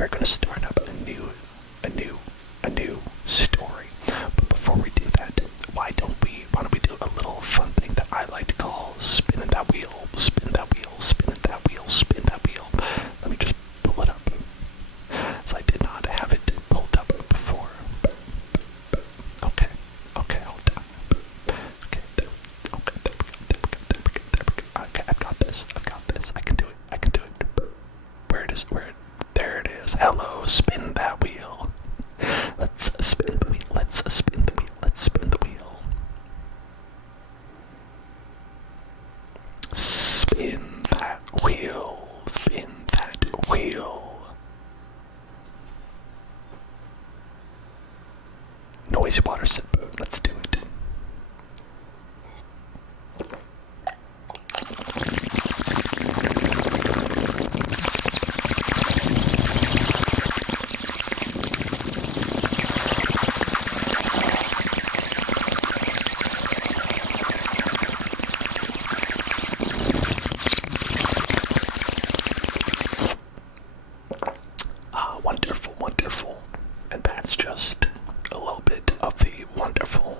we're going to start up a new story. But before we do that, why don't we do a little fun thing that I like to call spinning that wheel, spin that wheel, spinning that wheel, spin that wheel. Let me just pull it up. So I did not have it pulled up before. Okay, hold on. Okay, there we go. Okay, I've got this. I can do it. There it is. Hello, spin that wheel. Let's spin the wheel. Let's spin the wheel. Spin that wheel. Noisy water sip. Let's do it. Wonderful. And that's just a little bit of the wonderful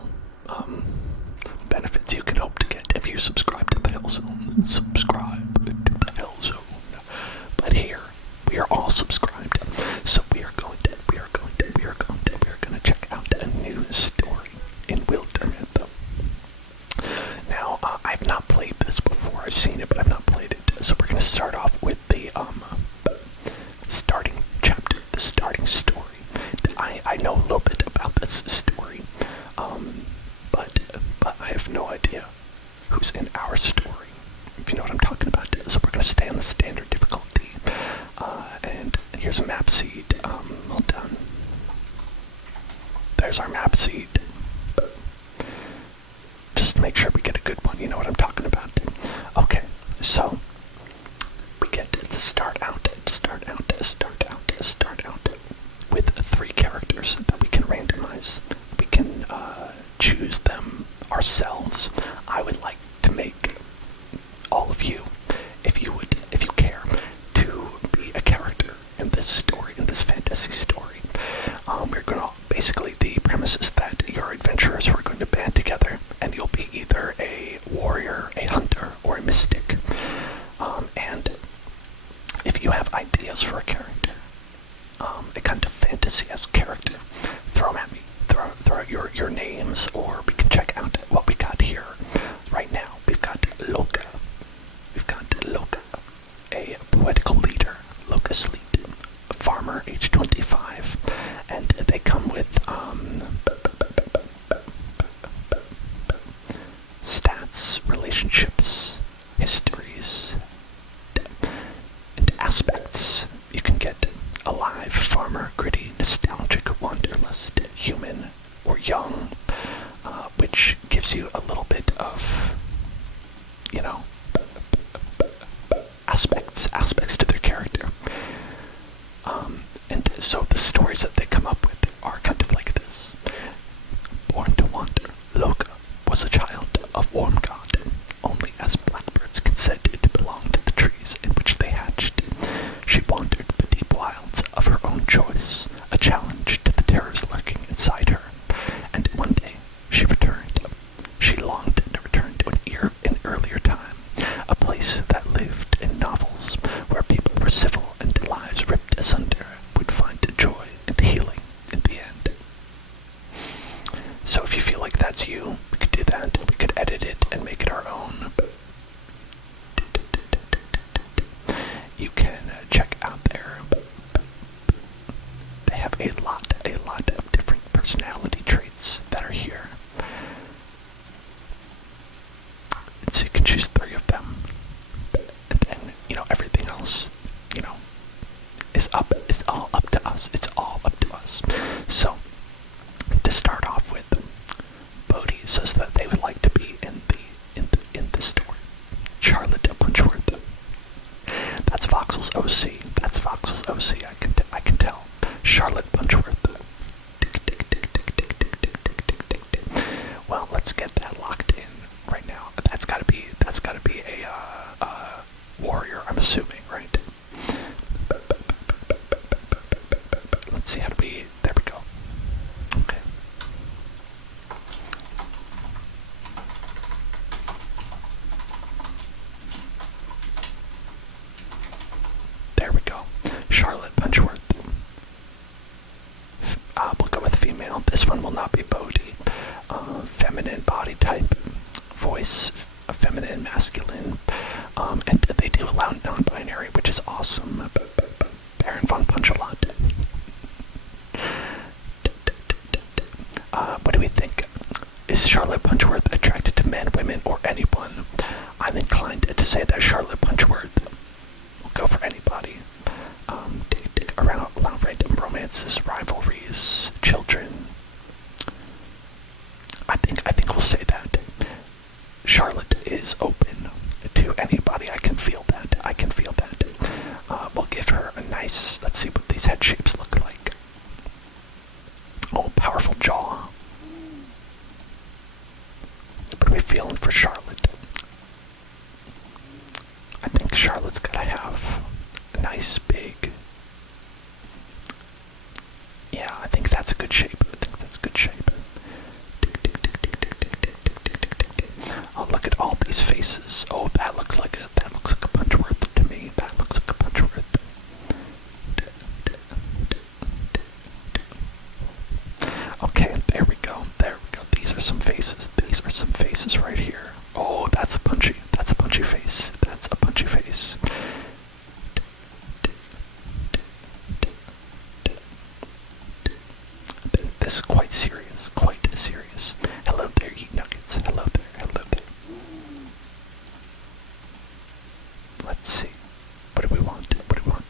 benefits you can hope to get if you subscribe to the Hell Zone. But here, we are all subscribed. So we are going to check out a new story in Wildermyth. Now, I've not played this before. I've seen it, but I've not played it. So we're going to start off with the starting chapter, the starting story. I know a little bit about this story, but I have no idea who's in our story, if you know what I'm talking about. So we're going to stay on the standard difficulty, and here's a map seed. Hold on. There's our map seed. Just to make sure we get a good one, you know what I'm talking about. Okay, so we get to start out with 3 characters that we can randomize. We can choose them ourselves. I would like to make all of you, if you care, to be a character in this story, in this fantasy story. We're gonna basically, the premise is that your adventurers are going to band together, and you'll be either a warrior, a hunter, or a mystic. And if you have ideas for a character, a kind of fantasy-esque character, throw them at me. Throw out your names, or we can check out what we got here right now. We've got Loka, a poetical leader, Loka Sleet, a farmer, age 25, and they come with stats, relationships, histories, and aspects. You can get alive, farmer, gritty, nostalgic, wanderlust, human, or young, which gives you a little bit of, aspects to their character. And so the stories that they come up with are kind of like this. Born to wander, Loka was a child of warm God, only as blackbirds consented to belong to the trees in which they hatched. She wandered the deep wilds of her own choice, a challenge to the terrors lurking inside her. And one day, she returned. She longed to return to an earlier time, a place that lived in novels, where people were civil and lives ripped asunder would find joy and healing in the end. So if you feel like that's you, we could do that. We could edit it and make it our own. You can check out there. They have a lot of different personality traits that are here. And so you can choose 3 of them. And then, everything else, is all up to us. It's all up to us. So, to start off with, Bodhi says that they would like to be in the story. Charlotte Punchworth. That's Voxel's OC. I can tell. Charlotte Punchworth. Well, let's get that locked in right now. That's gotta be a warrior, I'm assuming, right? not be Bodhi. Feminine body type, voice, feminine, masculine, and they do allow non-binary, which is awesome. Baron von Punch-a-Lot. What do we think? Is Charlotte Punchworth attracted to men, women, or anyone? I'm inclined to say that Charlotte Punchworth will go for anybody. Around random romances, rivalries, children. I think we'll say that Charlotte is open to anybody. I can feel that. We'll give her a nice. Let's see what these head shapes look like. Oh, powerful jaw. What are we feeling for Charlotte? I think Charlotte's gotta have a nice big. Yeah, I think that's a good shape. Oh, look at all these faces. Oh, that looks like a Punchworth to me. That looks like a Punchworth. Okay, there we go. These are some faces right here. Oh, that's a punchy face. This is quite serious. Hello there, you nuggets. Hello there. Let's see. What do we want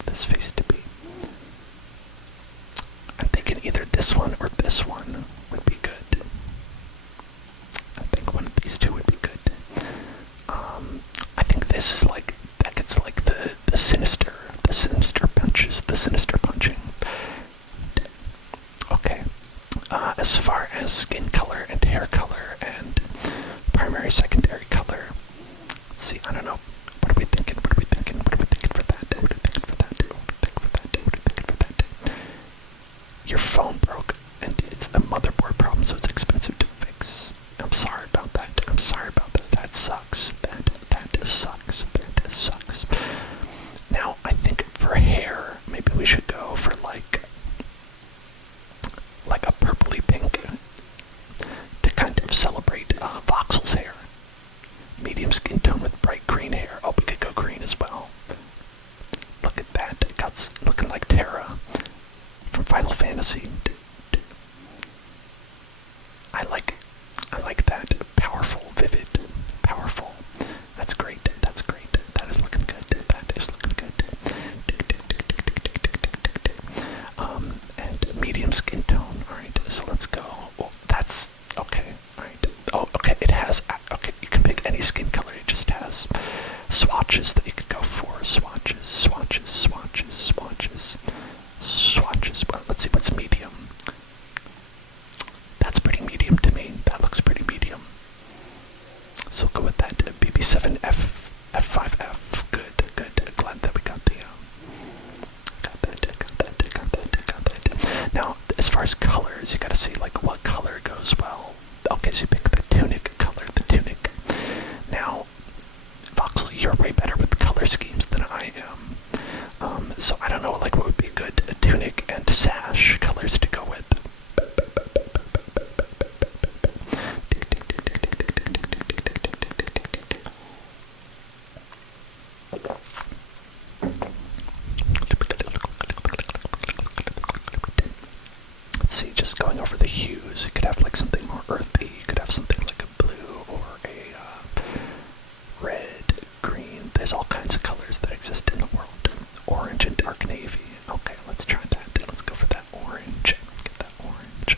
this face to be? I'm thinking either this one or this one would be good. I think one of these two would be good. I think this is like, that gets like the sinister punches, the sinister punching. Okay. As far as skin color and hair color and primary, secondary color, let's see, I don't know. What are we thinking for that? Your phone broke and it's a motherboard problem, so it's expensive to fix. I'm sorry about that. That sucks. That sucks. Now, I think for hair, maybe we should go for like a purpley pink to kind of celebrate Voxel's hair. Medium skin tone with bright green hair. Oh, we could go green as well. Look at that. It's looking like Terra from Final Fantasy. I like that. Powerful, vivid, powerful. That's great. That is looking good. And medium skin tone. Alright, so let's go. Well, that's okay. Alright. Oh, okay, it has, okay, you can pick any skin color. It just has swatches that you could go for. Swatches. Well, let's see what's medium. That's pretty medium to me. That looks pretty medium. So go with that. BB7F5F. Good. Glad that we got the got that. Now, as far as colors, you gotta see like what color goes well. Okay, so you pick the tunic color. Now, Voxel, you're way better with color schemes than I am. So I don't know, like what would be good tunic and sash colors to go with. Let's see, just going over the hues, you could have like something more earthy, you could have something like a blue or a red, green. There's all kinds of colors that exist in the world. Orange and dark navy. Okay, let's try that. Let's go for that orange. Get that orange.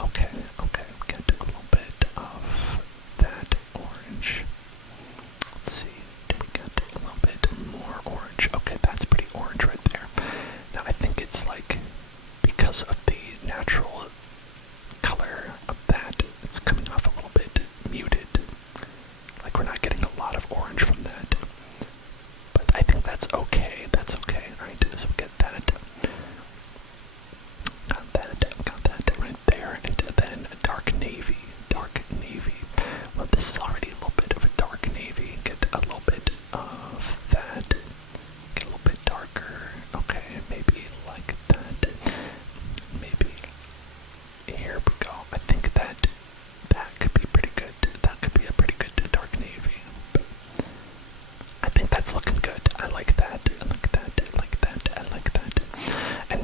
Okay, get a little bit of that orange. Let's see, do we get a little bit more orange? Okay, that's pretty orange right there. Now I think it's like, because of the natural color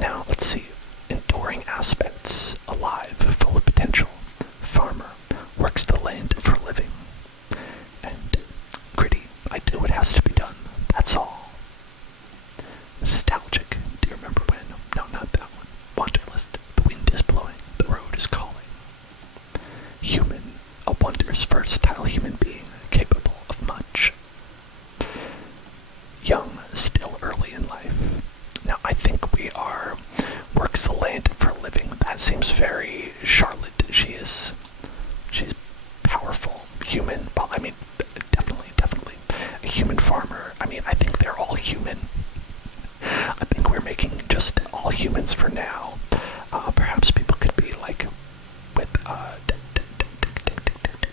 Now, let's see. Enduring aspects. Alive, full of potential. Farmer. Works the land for a living. And gritty. I do what has to be done. That's all. Nostalgic. Do you remember when? No, not that one. Wanderlust. The wind is blowing. The road is calling. Human. A wondrous, versatile human being, capable of much. Young. Still early in life. Now, I think we are works the land for a living. That seems very Charlotte. She's powerful. Human. Well, I mean, definitely. A human farmer. I mean, I think they're all human. I think we're making just all humans for now. Perhaps people could be like with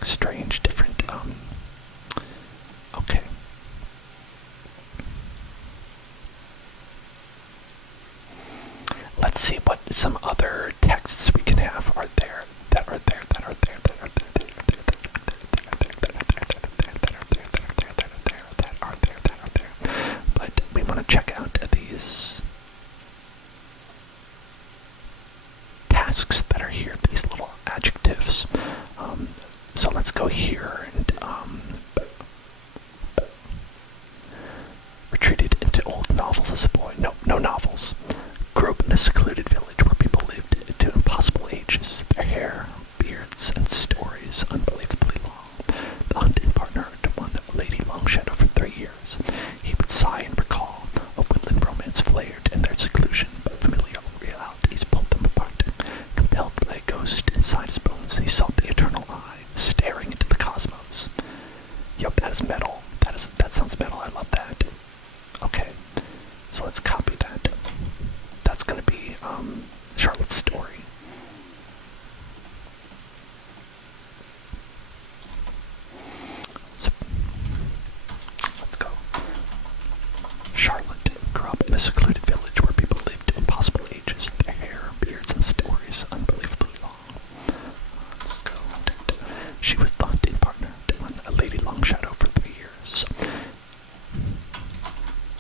strange, different. Okay. Let's see what some other texts we can have are there. But we want to check out these tasks that are here, these little adjectives. So let's go here and retreated into old novels as a boy. No novels. Grew up in a secluded village where people lived to impossible ages. Their hair, beards, and stories unbelievably long. The hunting partner to one lady Longshadow for 3 years. He would sigh and recall a woodland romance flared in their seclusion, but familiar realities pulled them apart. Compelled by a ghost inside his bones, he sought the eternal eye, staring into the cosmos. Yup, that is metal. That sounds metal. I love that. Okay, so let's copy that. That's gonna be Charlotte's story. So, let's go. Charlotte grew up in a secluded village where people lived to impossible ages. Their hair, beards, and stories unbelievably long. Let's go. She was the hunting partner to a lady Longshadow for 3 years.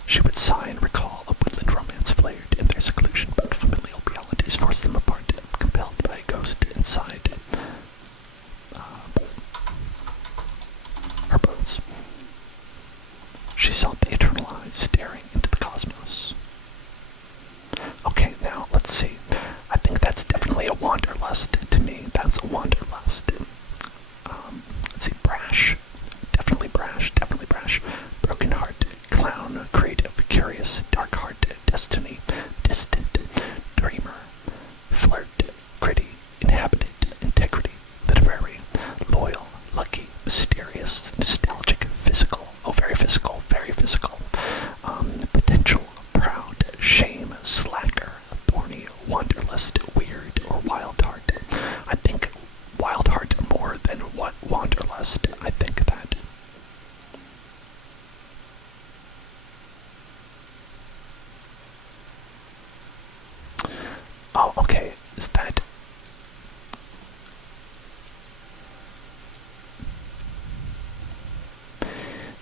She would sigh and recall a woodland romance flared in their seclusion, but familial realities forced them apart, compelled by a ghost inside her bones. She saw the eternal eyes staring into the cosmos. Okay, now let's see. I think that's definitely a wanderlust to me. That's a wanderlust. Let's see, brash. Definitely brash. Broken heart, clown, creative, curious, dark heart, destiny, distant, dreamer, flirt, gritty, inhabited, integrity, literary, loyal, lucky, mysterious, nostalgic, physical. Oh, very physical. Potential, proud, shame, slacker, thorny, wanderlust, weird, or wild heart. I think wild heart more than what wanderlust. I think that. Oh, okay. Is that...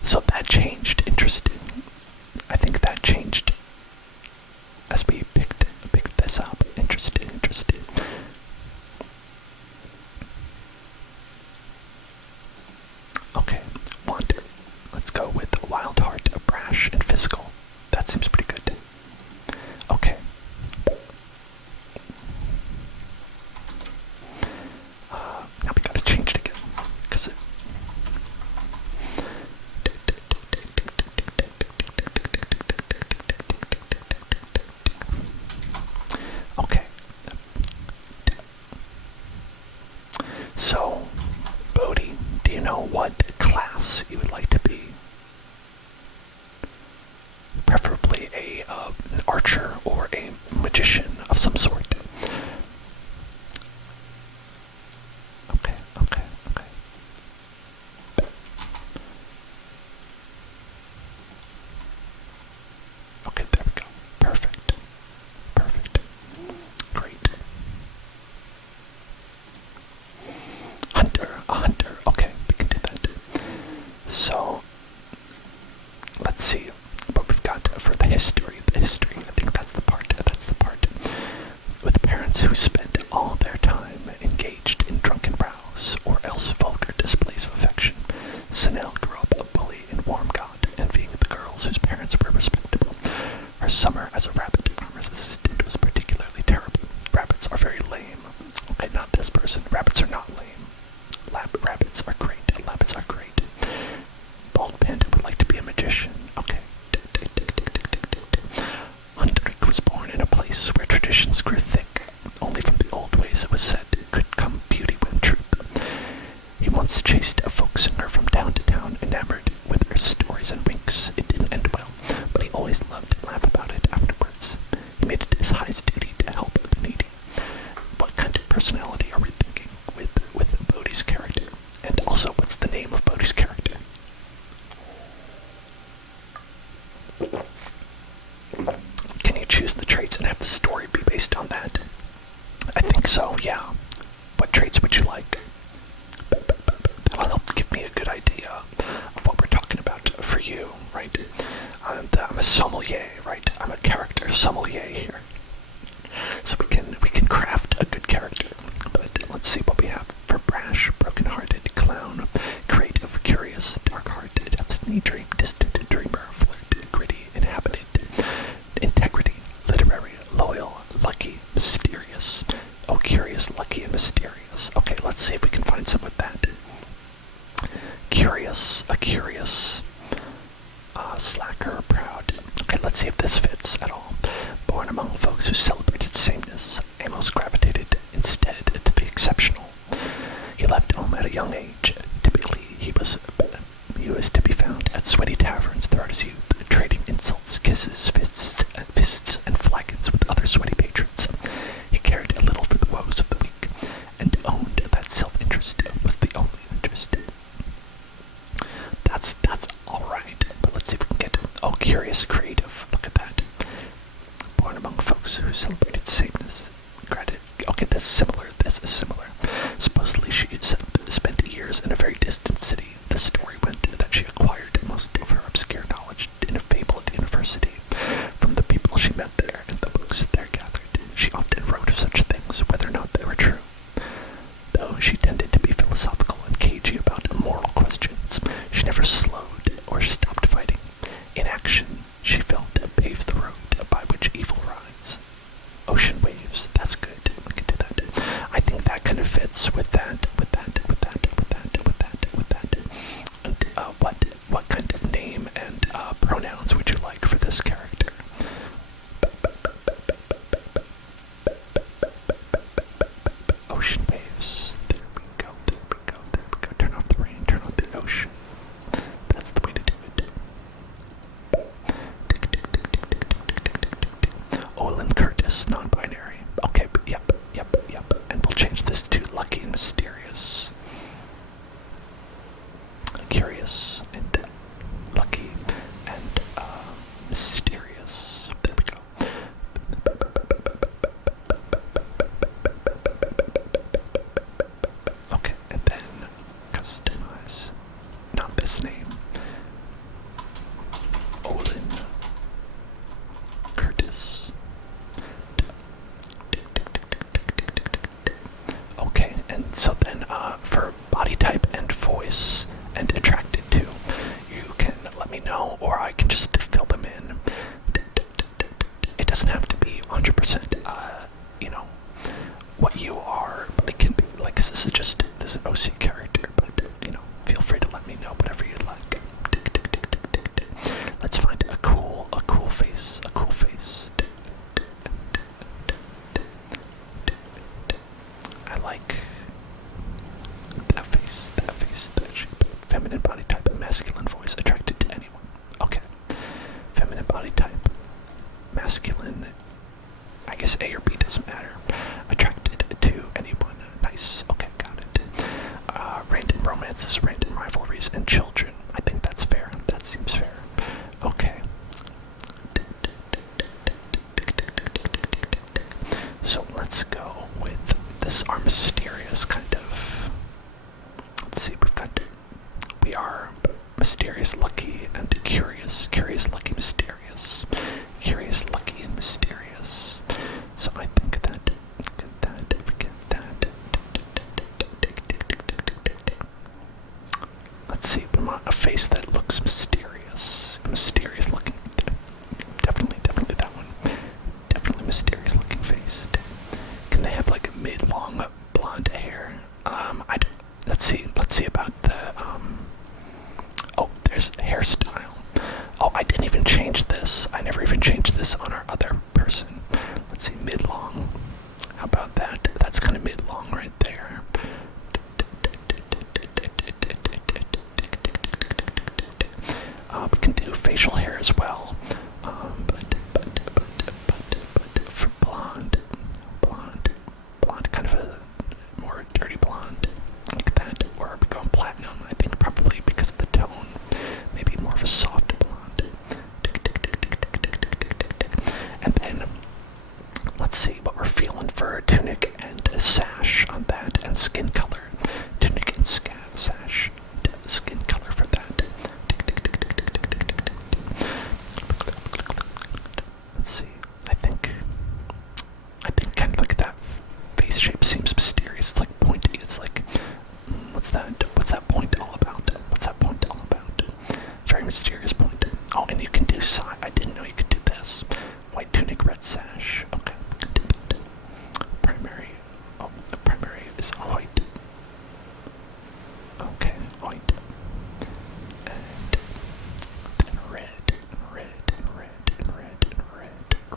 So that changed. Interesting. I think that changed as we picked this up. Interesting. Okay, wander. Let's go with wild heart, brash, and physical. That seems pretty good. Okay. Now we gotta change it again, because it... a rabbit farmer's assistant was particularly terrible. Rabbits are very lame. Okay, not this person. Rabbits are not lame. Rabbits are great. Rabbits are great. Bald Panda would like to be a magician. Okay. Hundred was born in a place where traditions grew thick. Only from the old ways, it was said, could come beauty when truth. He once chased a folk singer from town to town, enamored with her stories and winks. It didn't end well, but he always loved to laugh about it afterwards. He made it his highest duty to help the needy. What kind of personality are we thinking with Bodhi's character? And also, what's the name of Bodhi's character? Can you choose the traits and have the story be based on that? I think so, yeah. What traits would you like? That'll help give me a good idea of what we're talking about for you, right? And I'm a sommelier, right? I'm a character sommelier here. So we can craft a good character. But let's see what we have for brash, broken-hearted, clown, creative, curious, dark-hearted, destiny, dream, distant, dreamer, flirt, gritty, inhabited, integrity, literary, loyal, lucky, mysterious. Oh, curious, lucky, and mysterious. Okay, let's see if we can find some with that. Curious, slacker, proud. Okay, let's see if this fits at all. Born among folks who celebrated sameness, Amos gravitated instead to the exceptional. He left home at a young age. Typically, he was to be found at sweaty taverns throughout his youth, trading insults, kisses, fists, and flagons with other sweaty patrons. He cared a little for the woes of the weak, and owned that self-interest was the only interest. That's alright, but let's see if we can get, oh, curious, creative, look at that. Born among folks who celebrated sameness. Okay, this is similar. Supposedly she had spent years in a very distant city. The story went that she acquired most of her obscure knowledge in a fabled university from the people she met there and the books there gathered. She often wrote of such things, whether or not they were true. Though she tended to be philosophical and cagey about moral questions, she never slowed or stopped fighting. In action, she felt paved the road by which evil rides. Ocean waves, that's good. We can do that. I think that kind of fits with that. And what kind of name and pronouns would you like for this character? Ocean waves. There we go. Turn off the rain, turn on the ocean. That's the way to do it. Olin Curtis, non-binary. Okay, yep. And we'll change this to lucky and mysterious. Curious and lucky and mysterious. There we go. Okay, and then customize. Not this name. Olin Curtis. Okay, and so then for body type and voice and attracted to, you can let me know, or I can just fill them in. It doesn't have to be 100%, what you are, but it can be, like, this is an OC character, but, feel free to let me know whatever you like. Let's find a cool face, I like that face, that shape. Feminine body type, masculine voice, attracted to anyone. Okay. Feminine body type, masculine, I guess A or B doesn't matter. Attracted to anyone. Nice. Okay, got it. Random romances, random rivalries, and children. I think that's fair. That seems fair. Okay. So let's go with this, our mysterious kind of. Let's see, we are mysterious, lucky, and curious. Curious, lucky, mysterious. Curious, lucky, and mysterious. So I think that, if we get that. Let's see, we want a face that looks mysterious. Mysterious looking. Definitely that one. let's see what we're feeling for a tunic and a sash on that, and skin color. Tunic and sash, skin color for that. Let's see. I think kind of like that face shape seems mysterious. It's like pointy. It's like, what's that? What's that point all about? What's that point all about? Very mysterious point. Oh, and you can do side. I didn't know you could do this. White tunic, red sash. Okay, we can do that. Primary. Oh, the primary is white. Okay, white. And then red, red, red, red, red,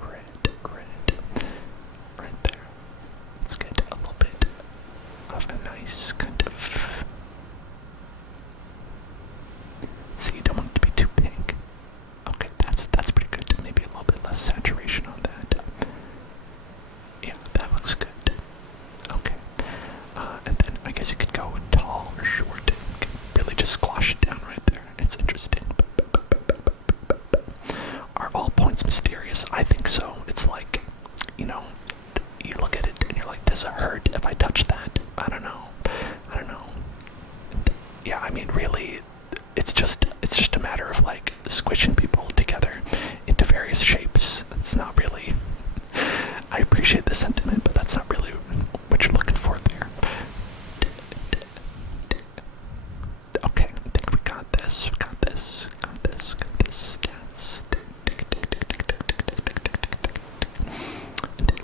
red. Right there. Let's get a little bit of a nice kind of. See, you don't want it to be too pink. Okay, that's pretty good. Maybe a little bit less saturation on that. Yeah, that looks good. Okay. And then I guess you could go with tall or short. You can really just squash it down right there. It's interesting. Are all points mysterious? I think so. It's like, you know, you look at it and you're like, does it hurt if I touch that? I don't know. Yeah, I mean, really, it's just a matter of like squishing people together into various shapes. It's not really. I appreciate the sentiment, but that's not really what you're looking for there. Okay, I think we got this. Got this. Stats.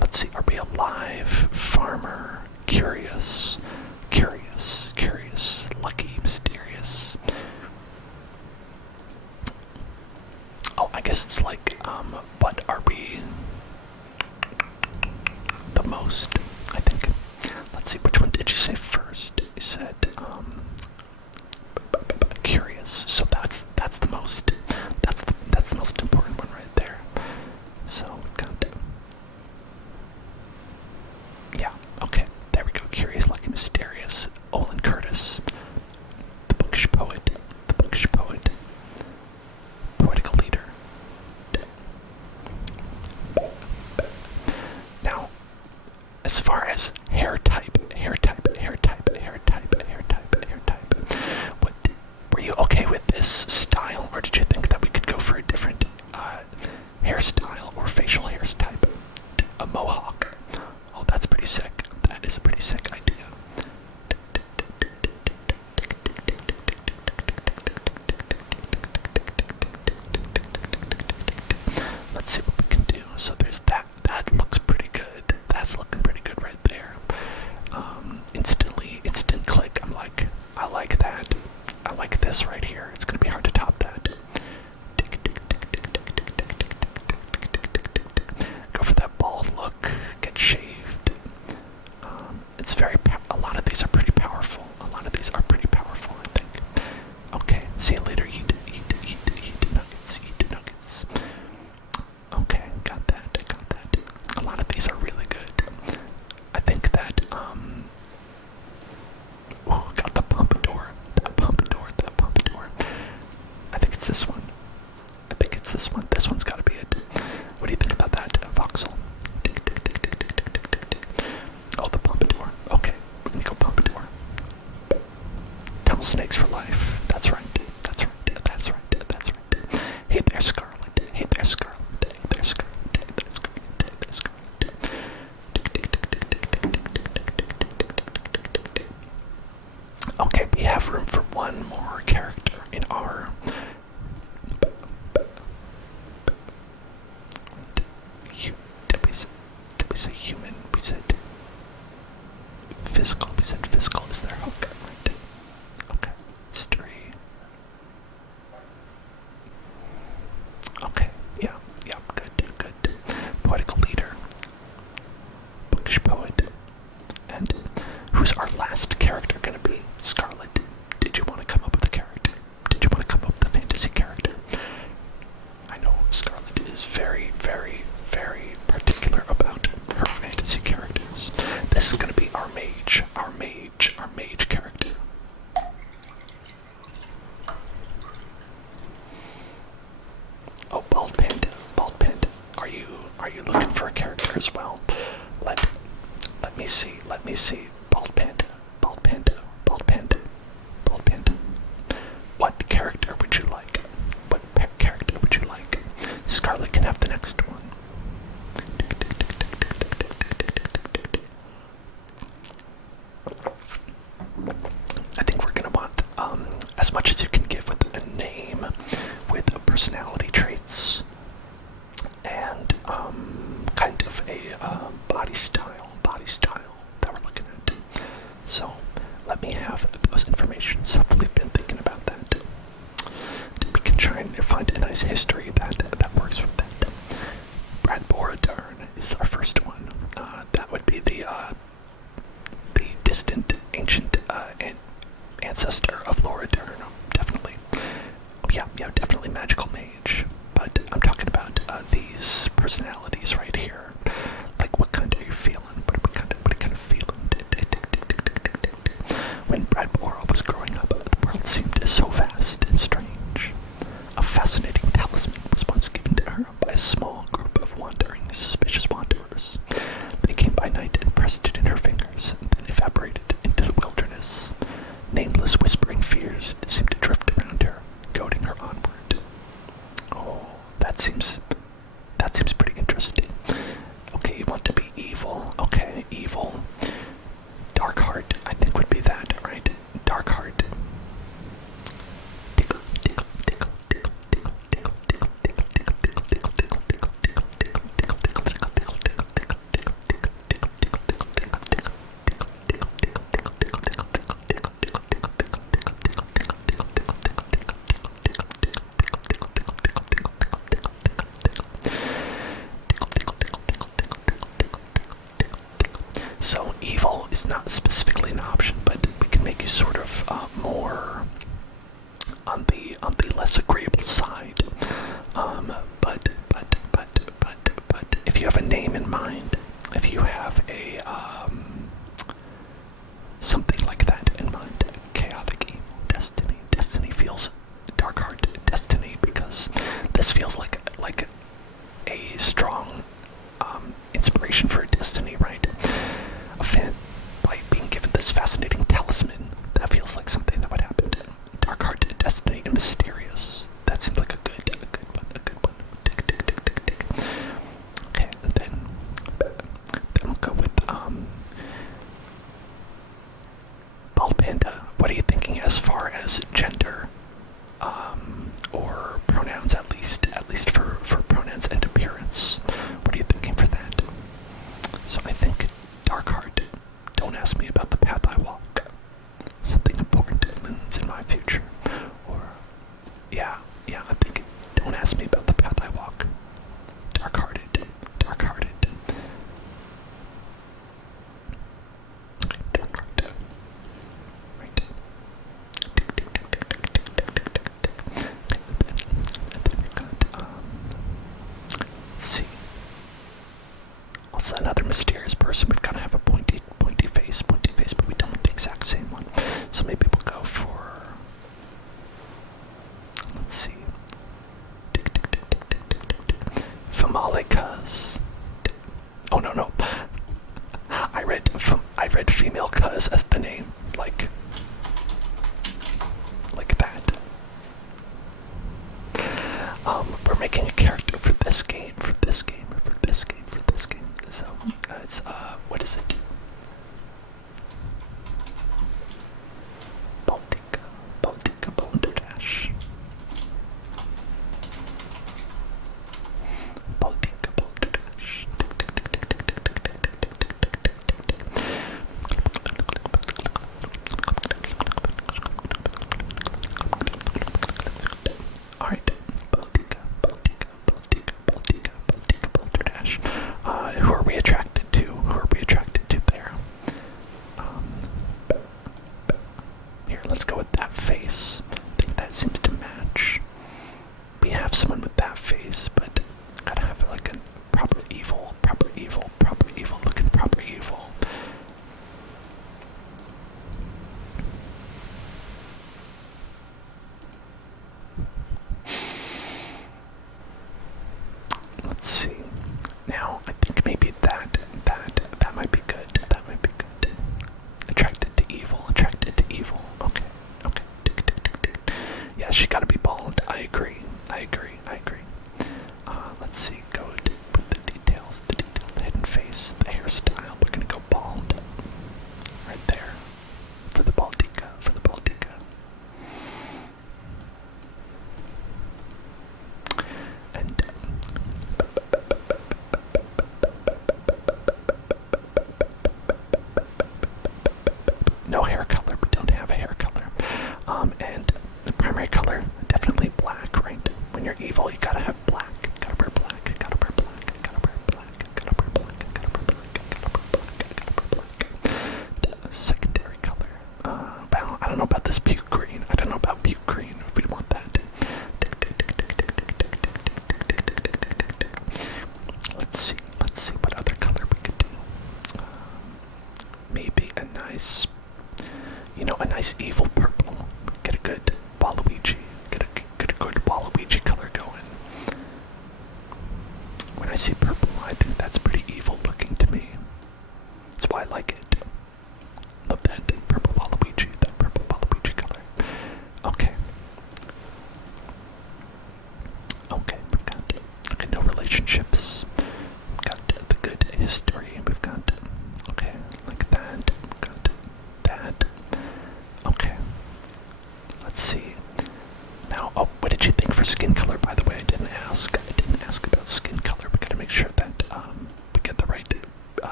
Let's see. Are we alive? Farmer. Curious. Lucky. Mysterious. Oh, I guess it's like, what are we the most, I think. Let's see, which one did you say first? You said, curious. So that's the most, that's the most important one right there. So we've got, yeah, okay, there we go. Curious, lucky, mysterious. Olin Curtis, the bookish poet, poetical leader. Now, as far as hair type, what, were you okay with this style, or did you think that we could go for a different hairstyle or facial hair type? A mohawk. Oh, that's pretty sick. That is a pretty sick idea. Let's see what we can do. So there's that. That looks pretty good. That's looking pretty good right there. Instant click. I'm like, I like that. I like this right here. It's gonna be hard to top that. Go for that bald look. Get shaved. It's a lot of these are pretty powerful. I think. Okay. See you later. Eat nuggets. Okay, got that. A lot of these are really good. I think that, got the pompadour. That pompadour. I think it's this one. This one's gotta be it. What do you think about that, Voxel? Oh, the pompadour. Okay, we're gonna go pompadour. Tunnel snakes for life. That's right. Hey there, Scarlet. Okay, we have room for one more character in our. Did we say human? We said physical. Is there? Okay, right. Okay, history. Okay, yeah, good. Poetical leader. Bookish poet. And who's our last character gonna be? Scarlet. Did you want to come up with a character? Did you want to come up with a fantasy character? I know Scarlet is very, very, very particular about her fantasy characters. This is gonna be our mage character. Oh, bald panda. Are you looking for a character as well? Let me see. Bald panda. Bald panda. Bald panda. Bald panda. What character would you like? What character would you like? Scarlet can have the next one. I think we're gonna want as much as you can give with a name, with personality traits, and kind of a body style that we're looking at. So let me have those informations. Hopefully you've been thinking about that. We can try and find a nice history that works with that. Brawl Guard is our first one. That would be the distant, ancient ancestor of Laura Dern. Definitely. Oh, yeah, definitely magical mage. But I'm talking about these personalities right here. Like, what kind are you feeling? What kind of feeling? When Brawl was growing up, the world seemed so vast and strange. A fascinating talisman was once given to her by a small group of wandering, suspicious wanderers. They came by night and pressed it in her fingers, and then evaporated into the wilderness. Nameless, whispering fears seemed to drift around her, goading her onward. Oh, that seems pretty interesting. Okay, you want to be evil. Okay, evil. Dark heart, I think would be that, right? Dark heart. So evil is not specifically an option, but we can make you sort of more on the less agreeable side. But if you have a name in mind, if you have a something like that in mind, chaotic evil, destiny feels dark heart, destiny, because this feels like a strong inspiration for a destiny, right? By being given this fascinating talisman, that feels like something that would happen. Dark heart, destiny, and mysterious. That seems like a good one. Okay, and then we'll go with Bald Panda. What are you thinking as far as gender, or pronouns, at least for pronouns and appearance? What are you thinking for that? So I think dark heart. Don't ask me about the path I walk. Something important looms in my future. Or, yeah, I think, don't ask me about the path I walk. Dark-hearted. Right. And then we've got, let's see. Also another mysterious person. We've got to have a pointy face, but we don't have the exact same one. So maybe we'll go for, let's see, Famalikas. Oh no. I read female cuz as the name, like that. We're making a character for this game. So it's what is it?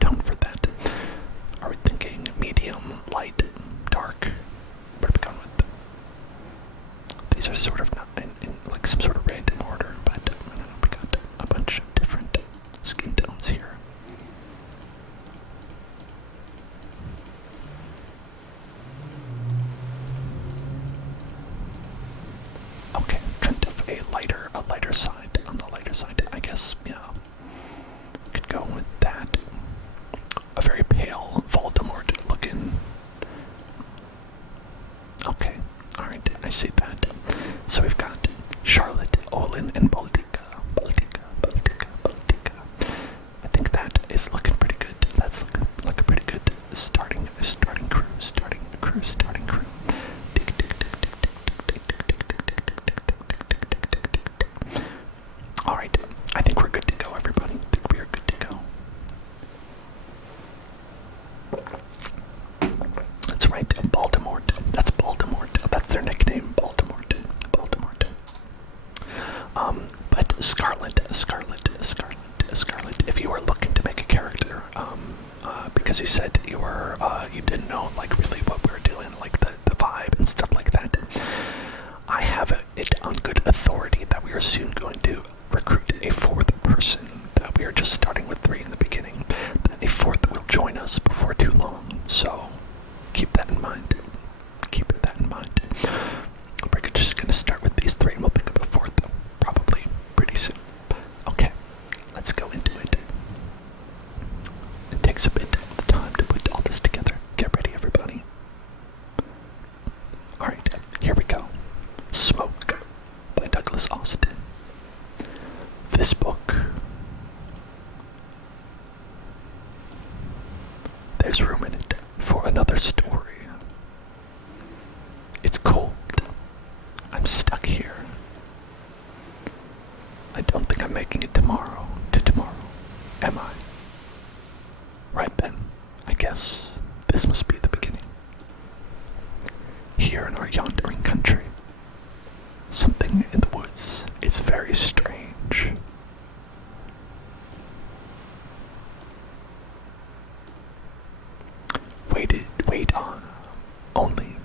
tone for that. Are we thinking medium, light, dark? What are we going with? These are sort of not in like some sort of random order, but I don't know, we got a bunch of different skin tones here. Okay, kind of a lighter side, on the lighter side, I guess, yeah. Could go with that. A very pale Voldemort looking. Okay, alright, I see that. So we've got Charlotte, Olin, and Baltica. I think that is looking pretty good. That's looking pretty good starting crew. Alright, I think we're good to go, everybody. I think we are good to go. That's right, Voldemort. That's Voldemort. That's their nickname, Voldemort. But Scarlet. If you were looking to make a character, because you said you were, you didn't know like really what we were doing, like the vibe and stuff like that. I have it on good authority that we are soon going to recruit a fourth person. That we are just starting with 3 in the beginning. That a fourth will join us before too long. So keep that in mind. We're just going to start with these 3 and we'll pick up a fourth probably pretty soon. Okay, let's go into it. It takes a bit of time to put all this together. Get ready, everybody. Alright, here we go. Smoke by Douglas Austin. This book, there's room in it for another story. It's cold. I'm stuck here. I don't think I'm making it to tomorrow, am I? Right then, I guess this must be the beginning. Here in our yondering country, something in the woods is very strange. Wait on, only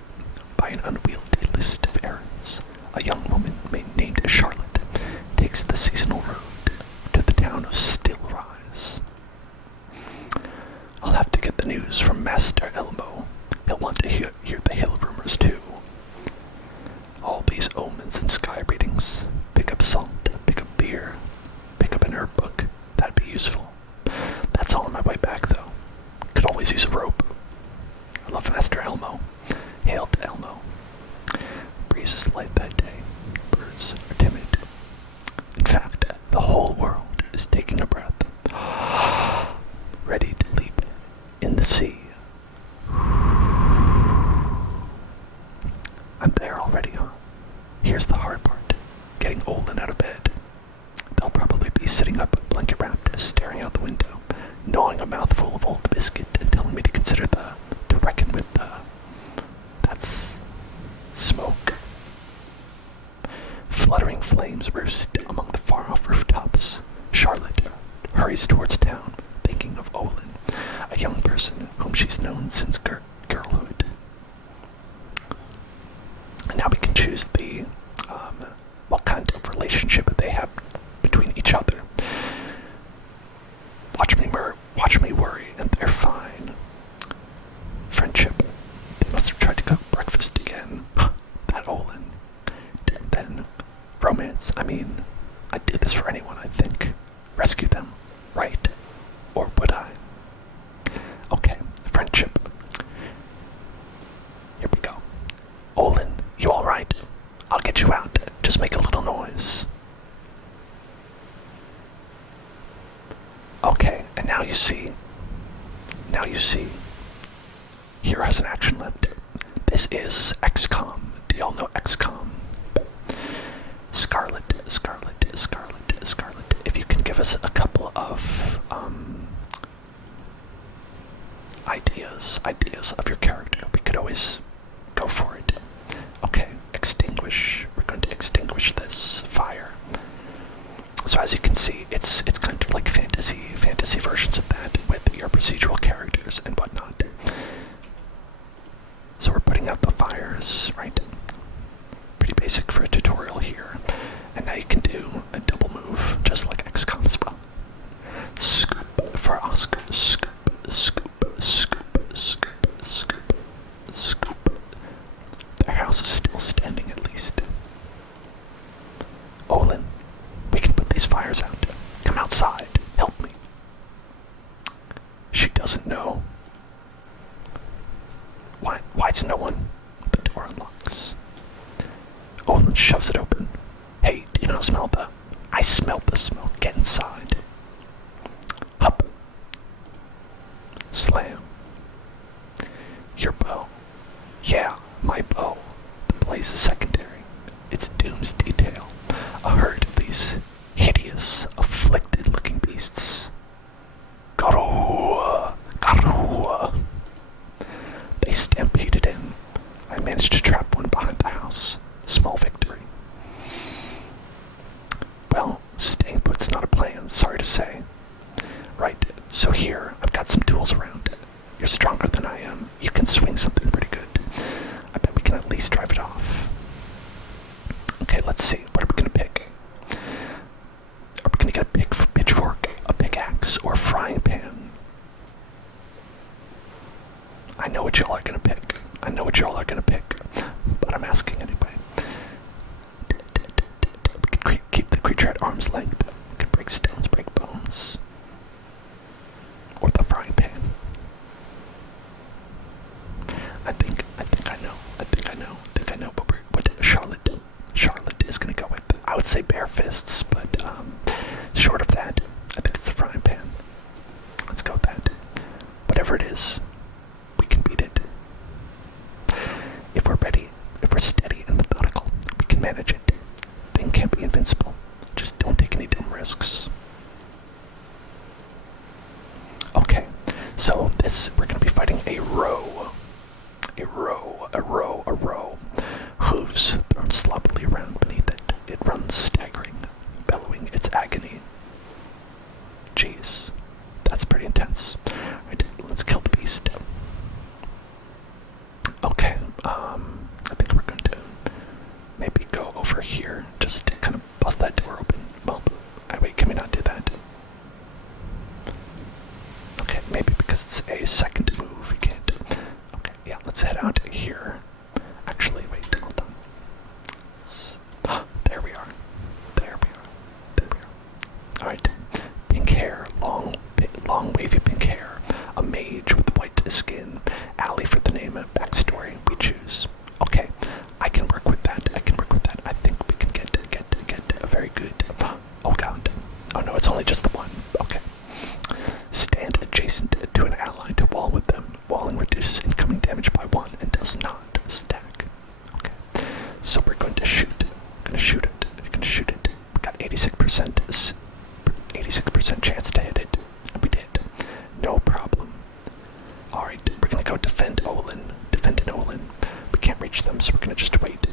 by an unwieldy list of errands, a young woman named Charlotte takes the seasonal road to the town of Stillrise. I'll have to get the news from Master Elmo. He'll want to hear the hill rumors too. All these omens and sky readings. Pick up salt, pick up beer, pick up an herb book. That'd be useful. That's all on my way back though. Could always use a rope. I love Master Elmo. Hail to Elmo. Breeze is light that day. Birds are timid. In fact, the whole world is taking a breath. Ready to leap in the sea. I'm there already, huh? Here's the hard part. Getting Olin out of bed. They'll probably be sitting up, blanket wrapped, staring out the window, gnawing a mouthful of old biscuit and telling me to consider to reckon with that's smoke. Fluttering flames roost among the far-off rooftops. Charlotte hurries towards town, thinking of Olin, a young person whom she's known since girlhood. And now we can choose what kind of relationship they have between each other. Watch me worry, and they're fine. Friendship. They must have tried to cook breakfast again. That Olin. Then, romance. I mean, I'd do this for anyone, I think. Rescue them, right? Or would I? Okay, friendship. Here we go. Olin, you alright? I'll get you out. Just make a little noise. Okay, and now you see. Here has an action left. This is XCOM. Do y'all know XCOM? Scarlet. If you can give us a couple of ideas of your character, we could always go for it. Okay, extinguish. We're going to extinguish this fire. So as you can see, it's kind of like fantasy versions of that with your doesn't know. Why is no one? The door unlocks. Olin shoves it open. Hey, do you not smell the... I smell the smoke. Get inside. Hup. Slam. Your bow. Yeah, my bow. The blaze is secondary. It's Doom's detail. A herd of these hideous, afflicted-looking beasts. Garua! Garua! They stampeded in. I managed to trap one behind the house. Small victory. Well, staying put's not a plan, sorry to say. Right, so here, I've got some tools around. You're stronger than I am. You can swing something pretty good. I bet we can at least drive it off. Okay, let's see. What are we gonna pick? Are we gonna get a pitchfork, a pickaxe, or a frying pan? I know what y'all are gonna pick. I know what y'all are gonna pick. But I'm asking anyway. We can keep the creature at arm's length. We can break stones, break bones. Or the frying pan. I think I know what Charlotte is gonna go with. I would say bare fists, but short of that, I think it's the frying pan. Let's go with that. Whatever it is, we can beat it. If we're ready, if we're steady and methodical, we can manage it. Thing can't be invincible. Just don't take any dumb risks. Okay, so we're gonna be fighting a row. Hooves thrown sloppily around beneath it. It runs staggering, bellowing its agony. Jeez, that's pretty intense. Alright, let's kill the beast. Okay, I think we're going to maybe go over here, just to kind of bust that door open. Well, wait, can we not do that? Okay, maybe because it's a second move, we can't. Okay, yeah, let's head out here. Actually, wait, hold on. There we are. Alright, pink hair, long wavy pink hair, a mage with white skin, Allie for the name, backstory we choose. Okay, I can work with that. I think we can get a very good. Oh god. Oh no, it's only just the one. Okay. Stand adjacent to an ally to wall with them. Walling reduces incoming damage by 1 and does not stack. Okay. So we're going to shoot. We're gonna shoot it. We got 86% chance to hit it. And we did. No problem. Alright, we're gonna go defend Olin. We can't reach them, so we're gonna just wait.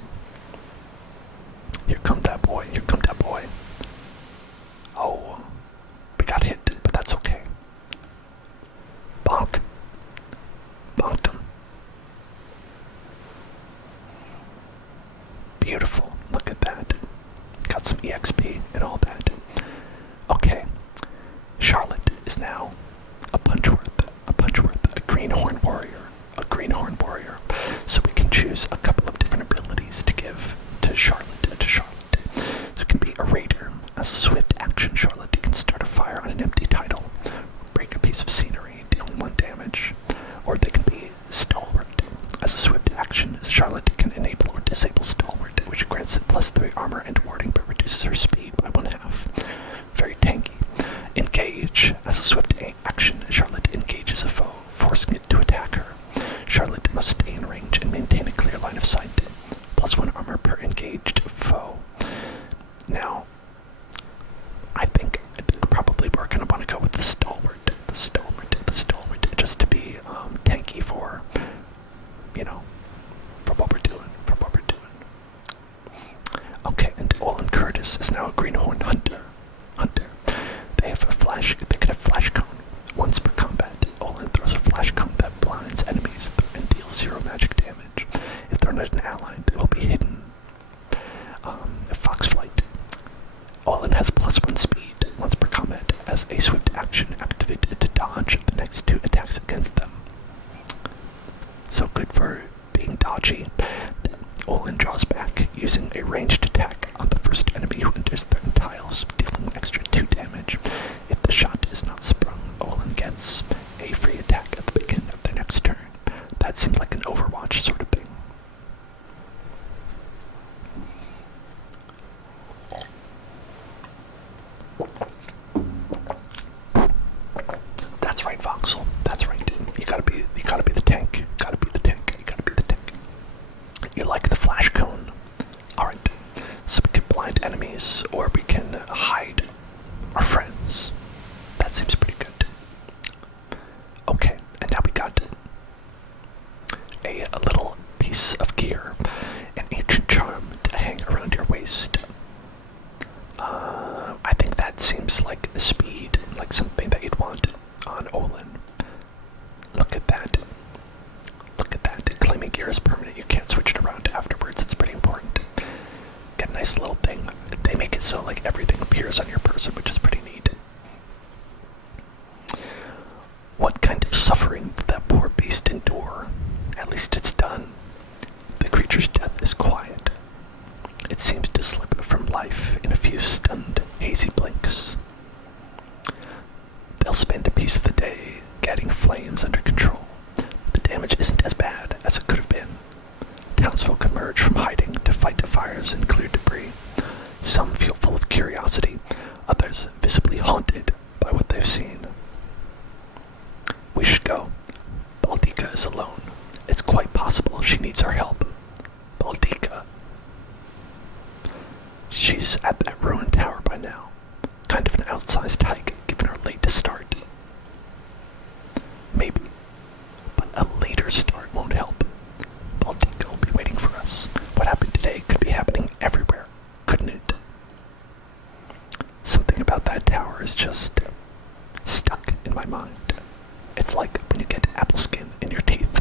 Here come that boy. Oh, we got hit, but that's okay. Bonked him. Beautiful, look at that. Got some EXP and all that. Okay, Charlotte is now a punchworth, a greenhorn warrior. So we can choose a couple of different abilities to give to Charlotte. So it can be a raider. As a swift action, Charlotte can start a fire on an empty title, break a piece of scenery, dealing 1 damage. Or they can be stalwart. As a swift action, Charlotte can enable or disable stalwart, which grants it +3 armor and warding, but reduces her speed by 1/2. Very tanky. Engage. As a swift action, Charlotte engages a foe, forcing it to attack her. Charlotte must stay in range and maintain a clear line of sight. +1 armor per engaged foe. Now, I think probably we're going to want to go with the stalwart, just to be tanky for what we're doing. Okay, and Olin Curtis is now a greenhorn hunter. They can have flash cone. Once per combat, Olin throws a flash cone that blinds enemies and deals 0 magic damage. If they're not an ally, they will be hidden. Foxflight. Olin has +1 speed. Once per combat, as a swift action activated to dodge the next 2 attacks against them. So good for being dodgy. Olin draws back, using a ranged attack on the first enemy who enters their tiles, dealing an extra 2 damage. If the shot is not sprung, Olin gets a free attack That's right, Voxel. That's right. You gotta be the tank. You gotta be the tank. You gotta be the tank. You like the flash cone? Alright. So we can blind enemies, or we can hide our friends. That seems pretty good. Okay, and now we got a little piece of gear, an ancient charm to hang around your waist. I think that seems like speed, like something that you'd want on Olin. Look at that. Look at that. Claiming gear is permanent. You can't switch it around afterwards. It's pretty important. Get a nice little thing. They make it so like everything appears on your person, which is pretty neat. What kind of suffering did that poor beast endure? At least it's done. The creature's death is quiet. It seems to slip from life in a few stunned, hazy blinks. They'll spend a piece of the day getting flames under control. The damage isn't as bad as it could have been. Townsfolk emerge from hiding to fight the fires and clear debris. Some feel full of curiosity, others visibly haunted by what they've seen. We should go. Baldika is alone. It's quite possible she needs our help. Baldika. She's at that ruined tower by now. Kind of an outsized hike, given her late to start. Maybe. But a later start won't help. Baldika will be waiting for us. What happened today could be happening everywhere, couldn't it? Something about that tower is just stuck in my mind. It's like when you get apple skin in your teeth.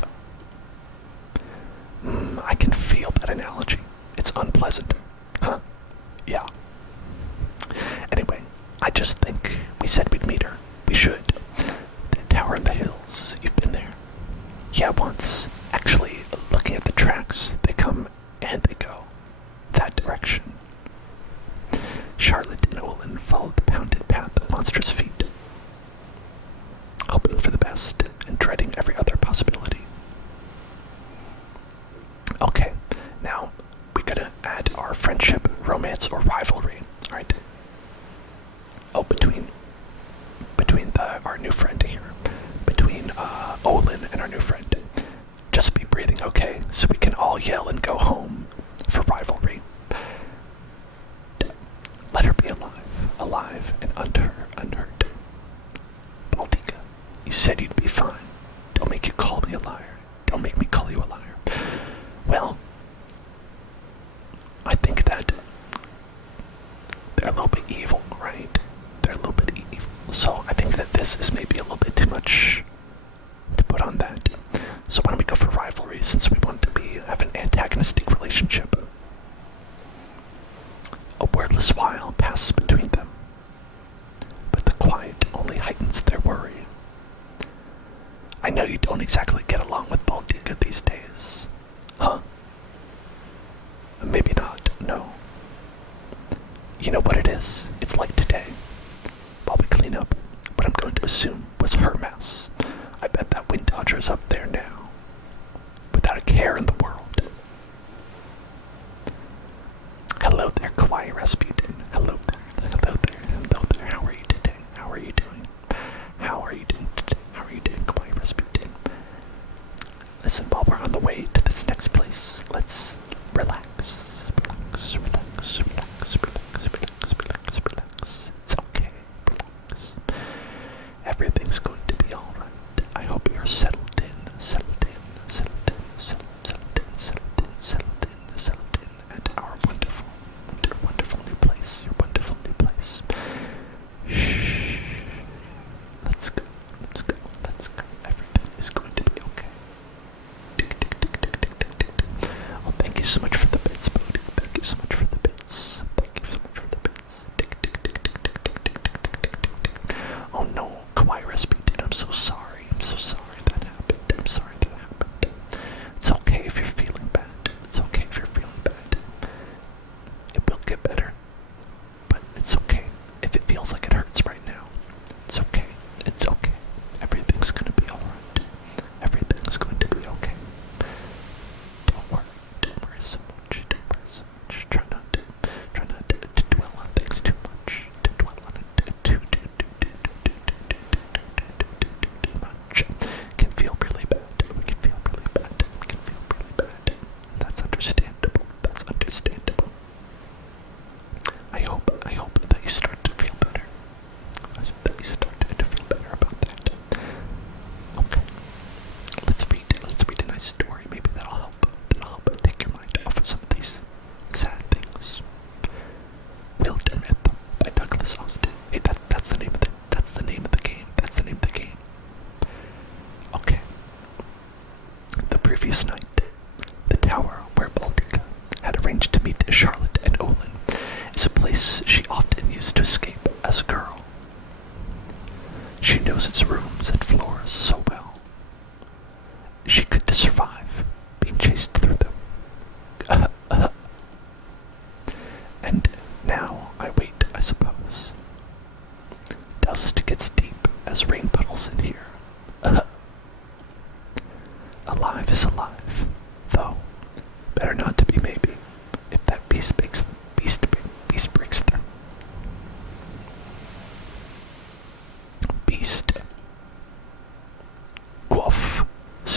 I can feel that analogy. It's unpleasant. Huh? Yeah. Anyway, I just think we said we'd meet her. We should. That tower in the hills. You've been there? Yeah, once. Actually, looking at the tracks, they come and they go. That direction. Charlotte and Olin followed the pounded path of monstrous feet, hoping for the best and dreading every other possibility. Okay, now we gotta add our friendship, romance, or rivalry. Alright. Oh, between our new friend here. Between Olin and our new friend. Just be breathing, okay? So we can all yell and go home for rivalry. Let her be alive and unhurt. Baldika, you said you'd be fine. Don't make you call me a liar. Don't make me call you a liar. Well, I think that they're a little bit evil, right? They're a little bit evil. So I think that this is maybe a little bit too much to put on that. So why don't we go for rivalry, since we want to have an antagonistic relationship. A wordless while passes between them, but the quiet only heightens their worry. I know you don't exactly get along with Baldika these days. Huh? Maybe not, no. You know what it is? It's like today. While we clean up what I'm going to assume was her mess, I bet that wind dodger is up there now, without a care in the world. Hello there, Kawaii Rasputin. Hello there. How are you today? How are you doing? How are you doing today? How are you doing, Kawaii Rasputin? Listen, while we're on the way to this next place, let's relax. Relax. It's okay. Relax. Everything's going to be alright. I hope you're settled in, at our wonderful new place. Your wonderful new place. Shh. Let's go. Everything is going to be okay. Oh, thank you so much for the bits, Bodhi. Thank you so much for the bits. Oh no, Kawaii Rasputin, I'm so sorry that happened. It's okay if you're feeling bad. It will get better. But it's okay if it feels like it hurts right now. It's okay. Everything's gonna be alright. Everything's going to be okay. Don't worry so much. Try not to dwell on things too much.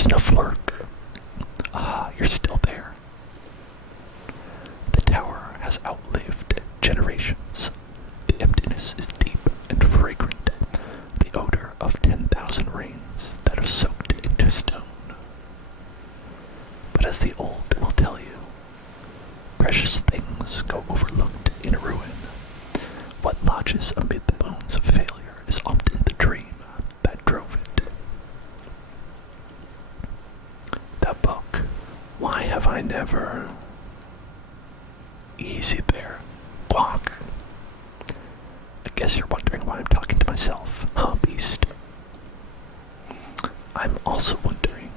Snufflurk. Ah, you're still there. The tower has outlived generations. The emptiness is deep and fragrant, the odor of 10,000 rains that are soaked into stone. But as the old will tell you, precious things go overlooked in a ruin. What lodges amid the bones of failure is often the dream that drove it. That book, Why Have I Never... Easy there. Guac. I guess you're wondering why I'm talking to myself, huh, beast? I'm also wondering,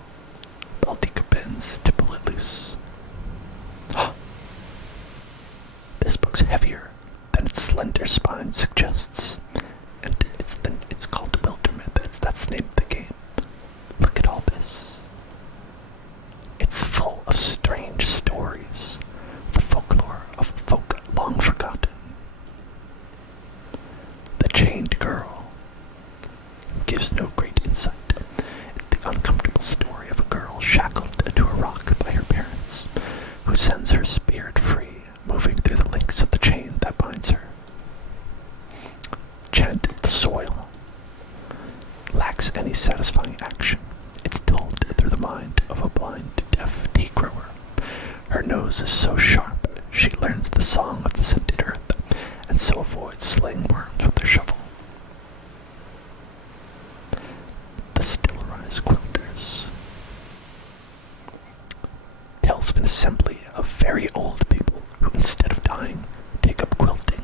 Baltica bends to pull it loose. This book's heavier than its slender spine suggests, and it's called Wildermyth. That's the name of the game. Look at all this. It's full of strange stories, the folklore of folk long forgotten. The Chained Girl gives no great insight. It's the uncomfortable story of a girl shackled to a rock by her parents, who sends her spirit free, moving through the links of the chain that binds her. Chant of the Soil lacks any satisfying action. It's told through the mind of a blind, deaf tea grower. Her nose is so sharp, she learns the song of the scented earth, and so avoids slaying worms with her shovel. The Stillerized Quilters tells of an assembly of very old people who, instead of dying, take up quilting.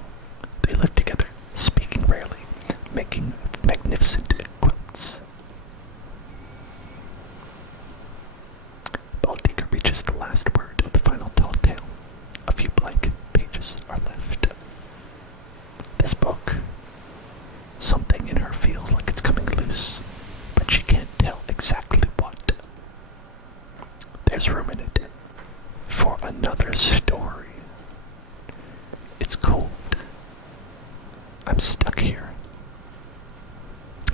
They live together, speaking rarely, making magnificent quilts. Baltica reaches the last word of the final tall tale. A few blank pages are left. This book, something in her feels like it's coming loose, but she can't tell exactly what. There's room in it for another story. It's cold. I'm stuck here.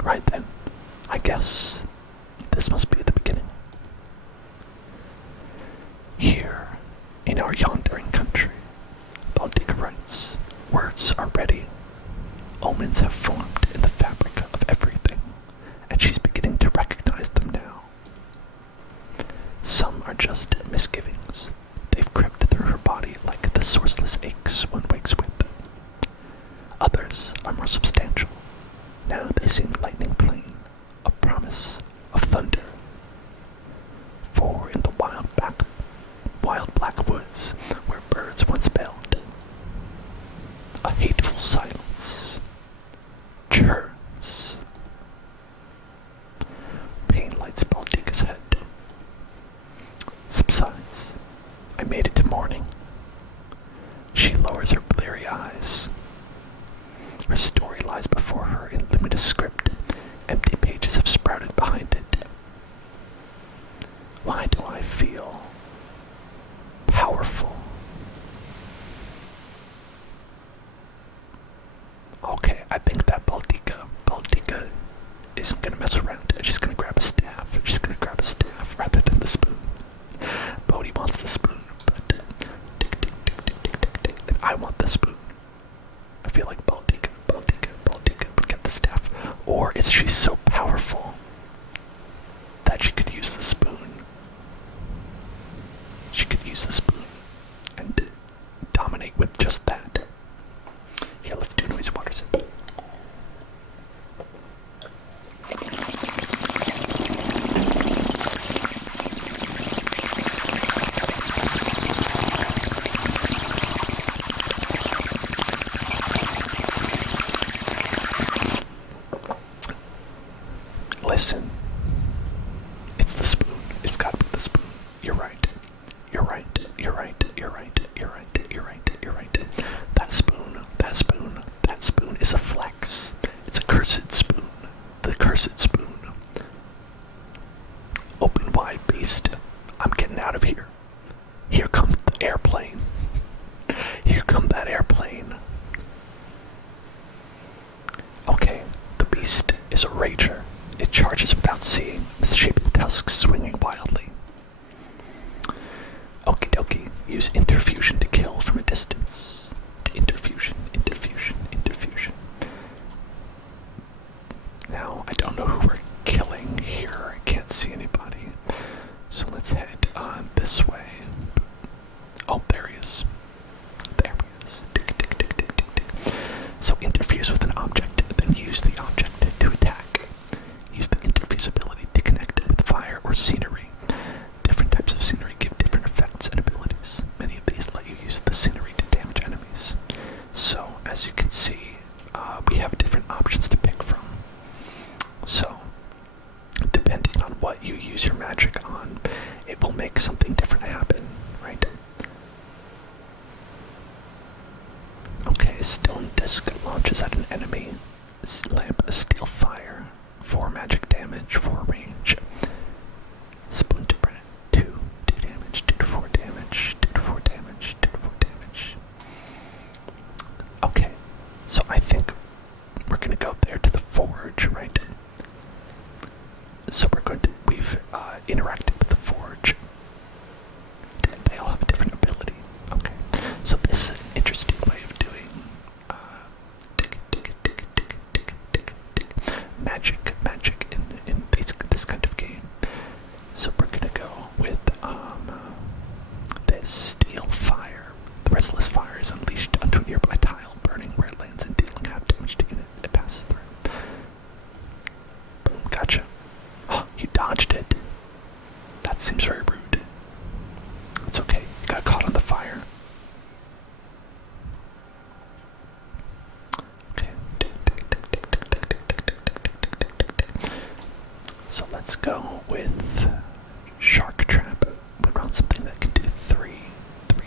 Right then, I guess this must be the beginning. Here, in our yondering country, Baltica writes, words are ready. Omens have formed in the fabric of everything, and she's beginning to recognize them now. Some are just misgivings. They've crept through her body like the sourceless aches one wakes with. Others are more substantial. Now they seem lightning plain, a promise of thunder. For in the wild black woods where birds once built, a hateful silence churns. Pain lights Baltica's head, subsides. I made it to morning. She lowers her bleary eyes. Her story lies before her in luminous script. Empty pages have sprouted behind it. Why do I feel powerful? Okay, I think that Baltica isn't gonna mess around. She's gonna grab a staff. She's gonna grab a staff rather than the spoon. Bodhi wants the spoon, but and I want the spoon. I feel like Baltica would get the staff. Or is she so powerful that she could use the spoon? She could use the spoon and dominate with just that. Yeah, let's do noisy water sip. Listen, it's the spoon. It's gotta be the spoon. You're right. That spoon is a flex. It's a cursed spoon. The cursed spoon. Open wide, beast. I'm getting out of here. Here comes the airplane. Here come that airplane. Okay, the beast is a rager. It charges without seeing, misshapen tusks swinging wide. you use your magic on, it will make something different happen, right? Okay, stone disc launches at an enemy. Lamp of steel fire. 4 magic damage, 4 range. Splinter bread. 2 damage, 2 to 4 damage, 2 to 4 damage, 2 to 4 damage. Okay, so I think we're gonna go there to the forge, right? So we've interacted with the forge. They all have a different ability. Okay, so this is an interesting way of doing magic in this kind of game. So we're gonna go with this steel fire. The restless fire is unleashed onto a nearby tile, burning where it lands and dealing half damage to unit it passes through. Boom, gotcha. Oh, you dodged it. That seems very rude. It's okay, you got caught on the fire. Okay. So let's go with Shark Trap. We want something that can do 3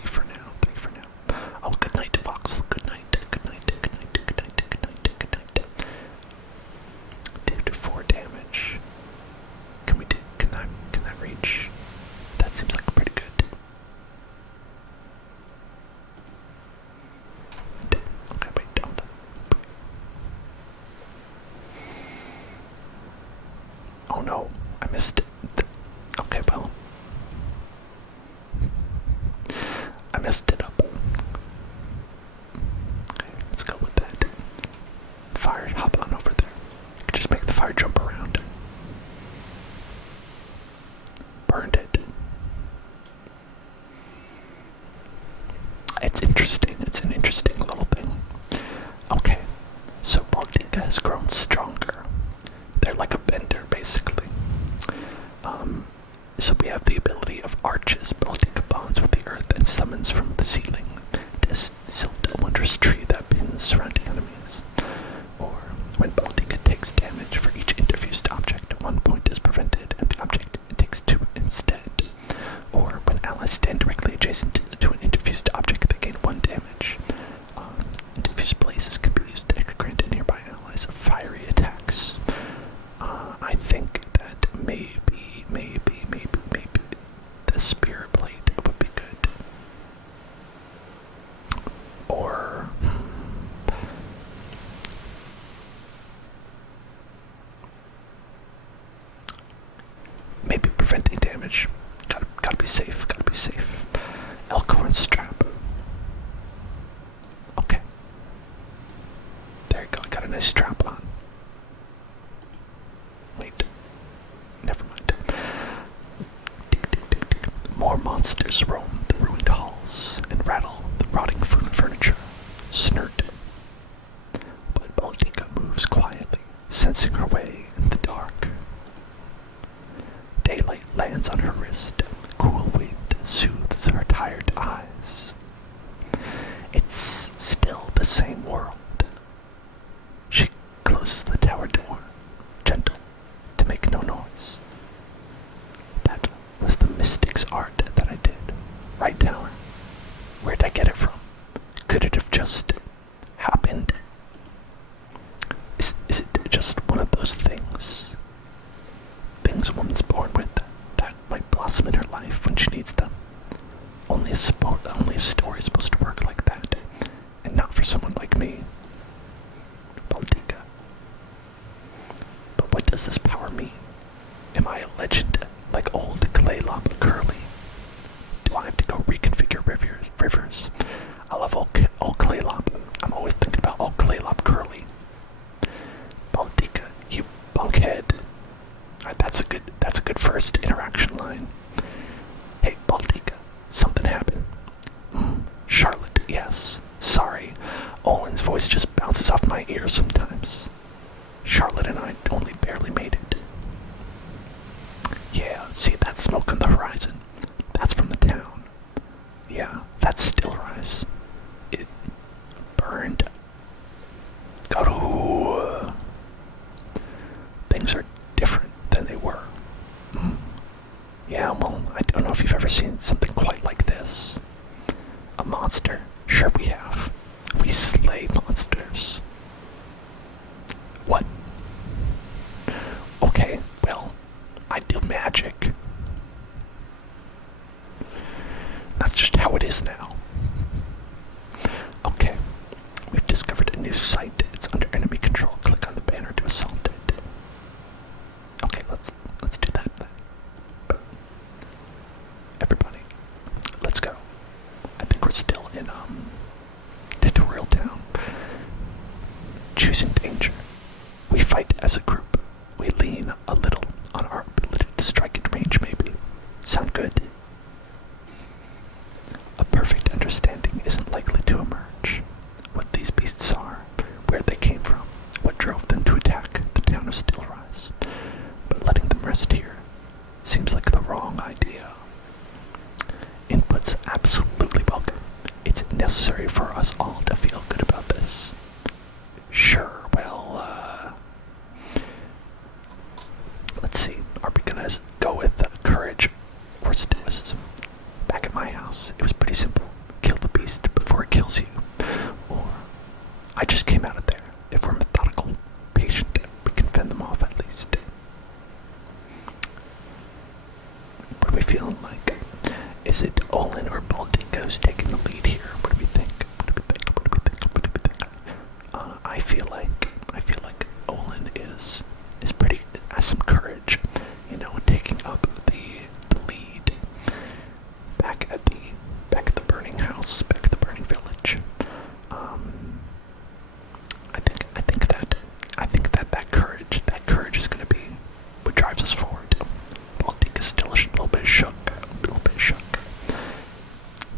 for now, 3 for now. Oh, good night, Voxel. Good night, good night, good night, good night, good night, good night. 2 to 4 damage. Can that reach? That seems like pretty good. Okay, wait, don't. Oh no, I missed it. Okay, well. I messed it up. Okay, let's go with that. Fire, hop on over there. Just make the fire jump around. Burned it. It's interesting. It's an interesting little thing. Okay, so Baltica has grown stronger. They're like a bender, basically. So we have the ability of arches. Baltica bonds with the earth and summons from the ceiling this silted wondrous tree that pins surrounding enemies. Or when Baltica takes damage for each interfused object, 1 point is prevented and the object takes 2 instead. Or when allies stand directly adjacent to an interfused object, they gain 1 damage. Interfused blazes can be used to grant nearby allies fiery attacks. I think that maybe the Spirit Blade would be good. Or maybe preventing damage. Gotta be safe, gotta be safe. Elkhorn Strap. Okay. There you go, I got a nice strap on. Wait. Never mind. More monsters roam the ruined halls and rattle the rotting furniture. Snert. But Baltica moves quietly, sensing her way in the dark. Daylight lands on her wrist. Cool wind soothes her tired eyes. It's still the same world. She closes the tower door, gentle, to make no noise. That was the mystic's art that I did. Right, tower? Where'd I get it from? Could it have just happened? Is it just one of those things? Things a woman's born with that might blossom in her life when she needs them. Only a story is supposed to work like that, and not for someone like me. Baltica. But what does this power mean? Am I a legend like old Claylop Curly? Do I have to go reconfigure rivers? I love old Claylop. I'm always thinking about old Claylop Curly. Baltica, you bunkhead. Alright, that's a good first interaction line. Hey, Baltica, something happened. Charlotte, yes. Sorry, Olin's voice just bounces off my ears sometimes. Charlotte and I only barely made it. Yeah, see that smoke on the horizon? That's from the town. Yeah, that's still rise. It burned. Garu. Things are different than they were. Yeah, well, I don't know if you've ever seen something quite like this. A monster. Sure we have. We slay monsters. What? Okay, well, I do magic. That's just how it is now. Okay, we've discovered a new site. It's under enemy control. Click on the banner to assault it. Okay, let's do that. Everybody, let's go. I think we're still in Tutorial Town. Choosing danger. We fight as a group. We lean a little on our ability to strike at range, maybe. Sound good? A perfect understanding isn't likely to emerge. What these beasts are, where they came from, what drove them to attack the town of Stillrise. But letting them rest here seems like the wrong idea. Input's absolutely welcome. It's necessary for us all to feel good about this. Sure, well, let's see. Are we gonna go with courage or stoicism? Back at my house, it was pretty simple. Kill the beast before it kills you. Or, I just came out of there. If we're methodical, patient, we can fend them off at least. What are we feeling like? Is it Olin or Baldico's taking the lead here? What do we think? I feel like Olin is pretty, has some courage, taking up the lead back at the burning house, back at the burning village. I think that courage is going to be what drives us forward. Baltic is still a little bit shook.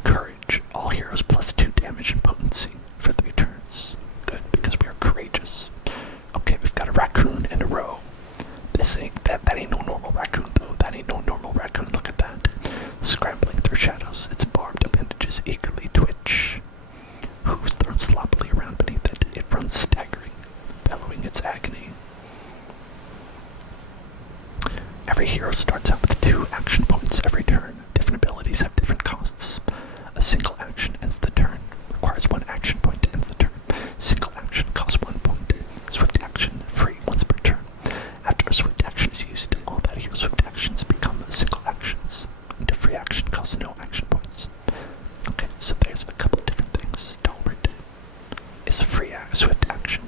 Courage. All heroes plus 2 damage and potency for 3 turns. Good, because we are courageous. Okay, we've got a raccoon and a roe. That ain't no normal raccoon though. That ain't no normal raccoon. Look at that. Scrambling through shadows, its barbed appendages eagerly twitch. Hooves thrown sloppily around beneath it. It runs staggering, bellowing its agony. Every hero starts out with 2 action points every turn. Different abilities have different costs. A single action ends the turn. Requires 1 action point, ends the turn. Single action costs 1 point. Swift action, free once per turn. After a swift action is used, all that hero's swift actions become single actions. And a free action costs no action points. Okay, so there's a couple different things. Stalwart is a free swift action.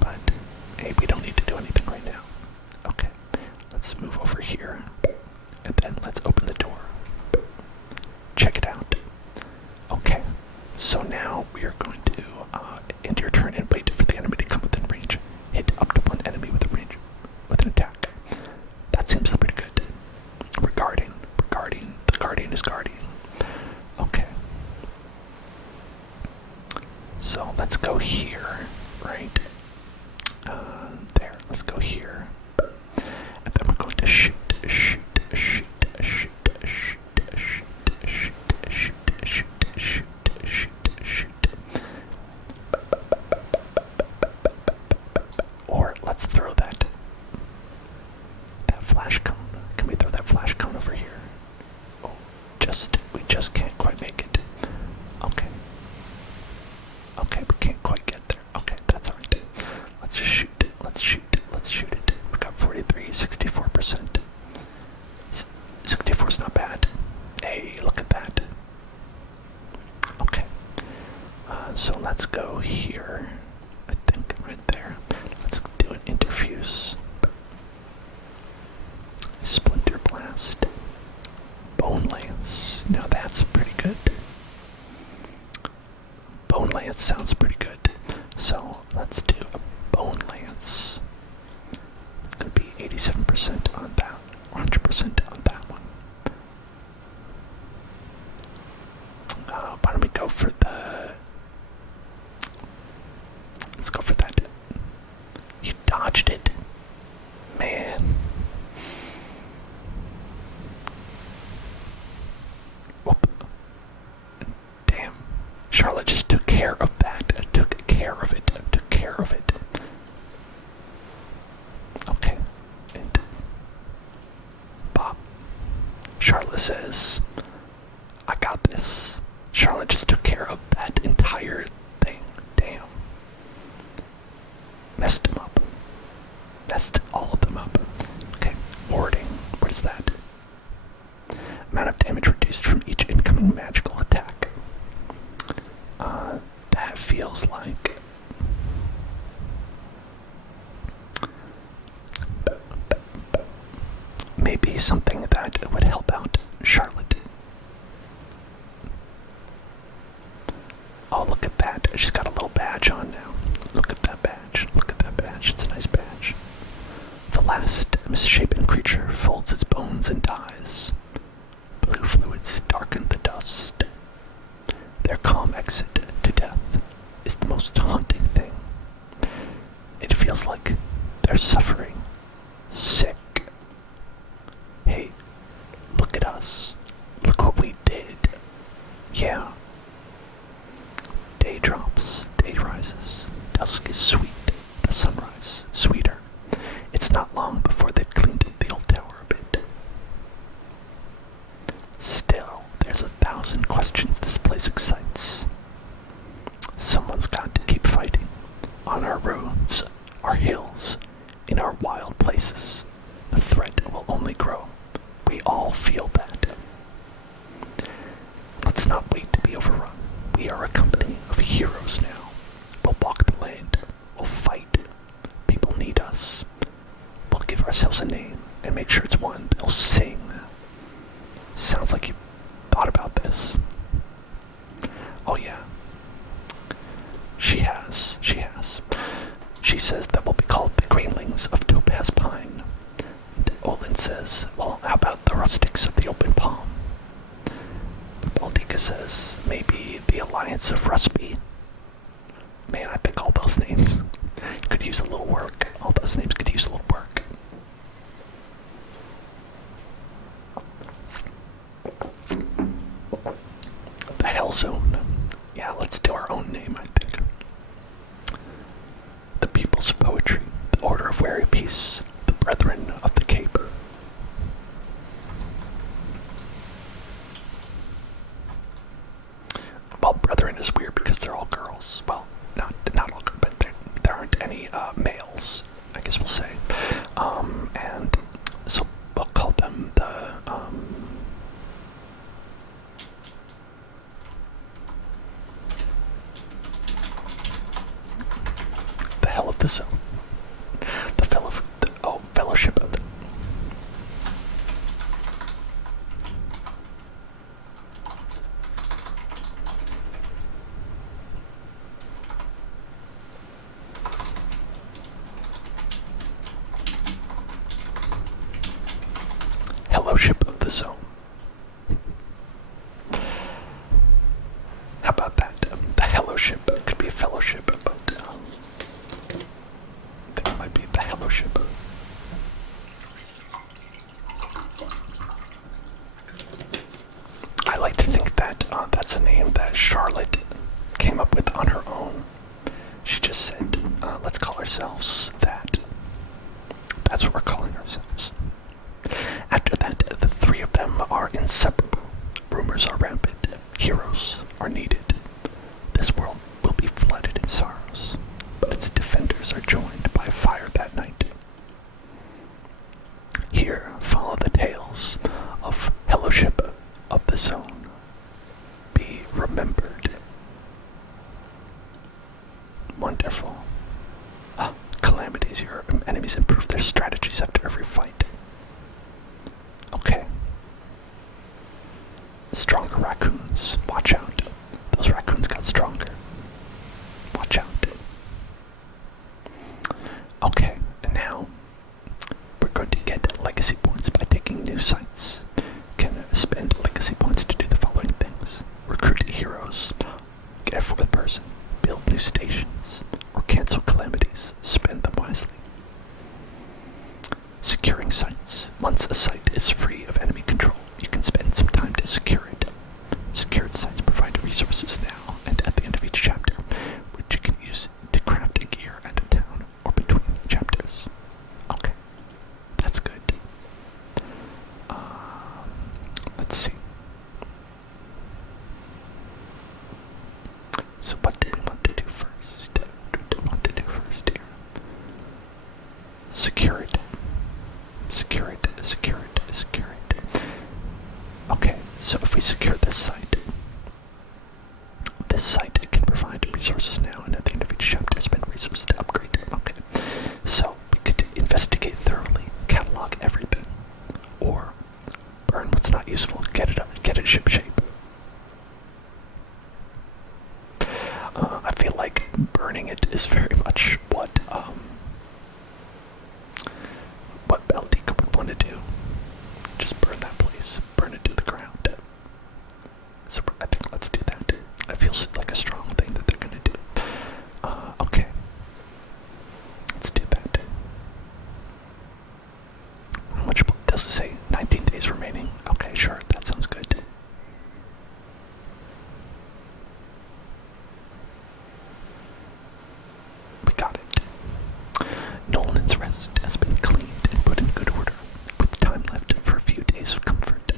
But hey, we don't need to do anything right now. Okay, let's move over here, and then let's open the door. Check it out. Okay, so now we are going to end your turn and wait for the enemy to come within range. Hit up to 1 enemy with an attack. That seems pretty good. Regarding, the guardian is guarding. Okay. So let's go here, right? There, let's go here. And then we're going to shoot. Or let's throw that flash cone. Can we throw that flash cone over here? Oh, we just can't quite make it. Okay, we can't quite get there. Okay, that's alright. Let's just shoot it. Let's shoot it. We got 43, 64%. 64 is not bad. Hey, look at that. Okay. So let's go here. I think right there. Let's do an interfuse. Splinter Blast. Bone Lance. Now that's pretty good. Bone Lance sounds pretty good. So let's do a Bone Lance. It's going to be 87% on that. 100% on that one. Why don't we go for let's go for that. You dodged it. Man. Whoop. Damn. Charlotte just took care of that. Took care of it. Okay. And says, I got this. Charlotte just took care of that entire thing. Damn. Messed him up. Messed all of them up. Okay, warding. What is that? Amount of damage reduced from each incoming magical attack. That feels like... maybe something that would help out Charlotte. Oh, look at that. She's got a little badge on now. Look at that badge. Look at that badge. It's a nice badge. The last misshapen creature folds its bones and dies. Blue fluids darken the dust. Their calm exit to death is the most haunting thing. It feels like they're suffering. Sick. Hey, look at us. Look what we did. Yeah. Day drops, day rises. Dusk is sweet. The sunrise, sweeter. It's not long before they've cleaned up the old tower a bit. Still, there's 1,000 questions this place excites. Someone's got to keep fighting. On our roads, our hills, in our wild places. The threat will only grow. We all feel that. Let's not wait to be overrun. We are a company of heroes now. We'll walk the land. We'll fight. People need us. We'll give ourselves a name and make sure it's one they'll sing. Sounds like you thought about this. Oh yeah. She has. She says that we'll be called the Greenlings of Topaz Pine. And Olin says, well, how about the Rustics of the Open Palm? Baldika says, maybe the Alliance of Rusby. Man, I think all those names could use a little work. All those names could use a little work. The Hell Zone. Yeah, let's do our own name, I think. The Pupils of Poetry. The Order of Wary Peace. The Brethren of the Cape. Well, Brethren is weird because they're all girls. Well, not all girls, but there aren't any males, I guess we'll say. And so we'll call them the Hell of the Zone. Fellowship of the... Fellowship of the Zone. How about that? The Fellowship. It could be a fellowship, but that might be the Fellowship. I like to think that that's a name that Charlotte came up with on her own. She just said, let's call ourselves that. That's what we're calling ourselves. After that, the three of them are inseparable. Rumors are rampant. Heroes are needed. This world will be flooded in sorrows, but its defenders are joined by fire that night. Here follow the tales of Fellowship of the Zone. Be remembered. Wonderful. Calamities. Your enemies improve their strategies after every fight. Okay. Stronger raccoons. Watch out. Those raccoons got stronger. Watch out. Okay, and now we're going to get legacy points by taking new sites. Can spend legacy points to do the following things. Recruit heroes. Get a fourth person. Build new stations. Or cancel calamities. Spend them wisely. Securing sites. Once a site is free of enemy control, you can spend some time to secure it. Secured sites provide resources now and at the end of each chapter, which you can use to craft a gear at a town or between chapters. Okay, that's good. Let's investigate thoroughly, catalog everything, or burn what's not useful, get it shipshape. I feel like burning it is very much what Baltica would want to do. Just burn that place, burn it to the ground. So I think let's do that. It feels like a strong thing that they're gonna do. Okay. Let's do that. How much does it say? 19 days remaining. Okay, sure, that sounds good. We got it. Nolan's rest has been cleaned and put in good order, with time left for a few days of comfort.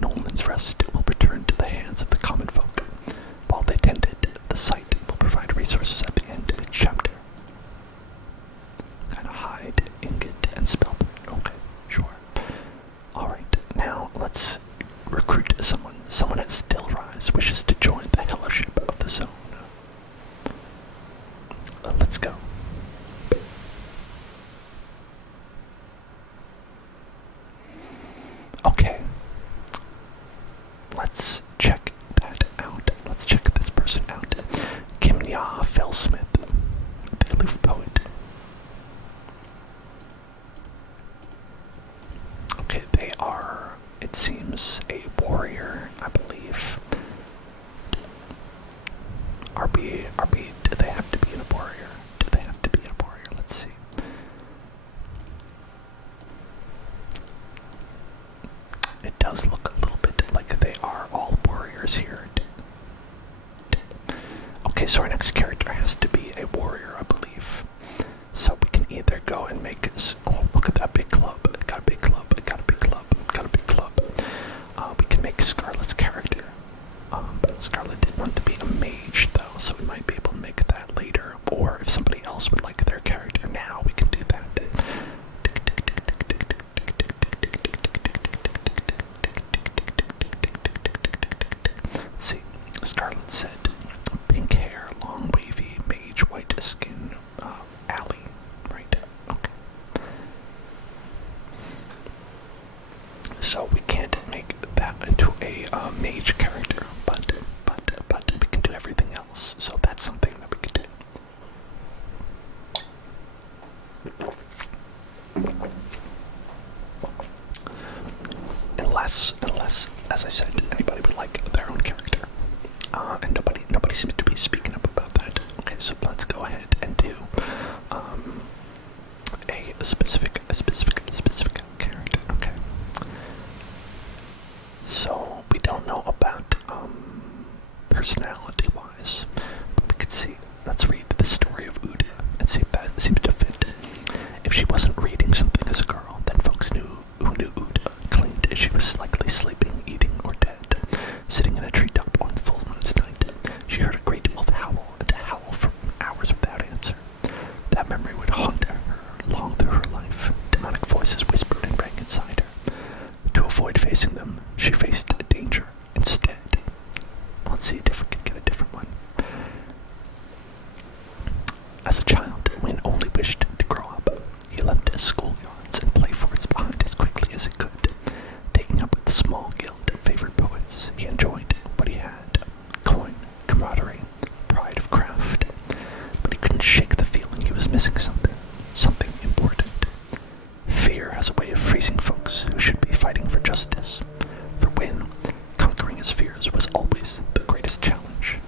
Nolan's rest will return to the hands of the common folk. While they tend it, the site will provide resources at the end of each chapter. Kind of hide, ingot, and spell. Okay, sure. Alright, now let's recruit someone. Someone at Stillrise wishes to join the Hellership of the Zone. Let's go. Okay. Let's check that out. Let's check this person out. Kimnya Fellsmith, the aloof poet. Okay, they are, it seems, a warrior, I believe. RB, do they have to be a warrior? Do they have to be a warrior? Let's see. It does look a little bit like they are all warriors here. Okay, so our next character has to be a warrior, I believe. So we can either go and make us. Oh, look at that big club. Got a big club. Got a big club. Got a big club. We can make Scarlet's character. But Scarlet did want to be a mage, though, so we might be able to make that later. Or if somebody else would like their character now, we can do that. Let's see. Scarlet said, pink hair, long wavy, mage, white skin, alley. Right. Okay. So we can't make that into a mage character, but we can do everything else. So that's something that we can do. Unless, as I said, anybody would like their own character, and nobody seems to be speaking up about that. Okay, so let's go ahead and do a specific character. Okay. So we don't know about personality-wise, but we could see. Let's read the story of Uda and see if that seems to fit. If she wasn't reading something as a girl, then folks who knew Uda claimed she was likely sleeping, eating, or dead. Sitting in a treetop on full moon's night, she heard a great wolf howl, and howl for hours without answer. That memory would haunt her long through her life. Demonic voices whispered and rang inside her. To avoid facing them, she faced a danger instead. Let's see if we can get a different one. As a child, Wynn only wished to grow up. He left his schoolyards and playforts behind as quickly as he could, taking up with the small guild of favorite poets. He enjoyed what he had: coin, camaraderie, pride of craft. But he couldn't shake the feeling he was missing something important. Fear has a way of freezing folks who should be fighting for justice. For Wynn, conquering his fears was always the greatest challenge.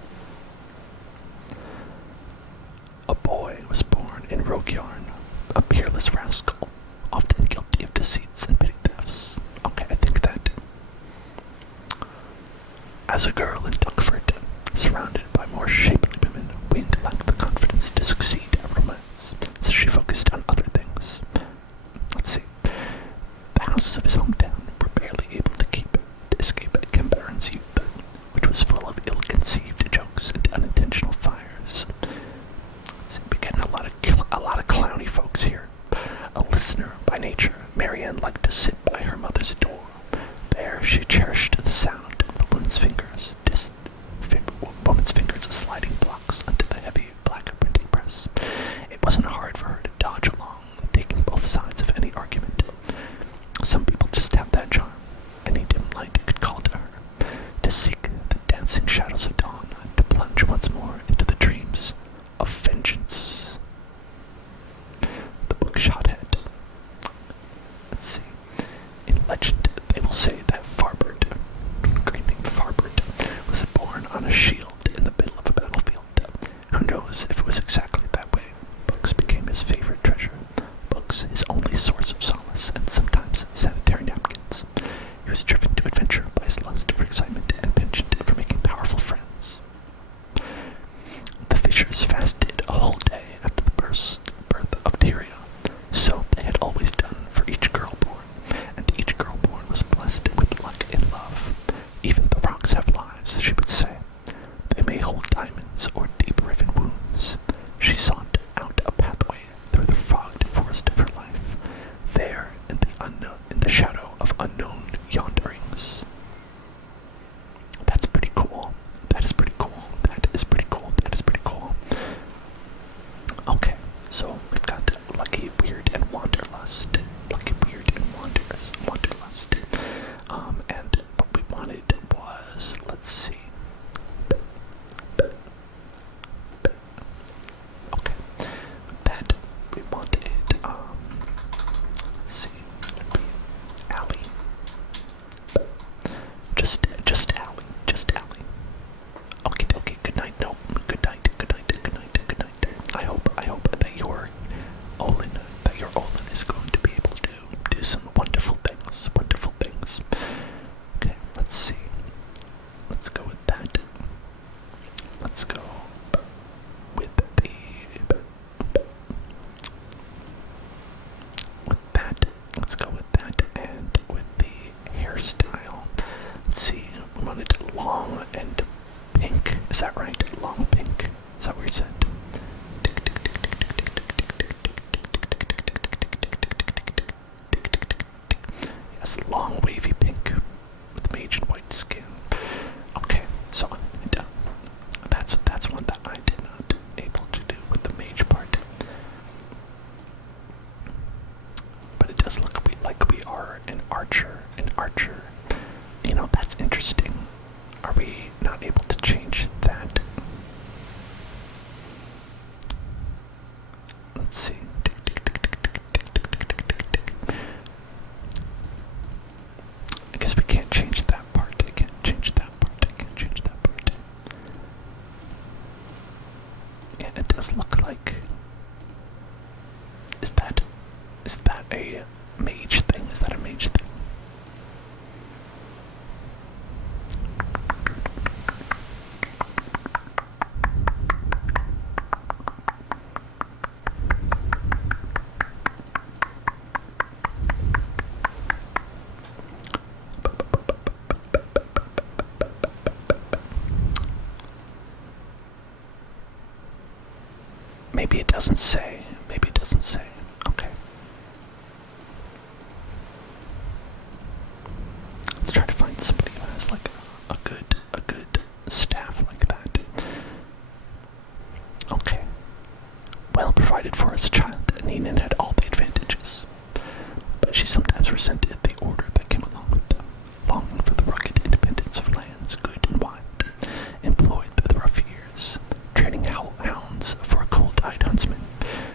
A boy was born in Rogyarn, a peerless rascal, often guilty of deceits and petty thefts. Okay, I think that. As a girl in Duckford, surrounded by more shapely women, Wynn lacked the confidence to succeed at romance, so she focused on other things. Let's see. The houses of his hometown were barely able to escape Cambaron's youth, which was full of ill-conceived jokes and unintentional fires. We're getting a lot of clowny folks here. A listener by nature, Marianne liked to sit by her mother's door. There she cherished the sound of the woman's fingers sliding blocks onto the heavy black printing press. It wasn't hard for her to dodge along, taking both sides argument. Some people just have that charm. Any dim light could call to her, to seek the dancing shadows of dawn, to plunge once more into the dreams of vengeance. The book shot ahead. Let's see. In legend, they will say that Farbert, great name Farbert, was born on a shield in the middle of a battlefield. Who knows if it was exactly that way? Books became his favorite treasure. Books, his only source of solace, and sometimes sanitary napkins. He was driven to adventure by his lust for excitement and penchant for making powerful friends. The Fishers fasted a whole day after the birth of Tyria, so they had always done for each girl born, and each girl born was blessed with luck and love. Even the rocks have lives, she would say. They may hold diamonds or deep-riven wounds. She sought out a pathway through the fogged forest of her life, there in the shadow of unknown yonderings. That's pretty cool. That is pretty cool. That is pretty cool. That is pretty cool. Okay, so we've got Lucky, Weird, and Wanderlust. Lucky, Weird, and Wanderlust. And what we wanted was, let's see. Okay, that we wanted, let's see, it'd be Allie. Just Allie. Okay, good night, no, good night. I hope that your Olin is going to be able to do some wonderful things. Okay, let's see. Let's go with that. Let's go with that. Let's go with that and with the hairstyle. Let's see. We wanted long and pink. Is that right? Long pink. Is that what you said? Yes, long wavy pink with mage and white skin. Okay, so that's one that I did not able to do with the mage part. But it does look like we are an archer. You know, that's interesting. Are we not able to change that? Let's see. I guess we can't change that part. I can't change that part. Yeah, it does look like. Is that a mage thing? Maybe it doesn't say. Okay. Let's try to find somebody who has like a good staff like that. Okay. Well provided for as a child, Neenan had all the advantages. But she sometimes resented the order that came along with them, longing for the rugged independence of lands good and wild, employed through the rough years, training hounds for a cold-eyed huntsman.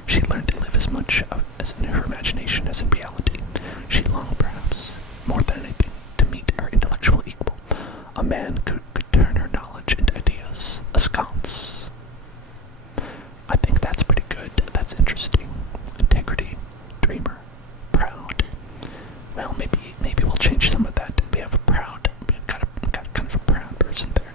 She learned to live as much as in her imagination as in reality. She longed, perhaps, more than anything, to meet her intellectual equal, a man who could turn her knowledge into ideas, a sconce. I think that's pretty good. That's interesting. Integrity, dreamer, proud. Well, maybe we'll change some of that. We've got kind of a proud person there.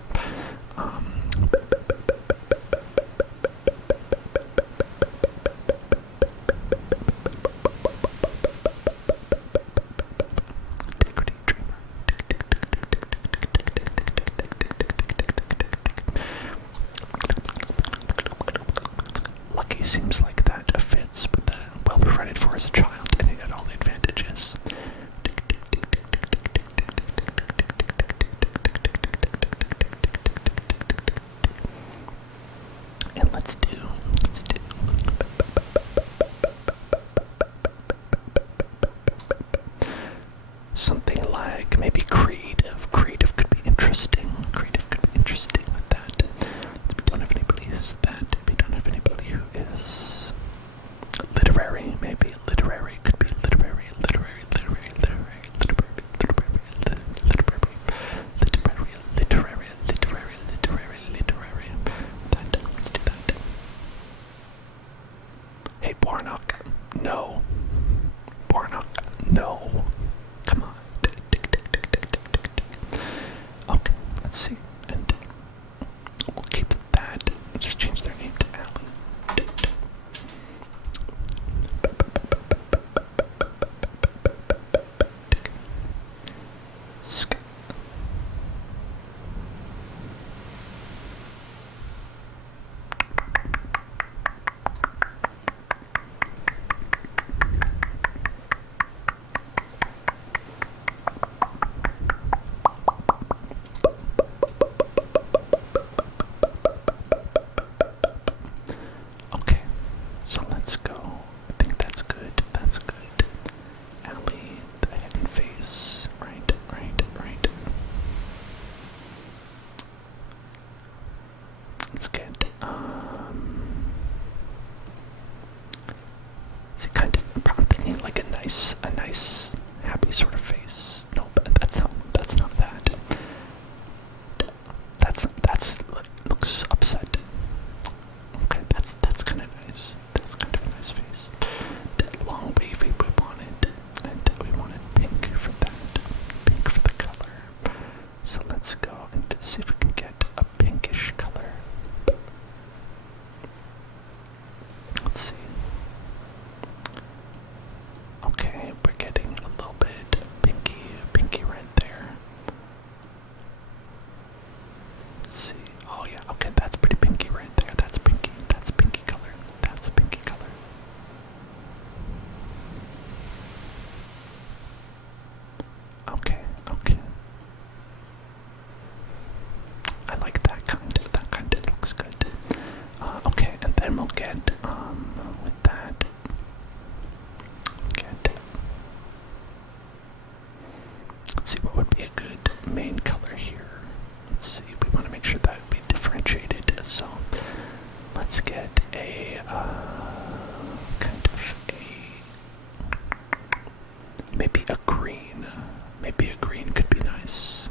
No. Come on. Okay, let's see. And we'll keep that. Just change their name to Allie. Okay, so let's go. I think that's good. That's good. Allie, the head and face. Right, right, right. Let's get, is it kind of, I'm thinking like a nice, happy sort of face. No, that's not that. That's, looks upset. Okay, that's kind of nice. That's kind of a nice face. That long wavy whip on it, and we wanted pink for that. Pink for the color. So let's go and see if we can get a pinkish color. Let's see. Okay, we're getting a little bit pinky red there. Let's see. Oh yeah, okay, that's pretty pinky right there. That's pinky color. That's a pinky color. Okay. I like that kind. That kind of looks good. Okay, and then we'll get, with that, let's see what would be a good main color here. Let's see, we want to make sure that we differentiated, so let's get a, kind of maybe a green. Maybe a green could be nice.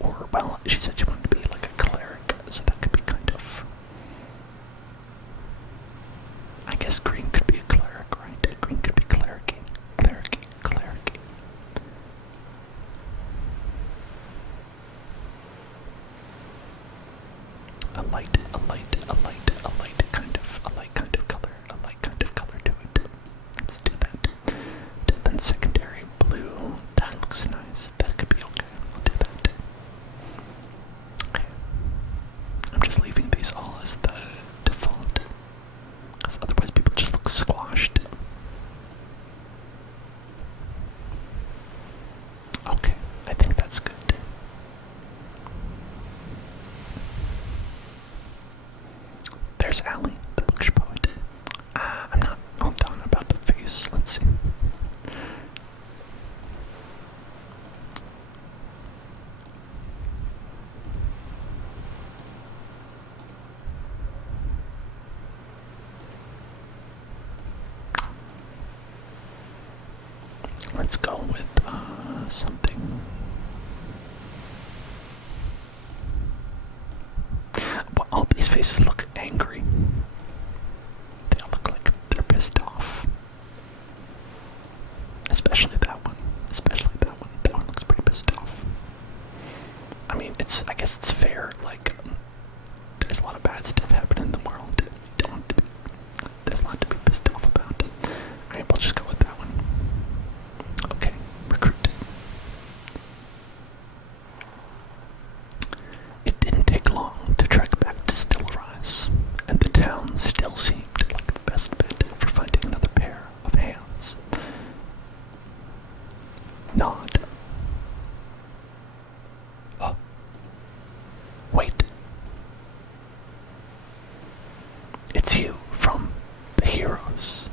Or, well, she said she wanted to be like a cleric, so that could be kind of, I guess green could be a cleric, right? Green could be cleric-y. A light kind of color to it. Let's do that. Then secondary blue. That looks nice. That could be okay. I'll do that. Okay. I'm just leaving these all as the default, because otherwise people just look squashed. Okay, I think that's good. There's Allie, the bookish poet. I'm not all done about the face. Let's see. Let's go with something. Well, all these faces look angry. They all look like they're pissed off. Especially that one. That one looks pretty pissed off. I mean, I guess it's fair. Like, there's a lot of bad stuff happening in the world. There's a lot to be pissed off about. Alright, we'll just go with that one. Okay, recruit. It didn't take long to trek back to Stillrise, and the town still seemed like the best bet for finding another pair of hands. Nod. Oh. Wait. It's you from the Heroes.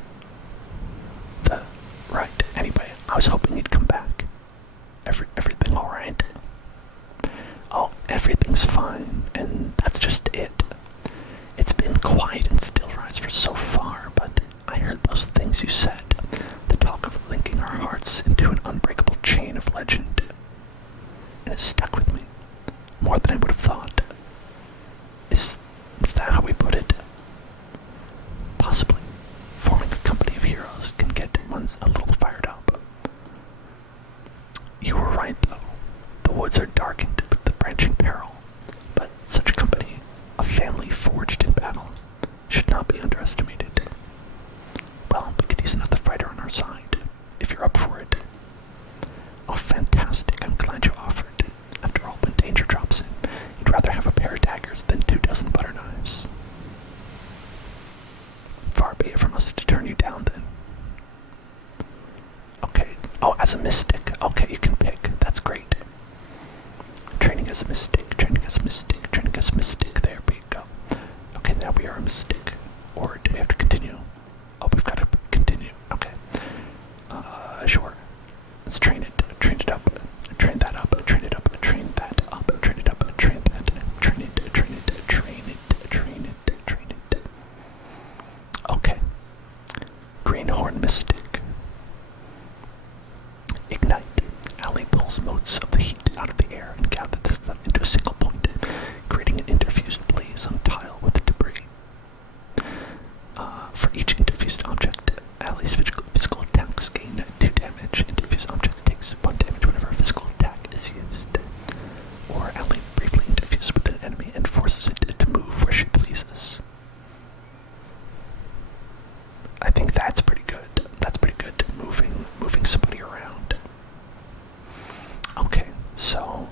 Right. Anyway, I was hoping you'd come back. Everything alright? Oh, everything's fine, and that's just it. It's been quiet in Stillrise for so far, but I heard those things you said. The talk of linking our hearts into an unbreakable chain of legend. And it stuck with me. More than I would have thought. Is that how we put it? Possibly. Forming a company of heroes can get one a little fired up. as a mystic. Okay, you can pick. That's great. Training as a mystic, training as a mystic, training as a mystic. There we go. Okay, now we are a mystic. Or do we have to continue? Oh, we've got to continue. Okay. Sure. Let's train it. Train it up. Train that up. Train it up. Train that up. Train it up. Train that. Train it. Train it. Train it. Train it. Train it. Okay. Greenhorn Mystic. Ignite. Ally pulls motes of the heat out of the air and gathers them into a single point, creating an interfused blaze on tile with the debris. For each interfused object, Ally's physical attacks gain 2 damage. Interfused objects takes 1 damage whenever a physical attack is used. Or Ally briefly interfuses with an enemy and forces it to move where she pleases. I think that's pretty good. That's pretty good. Moving somebody around. Okay, so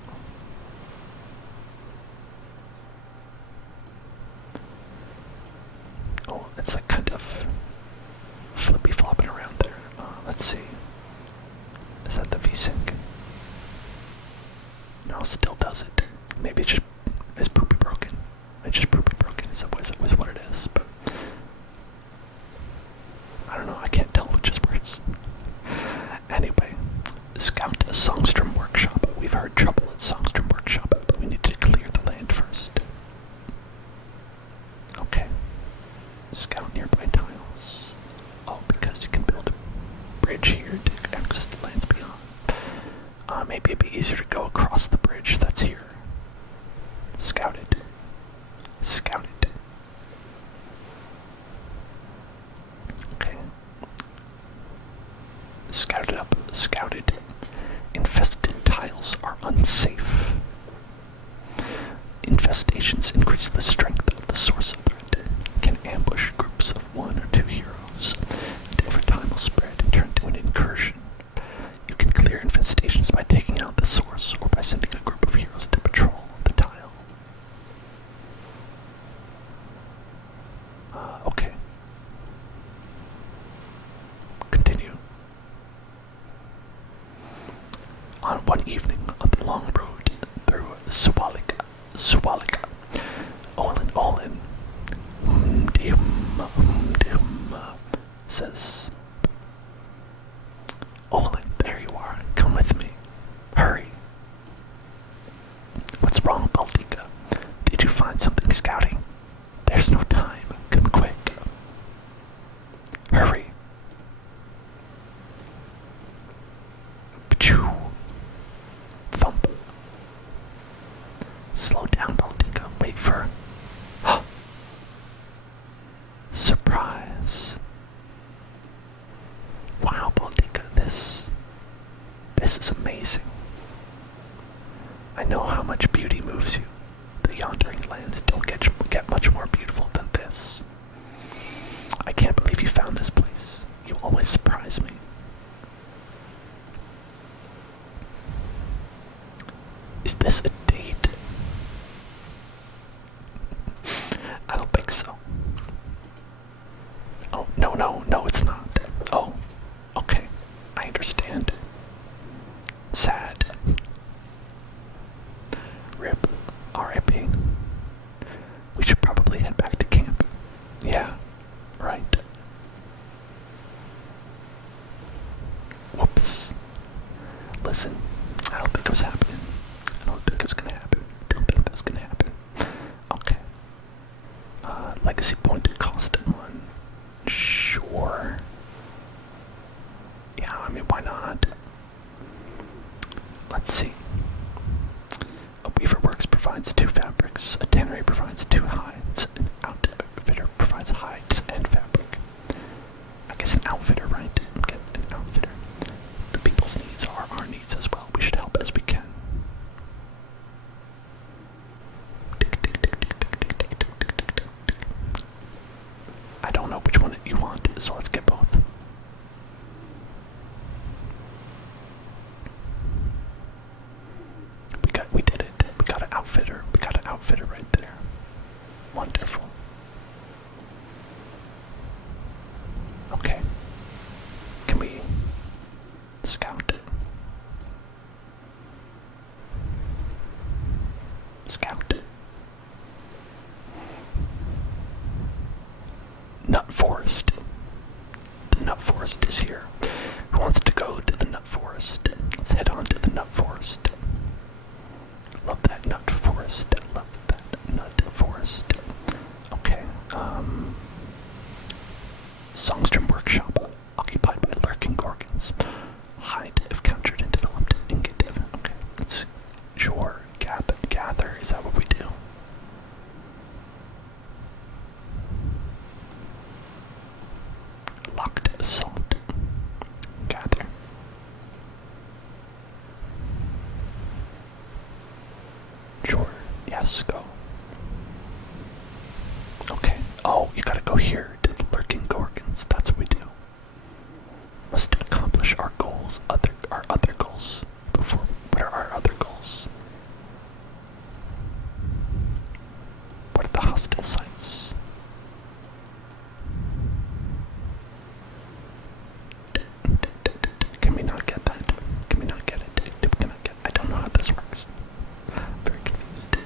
it's like kind of flippy flopping around there. Let's see. Is that the VSync? No, still does it. Maybe it's poopy broken. It's just poopy broken. Is what it is, but I don't know. I can't tell which is worse. Anyway, scout a Songstrom Workshop. We've heard trouble at Songstrom Workshop, but we need to clear the land first. Okay. Scout nearby tiles. Oh, because you can build a bridge here to access the lands beyond. Maybe it'd be easier to go across the bridge that's here. Scout it. Scout it. Okay. Scout it up. Scout it. Infested tiles are unsafe. Infestations increase the strength of the source of threat. Can ambush groups of 1 or 2 heroes. And over time will spread and turn to an incursion. You can clear infestations by taking out the source or by sending a group of heroes to patrol the tile. Okay. Continue. On one evening on the long road through Swalika, Olin, says, Olin, there you are, come with me, hurry. What's wrong, Baltica? Did you find something scouting? There's no time, come quick. Hurry. Pachoo. Thump. Slow down, Baltica. Wait for... Surprise. Wow, Baltica, this is amazing. I know how much beauty moves you. The Yondering Lands don't get much more beautiful than this. I can't believe you found this place. You always surprise me. Is this a date? I don't think so. Oh, no, it's not. Oh, okay. I understand. Sad. RIP. R.I.P. We should probably head back to camp. Yeah, right. Whoops. Listen, I don't think it was happening. I don't think it's gonna happen. Don't think that's gonna happen. Okay. Legacy point cost 1. Sure. Yeah, I mean, why not? Let's see. A weaver works provides 2 fabrics. A tannery provides 2 hides. An outfitter provides hides and fabric. I guess an outfitter, right? Get an outfitter. The people's needs are our needs as well. We should help as we can. I don't know which one you want, so let's get both. We did it. We got an outfitter. We got an outfitter right there. Wonderful. Okay. Can we scout it? Yes, go. Okay. Oh, you gotta go here to the lurking gorgons. That's what we do. Must accomplish our goals. Our other goals. Before, what are our other goals? What are the hostile sites? Can we not get that? Can we not get it? Can I get? I don't know how this works. I'm very confused.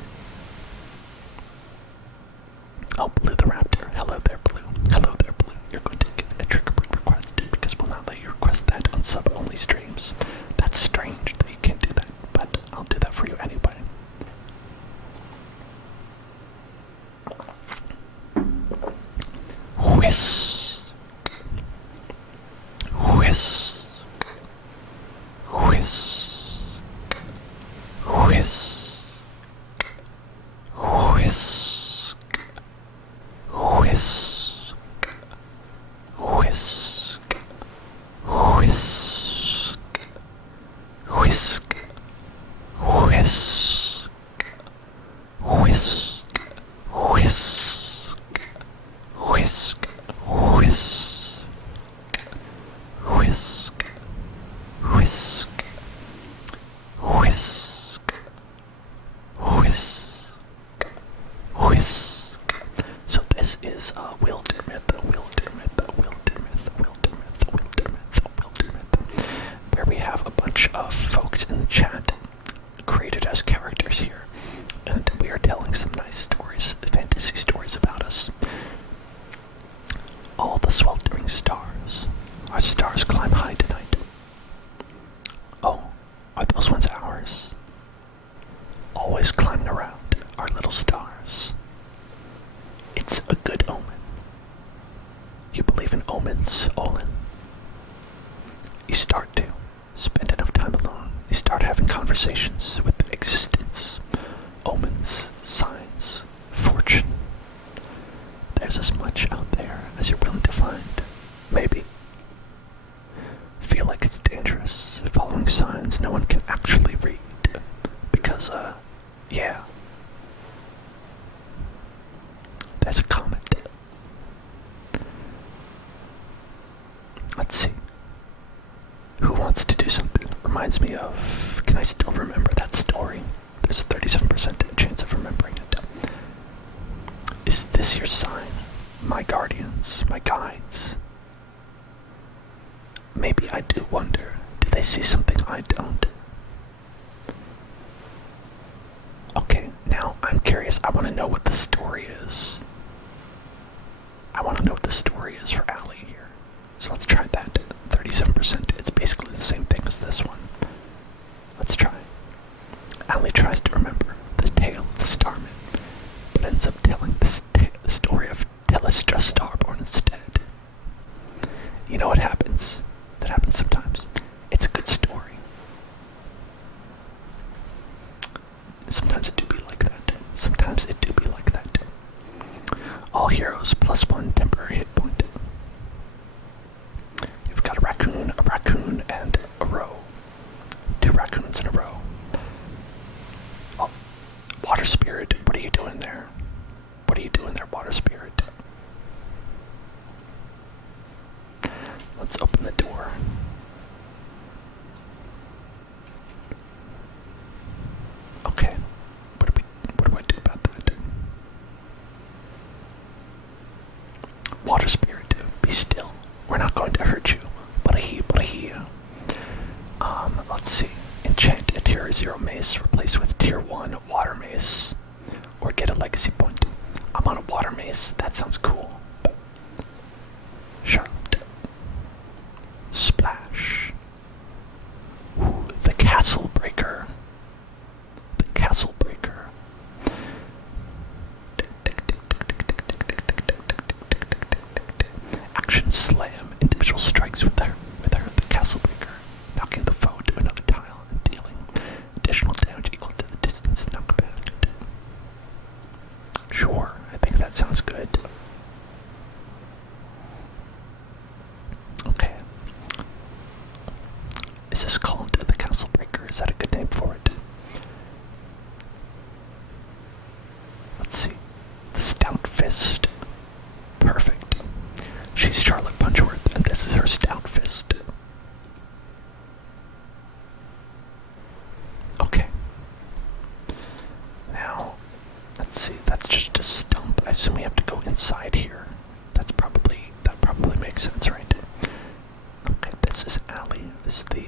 Oh, Blue the Raptor. Hello there, Blue. Hello there, Blue. You're going to get a trigger request because we'll not let you request that on sub-only streams. That's strange that you can't do that, but I'll do that for you anyway. Whisk. Whisk. Whisk. Whisk. Whisk. Whisk. Whisk. Whisk. Whisk. Whisk. Whisk. Whisk. Whisk. Whisk. Whisk. Whisk. Whisk. Whisk. Whisk. So this is Wildermyth, where we have a bunch of folks in the chat created as characters here, and we are telling some nice stories, fantasy stories about us. All the sweltering stars. Our stars climb high tonight. Oh, are those ones ours? Always climbing around, our little stars. It's a good omen. You believe in omens, Olin? You start to spend enough time alone. You start having conversations with existence, omens, signs, fortune. There's as much out there as you're willing to find. Maybe. Feel like it's dangerous, following signs no one can actually read. Because, yeah. There's a comet. Let's see. Who wants to do something? Reminds me of... Can I still remember that story? There's a 37% chance of remembering it. Is this your sign? My guardians, my guides. Maybe I do wonder, do they see something I don't? Okay, now I'm curious. I want to know what the story is. I want to know what the story is for Allie here. So let's try that. 37%. It's basically the same thing as this one. Let's try. Allie tries to remember the tale of the Starman, but ends up telling the story of Telestra Starborn instead. You know what happens? That happens sometimes. It's a good story. Sometimes it do be like that. Sometimes it do be like that. All heroes +1 temporary hit point. You've got a raccoon, and a row. 2 raccoons in a row. Oh, water spirit, what are you doing there? What are you doing there, water spirit? Let's open the door. Okay. What do I do about that? Water spirit, be still. We're not going to hurt you. Let's see. Enchant a tier 0 mace, replace with tier 1 water mace, or get a legacy point. I'm on a water mace. That sounds cool. Charlotte. Splash. Ooh, the castle breaker. The castle breaker. Action slam. Individual strikes with her, the castle breaker, knocking the foe to another tile and dealing additional damage equal to the distance knockback. Sure, I think that sounds good. is the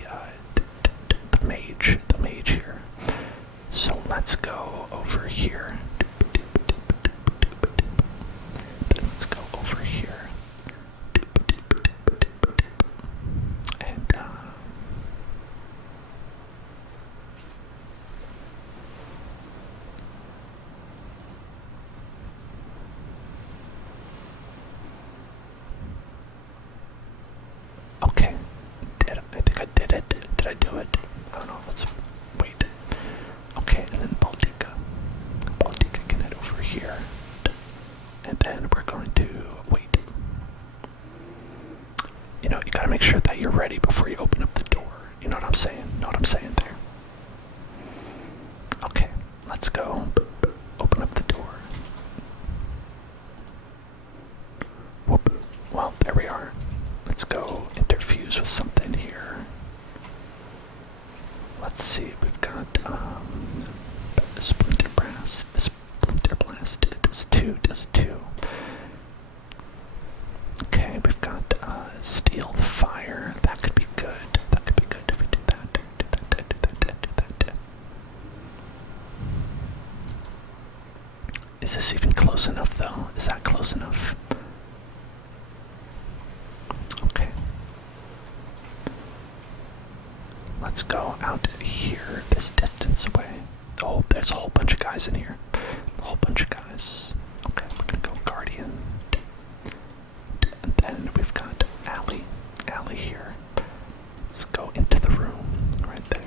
mage here. So let's go over here. Let's go over here. And okay. I think I did it. Did I do it? I don't know. Let's wait. Okay, and then Baltica. Baltica can head over here. And then we're going to wait. You know, you gotta make sure that you're ready before you open up the door. You know what I'm saying? Know what I'm saying there? Okay, let's go. Open up the door. Whoop. Well, there we are. Let's go interfuse with something here. Let's see, we've got splinter brass, splinter blast, does two. Okay, we've got steal the fire. That could be good. That could be good if we do that. Do that. Is this even close enough though? Is that close enough? Okay. Let's go out here, this distance away. Oh, there's a whole bunch of guys in here. A whole bunch of guys. Okay, we're gonna go Guardian. And then we've got Allie here. Let's go into the room right there.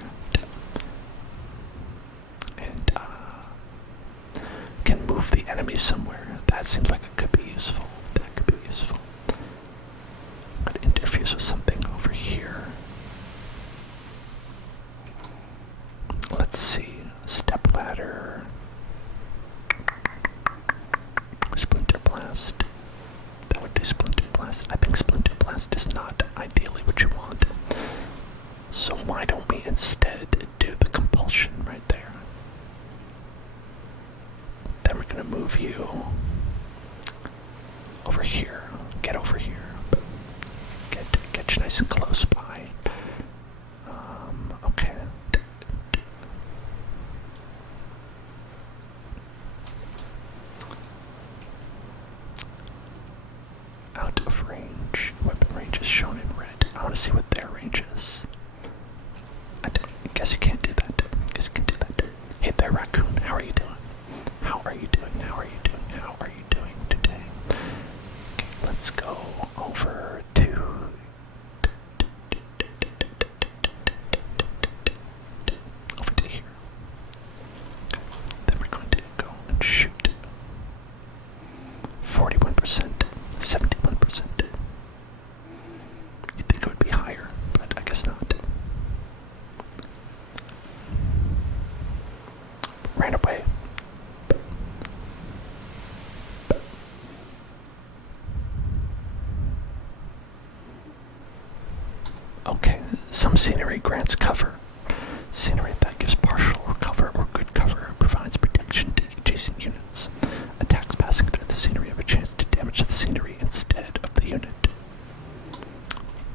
And can move the enemy somewhere. That seems like it could be useful. That could be useful. Could interfuse with something over here. Let's see. Step ladder. Splinter blast. That would do splinter blast. I think splinter blast is not ideally what you want. So why don't we instead do the compulsion right there? Then we're gonna move you over here. Get over here. Get you nice and close by. Okay. Out of range. Weapon range is shown in red. I want to see what their range is. I guess you can't do that. Guess you can do that. Hey there, raccoon. How are you doing? How are you doing? How are you doing? How are you doing today? Okay, let's go over to here. Then we're going to go and shoot. 41%, 71%. You'd think it would be higher, but I guess not. Ran away. Okay, some scenery grants cover. Scenery that gives partial cover or good cover provides protection to adjacent units. Attacks passing through the scenery have a chance to damage the scenery instead of the unit.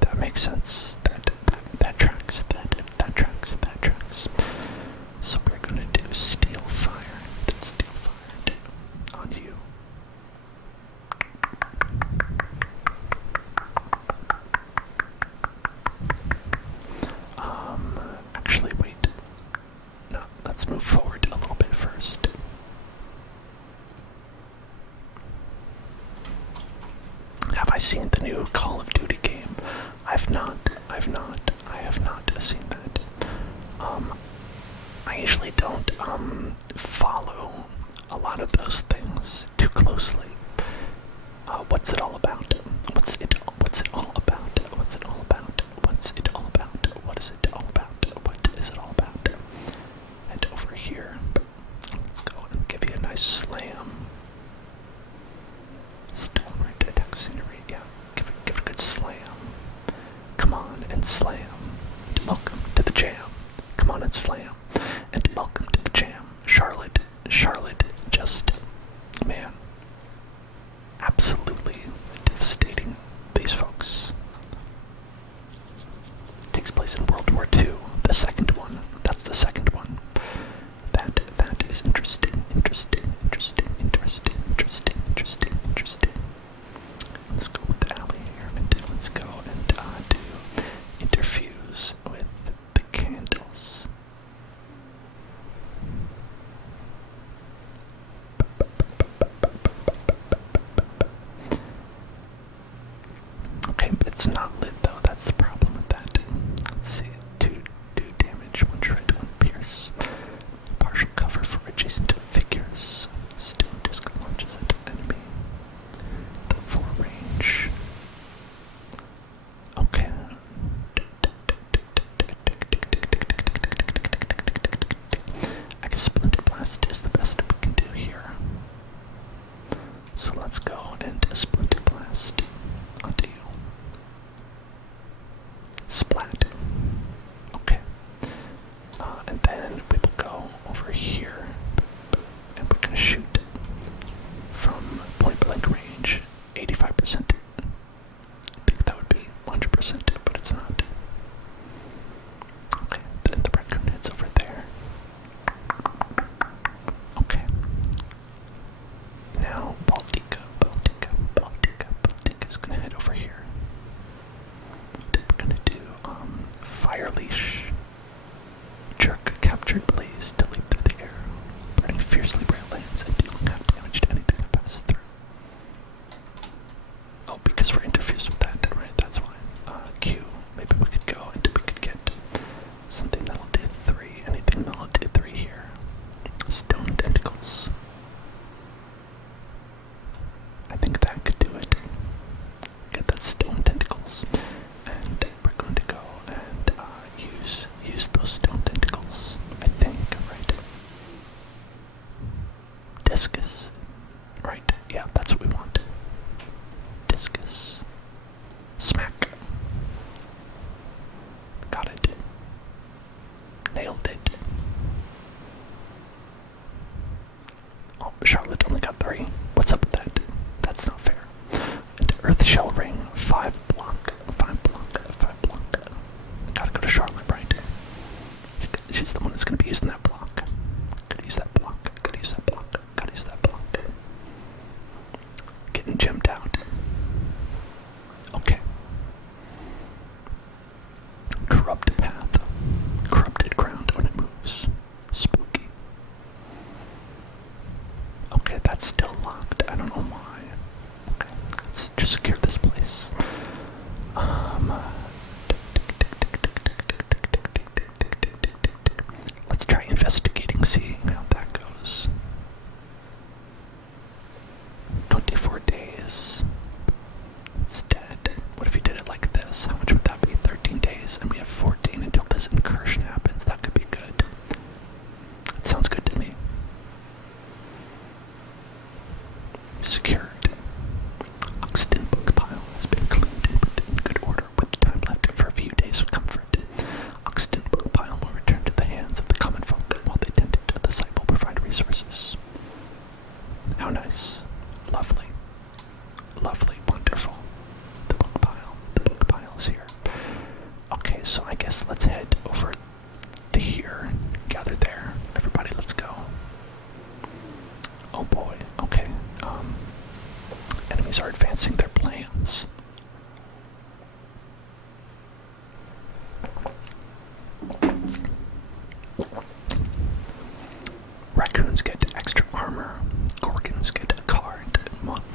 That makes sense. That tracks. That tracks. So we're gonna do steal fire. Steal fire on you. Actually, wait. No, let's move forward a little bit first. Have I seen the new Call of Duty game? I have not seen that. I usually don't follow a lot of those things too closely. What's it all about? What's it all about? What's it all about? What is it all about? What is it all about? Head over here. Let's go and give you a nice slam. Still right to attack scenery. Yeah, give it a good slam. Come on and slam. And welcome to the jam. Come on and slam. And welcome to the jam. Charlotte, just, man, absolutely cities in World War II. The second one. That's the second one. That is interesting. Interesting. Let's go with Allie here, and let's go and do interfuse with the candles. Okay, it's not lit though, that's the problem with that. Let's see, 2 damage, 1 shred, 1 pierce. Partial cover for adjacent figures. Stone disc launches at enemy. The 4 range. Okay. I guess Splinter Blast is the best we can do here. So let's go and Splinter Blast onto you. Splat. Okay. And then we will go over here and we're going to shoot from point blank range 85%. I think that would be 100%, but it's not. Okay, then the raccoon heads over there. Okay. Now Baltica is gonna head over here. We're gonna do fire leash. Jerk captured blaze to leap through the air, burning fiercely bright lanes and dealing half damage to anything that passes through. Oh, because we're interfused with that, right? That's why. Q. Maybe we could go and we could get something that'll do 3. Anything that'll do 3 here. Stone tentacles. I think that could do it. Get that stone tentacles. And we're going to go and use those stone tentacles. I think, right? Discus. Right, yeah, that's what we want. Discus. Smack. Got it. Nailed it. Oh, Charlotte only got 3. What's up with that? That's not fair. And Earth Shell Ring, 5 block. Gotta go to Charlotte, right? She's the one that's gonna be using that block. Gotta use that block. Getting gemmed out. Okay. Corrupt path. Corrupted ground when it moves. Spooky. Okay, that's still locked. I don't know why. Okay, let's just secure this place. Let's try investigating, seeing how that goes. 24 days. It's dead. What if you did it like this? How much would that be? 13 days, and we have 14 until this incursion happens. That could be good. It sounds good to me. Secured. Oxton book pile has been cleaned and put in good order with time left for a few days of comfort. Oxton book pile will return to the hands of the common folk while they tend to the site will provide resources. How nice. Lovely. Wonderful. The book pile's here. Okay, so I guess let's head over to here. Gather there. Everybody, let's go. Oh boy. Okay. Enemies are advancing their plans. Raccoons get extra armor. Gorgons get a card.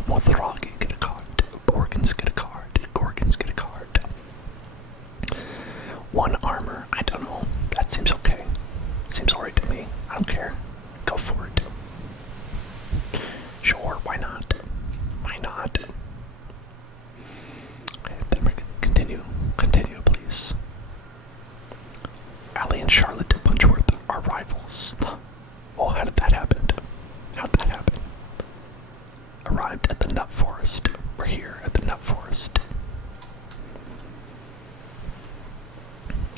Mothragi get a card. Borgons get a card. Gorgons get a card. 1 armor. I don't know. That seems okay. Seems alright to me. I don't care. Go for it. Sure, why not? Okay, then we're gonna continue, please. Allie and Charlotte Punchworth are rivals. Oh, how did that happen? Arrived at the Nut Forest. We're here at the Nut Forest.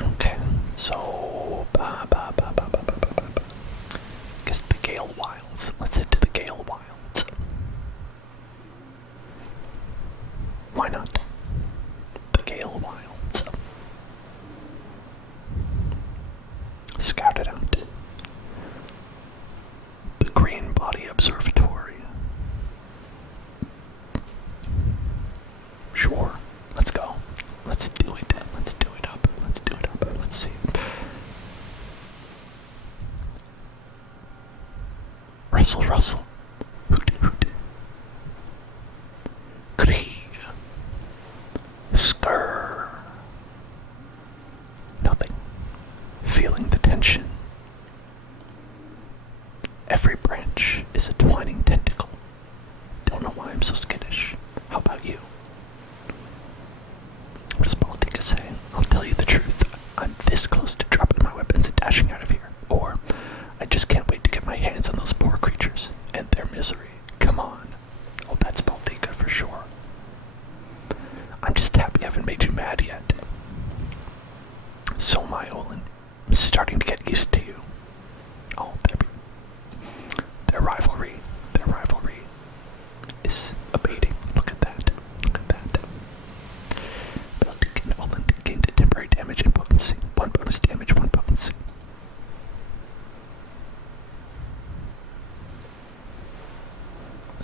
Okay, so guess the Gale Wilds. Let's head to the Gale Wilds. Why not? The Gale Wilds. Rustle, rustle. Hoot, hoot. Cree. Skr. Nothing. Feeling the tension. Every branch is a twining tentacle. Don't know why I'm so skittish. How about you? What does Baltica say? I'll tell you the truth. I'm this close to dropping my weapons and dashing out of here. Or, I just can't wait to get my hands on those poor creatures and their misery. Come on. Oh, that's Baltica for sure. I'm just happy I haven't made you mad yet. So my Olin, I'm starting to get used to you. Oh, their rivalry is abating. Look at that. Look at that. Baltic and Olin gained temporary damage and potency. 1 bonus damage, 1 potency.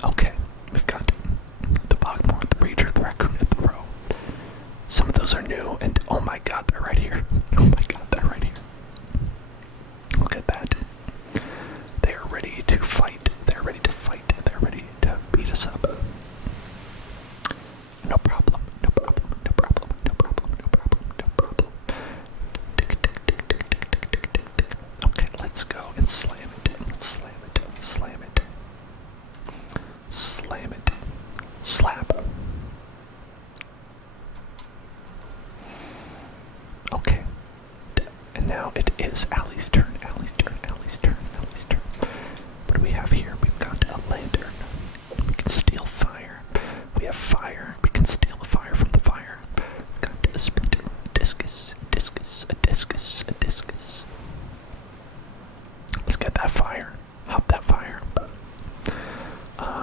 Okay, we've got the Bogmore, the Rager, the Raccoon, and the Roe. Some of those are new, and oh my god, they're right here. Oh my god, they're right here. Look at that. They are ready to fight. They're ready to fight. They're ready to beat us up. No problem. No problem. No problem. No problem. No problem. No problem. Tick, tick, tick, tick, tick, tick, tick, tick, tick. Okay, let's go and slam it. Let's slam it. Slam it. Slam it. Slap. Okay. And now it is Allie's turn. Allie's turn. Allie's turn. Allie's turn. What do we have here? We've got a lantern. We can steal fire. We have fire. We can steal the fire from the fire. We've got a splinter, a discus, a discus, a discus, a discus. Let's get that fire. Hop that fire.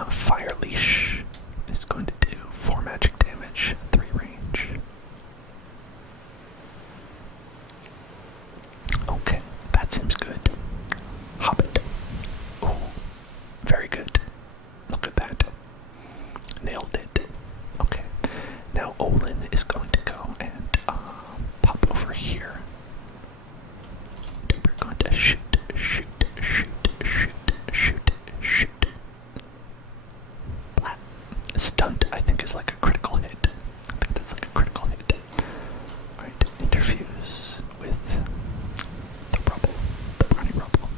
Fire leash is going to do 4 magic damage, 3 range. Okay, that seems good. Hop it. Oh, very good. Look at that. Nailed it. Okay, now Olin is going to go and pop over here. We're going to shoot. Blah. Stunt, I think, is like a critical hit. I think that's like a critical hit. Alright, interfuse with the rubble, the brownie rubble.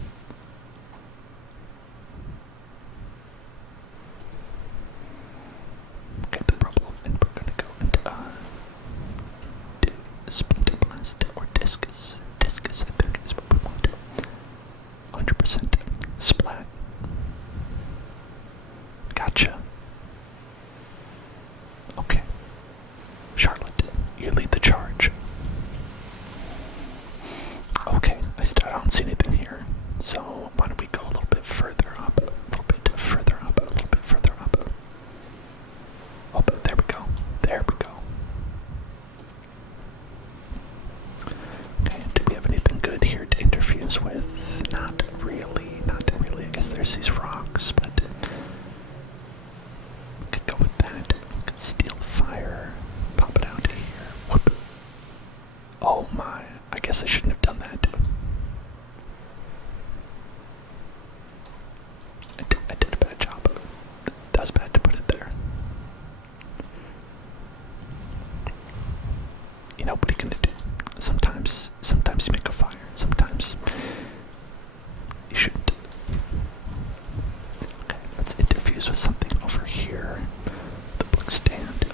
Get the rubble, and we're gonna go and do splinter blast or discus. Discus, I think, is what we want. 100% splat. Gotcha. Okay. Charlotte, you lead the charge. Okay, I don't see anything here. So why don't we go a little bit further up? A little bit further up. A little bit further up. Oh, there we go. There we go. Okay, do we have anything good here to interfuse with? Not really. Not really. I guess there's these rocks, but we could go with that. We could steal the fire. Pop it out here. Whoop. Oh my. I guess I shouldn't have done that. I did a bad job. That was bad to put it there. You know, what are you gonna do? Sometimes you make a fire. Sometimes you shouldn't. Okay, let's interfuse with something over here. The book stand.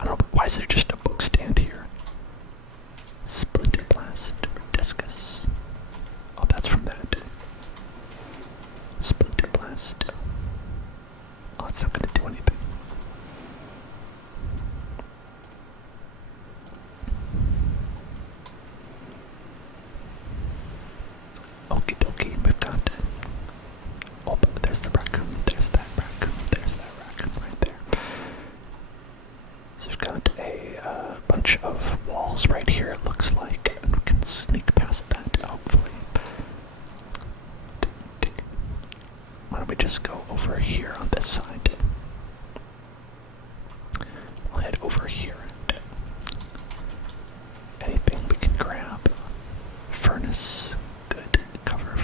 I don't know, why is there just a book stand here? Splinter blast or discus. Oh, that's from that. Splinter blast. Oh, it's not gonna do anything. Okie dokie, we've got. Oh, there's the raccoon. There's that raccoon. There's that raccoon right there. So we've got a bunch of walls right here, it looks like, and we can sneak past that, hopefully. Why don't we just go over here on this side? We'll head over here. Anything we can grab. Furnace. Good. Cover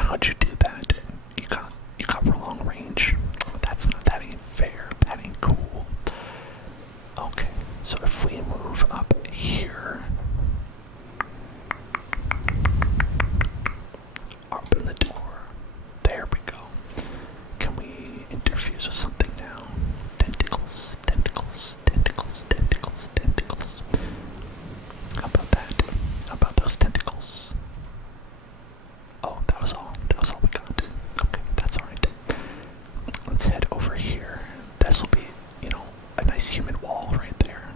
how'd you do that? You got real long range. That ain't fair. That ain't cool. Okay, so if we move up here, open the door. There we go. Can we interfuse with something now? Tentacles, tentacles, tentacles, tentacles, tentacles. How about that? How about those tentacles? Oh, that was all. That was all we got. Okay, that's alright. Let's head over here. This will be, a nice human wall right there.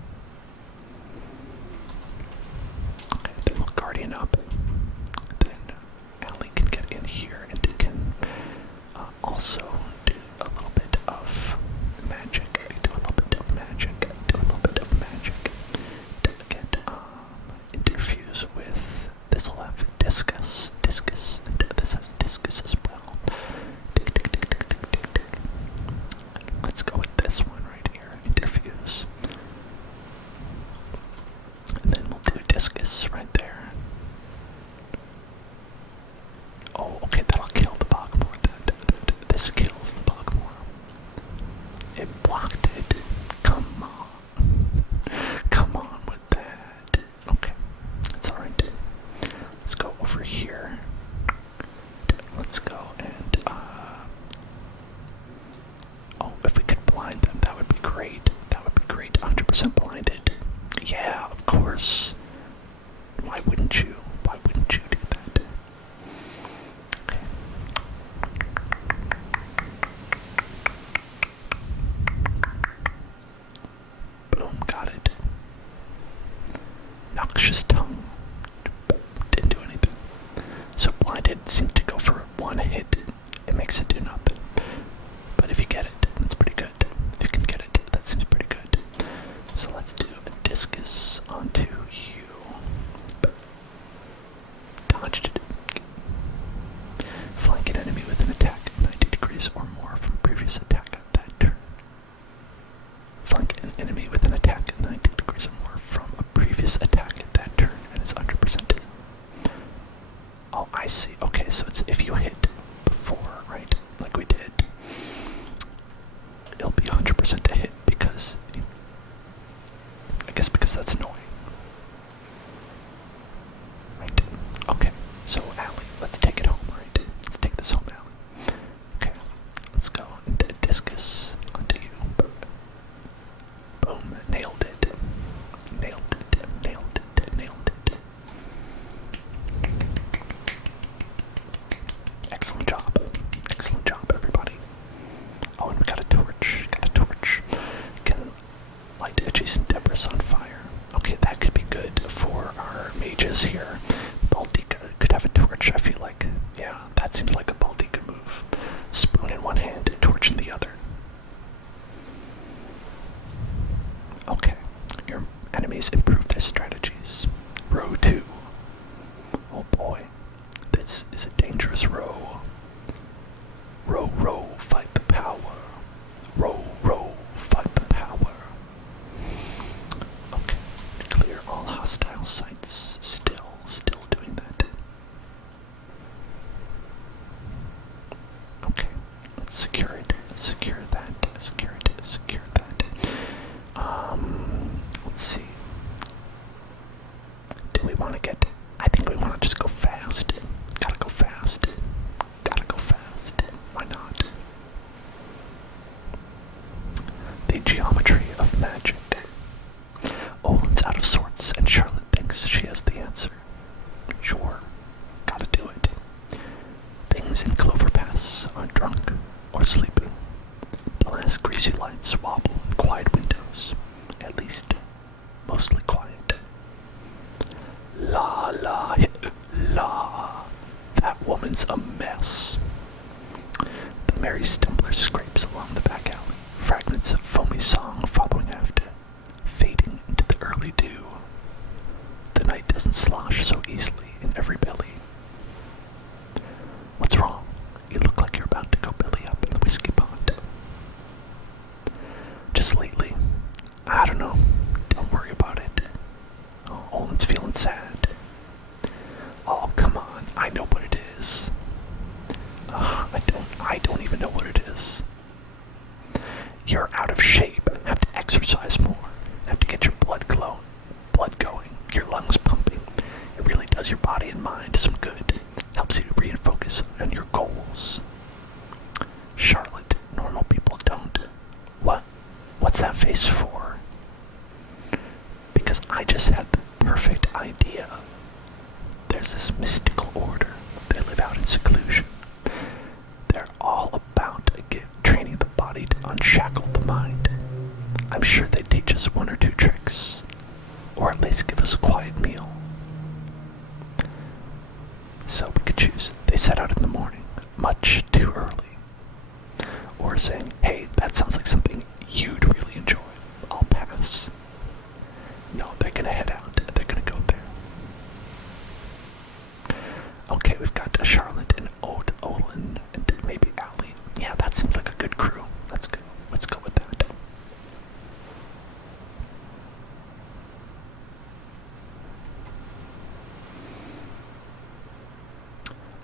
Okay, then we'll guardian up. Then Allie can get in here and can also do a little bit of magic. Do a little bit of magic. Do a little bit of magic. To get interfuse with. This will have discus. Discus. And this has discus as well. Tick, tick, tick, tick, tick, tick, tick. Let's go with this one right here. Interfuse. And then we'll do discus right there. Oh, okay, that'll kill the Bogmore. This kills the Bogmore. It blocked it. Come on. Come on with that. Okay, that's alright. Let's go over here. Let's go and, oh, if we could blind them, that would be great. That would be great. 100% blinded. Yeah, of course. Why wouldn't you? Why wouldn't you do that? Okay. Boom, got it. Noxious tongue. Didn't do anything. So blinded seems to go for one hit. It makes it do nothing. But if you get it, that's pretty good. If you can get it, that seems pretty good. So let's do a discus onto you. Dodged it. Flank an enemy with an attack 90 degrees or more from previous attack at that turn. Flank an enemy with an attack 90 degrees or more from a previous attack at that turn, and it's 100%. Oh, I see. Okay, so it's if you hit before, right? Like we did. It'll be 100% a hit because, I guess because that's annoying. Right. Okay, so Allie, let's take it home, right? Let's take this home, Allie. Okay, let's go. Discus onto you. Boom, nailed it. Nailed it, nailed it, nailed it. Excellent job. Excellent job, everybody. Oh, and we got a torch. Got a torch. Can light adjacent debris on fire. Okay, that could be good for our mages here. Baldika could have a torch, I feel like. Yeah, that seems like a Baldika move. Spoon in one hand, torch in the other. Okay, your enemies improve their strategies. Row 2. Oh boy, this is a dangerous row. Row, row, fight the power. Row, row, fight the power. Okay, clear all hostile sites. Still doing that. Okay, let's secure it. Secure that. Secure it. Secure that. Let's see. Do we want to get... I think we want to just go fast. Gotta go fast. Gotta go fast. Why not? The geometry of magic. Olin's out of sorts, and Charlotte thinks she has the answer. Sure. Gotta do it. Things in Clover Pass are drunk or sleeping. The last greasy lights wobble in quiet windows. At least, mostly quiet. La la la. That woman's a mess. The merry stumbler scrapes along the back alley, fragments of foamy song following after, fading into the early dew. The night doesn't slosh so easily in every belly. What's wrong? You look like you're about to go belly up in the whiskey pot. no order. They live out in seclusion. They're all about training the body to unshackle the mind. I'm sure they'd teach us one or two tricks, or at least give us a quiet meal. So we could choose. They set out in the morning, much too early. Or saying, hey, that sounds like something you'd really enjoy. I'll pass. No, they're gonna head out. They're gonna go there. Okay, we've got Charlotte and Olin and maybe Allie. Yeah, that seems like a good crew. Let's go. Let's go with that.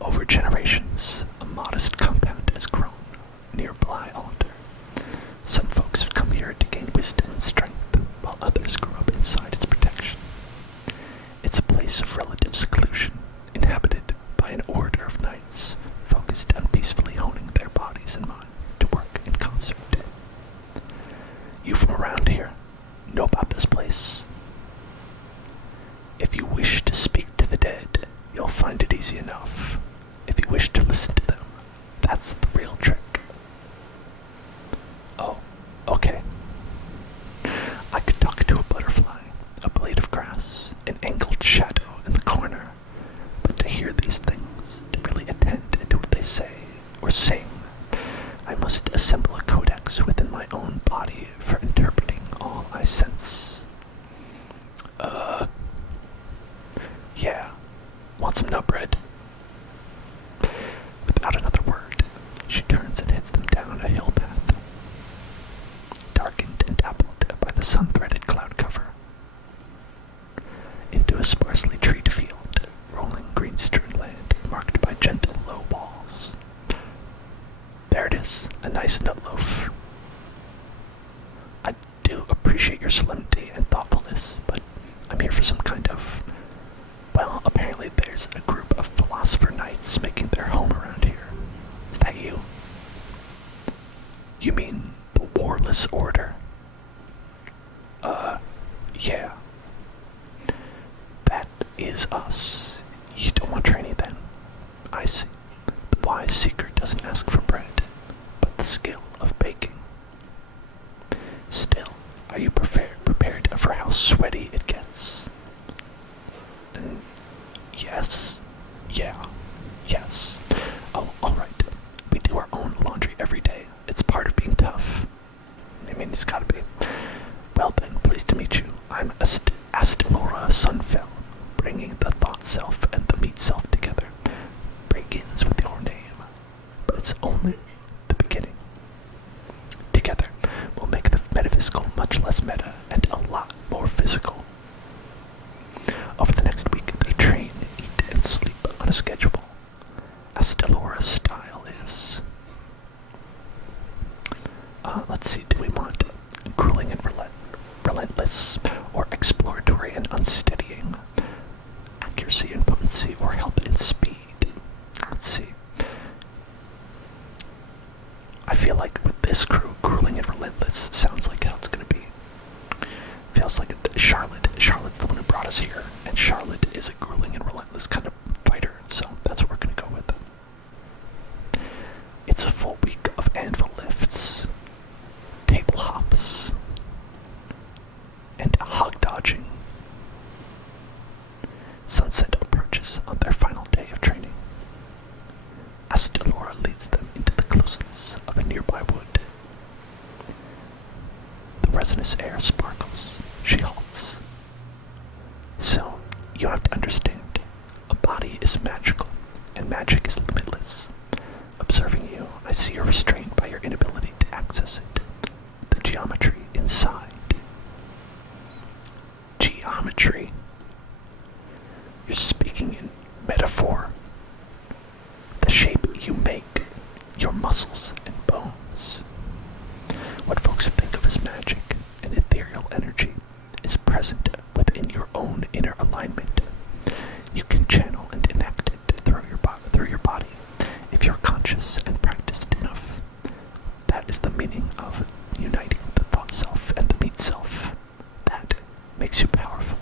Over generations, a modest compound has grown near Bly Altar. Some folks have come here to gain wisdom and strength, while others grew up inside its protection. It's a place of relative seclusion, inhabited by an order of knights focused on peacefully honing their bodies and minds to work in concert. You from around here know about this place? If you wish to speak to the dead, you'll find it easy enough. If you wish to listen to them, that's the real trick. Oh, okay. I could talk to a butterfly, a blade of grass, an angled shadow in the corner, but to hear these things, to really attend to what they say or sing, I must assemble a codex within my own body for interpreting all I sense. Yeah. Want some nut bread? Without another word, she turns and heads them down a hill path, darkened and dappled by the sun-threaded cloud cover, into a sparsely treed field, rolling green-strewn land marked by gentle low walls. There it is, a nice nut loaf. I do appreciate your solemnity and thoughtfulness, but I'm here for some kind of... Well, apparently there's a group of philosopher knights making their home around here. Is that you? You mean the Warless Order? Yeah. That is us. You don't want training then? I see. The wise seeker doesn't ask for bread, but the skill of baking. Still, are you prepared for how sweaty it gets? Yes. Yeah. Yes. Oh, alright. We do our own laundry every day. It's part of being tough. I mean, it's gotta be. Well then, pleased to meet you. I'm Astelora Sunfell, bringing the thought self and the meat self together. Begins with your name, but it's only the beginning. Together, we'll make the metaphysical much less meta and a lot more physical. Over the next week, they train, eat, and sleep on a schedule. Astelora's style is... let's see, do we want grueling and relentless, or exploratory and unsteadying? Accuracy and potency, or help and speed? Let's see. I feel like with this crew, grueling and relentless sounds like how it's gonna be. Feels like Charlotte's the one who brought us here, and Charlotte is a grueling and relentless kind of fighter, so that's what we're gonna go with. It's a full week of anvil lifts, table hops, and hog dodging. Sunset approaches on their final day of training. Astelora leads them into the closeness of a nearby wood. The resinous air sparkles. She halts. So, you have to understand, a body is magical, and magic is limitless. Observing you, I see you're restrained by your inability to access it. The geometry inside. Geometry? You're speaking in metaphor. The shape you make, your muscles and bones. What folks think of as magic and ethereal energy is present within your own inner alignment. You can channel and enact it through your body if you're conscious and practiced enough. That is the meaning of uniting the thought self and the meat self. That makes you powerful.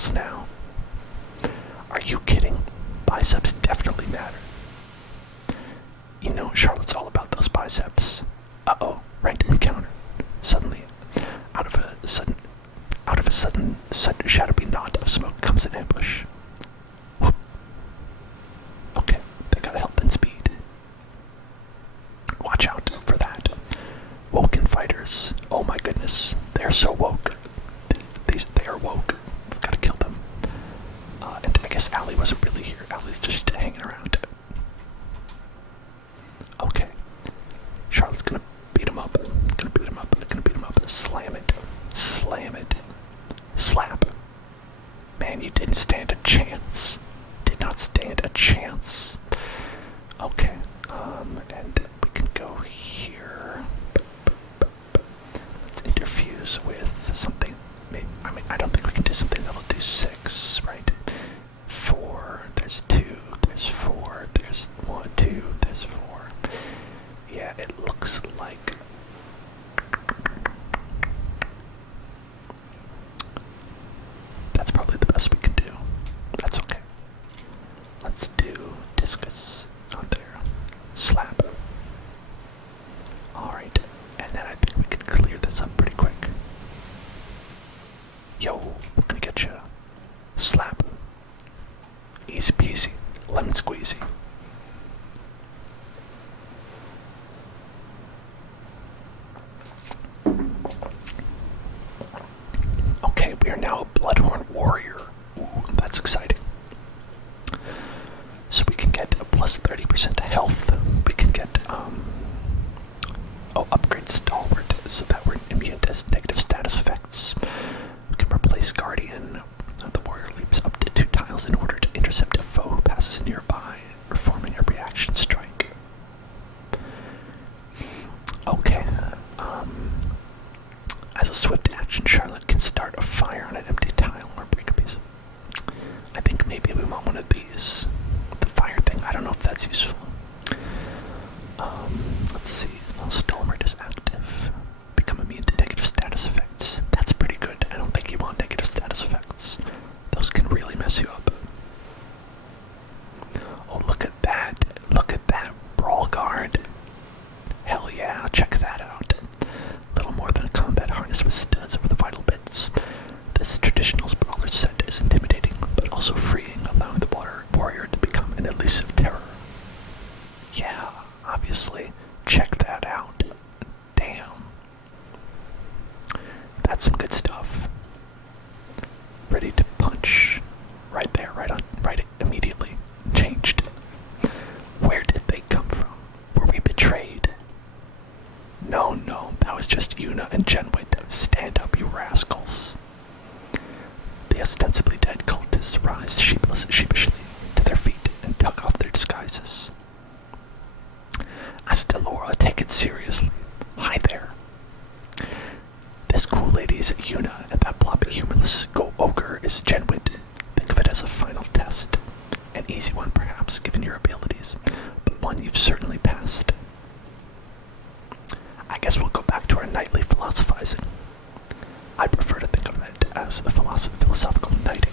muscles now. Are you kidding? Biceps definitely matter. You know, Charlotte's all about those biceps. Uh-oh, ranked encounter. Suddenly, out of a sudden shadowy knot of smoke comes an ambush. Whoop. Okay, they got health and speed. Watch out for that. Woken fighters. Oh my goodness, they're so woke. They are woke. We've got to kill them. And I guess Allie wasn't really here. Allie's just hanging around. Okay. Charlotte's gonna beat him up. Gonna beat him up. Slam it. Slam it. Slap. Man, you didn't stand a chance. Did not stand a chance. Okay. And we can go here. Let's interfuse with something. I don't think we can do something that'll do 6, right? 4, there's 2, there's 4, there's 1, 2, there's 4. Yeah, it looks like... That's probably the best we can do. That's okay. Let's do discus on there. Slap. Alright, and then I think we can clear this up pretty quick. Yo, we're gonna get you. Slap. Easy peasy. Lemon squeezy. Okay, we are now a Bloodhorn Warrior. Ooh, that's exciting. So we can get a plus 30% to health. We can get, upgrade Stalwart so that we're immune to negative status effects. We can replace Guardian. The warrior leaps up to 2 tiles in order to intercept a foe who passes nearby, performing a reaction strike. Okay. As a swift action, Charlotte can start a fire on an empty tile or break a piece. I think maybe we want one of these. The fire thing, I don't know if that's useful. Let's see. While Stalwart is active, become immune to negative status effects. That's pretty good. I don't think you want negative status effects. Those can really mess you up. Oh, look at that. Look at that. Brawl Guard. Hell yeah, check that out. Little more than a combat harness with studs over the vital bits. This traditional brawler set is intimidating, but also freeing, allowing the warrior to become an elusive terror. Yeah, obviously. Check that out. Damn. That's some good stuff. Ready to punch. Right there, right immediately. Changed. Where did they come from? Were we betrayed? No, that was just Yuna and Genwit. Stand up, you rascals. The ostensibly dead cultists rise sheepishly to their feet and tug off their disguises. Astelora, take it seriously. Hi there. This cool lady is Yuna, and that ploppy humorless ogre is Genwit. Think of it as a final test. An easy one, perhaps, given your abilities, but one you've certainly passed. I guess we'll go back to our nightly philosophizing. I prefer to think of it as a philosophical knighting.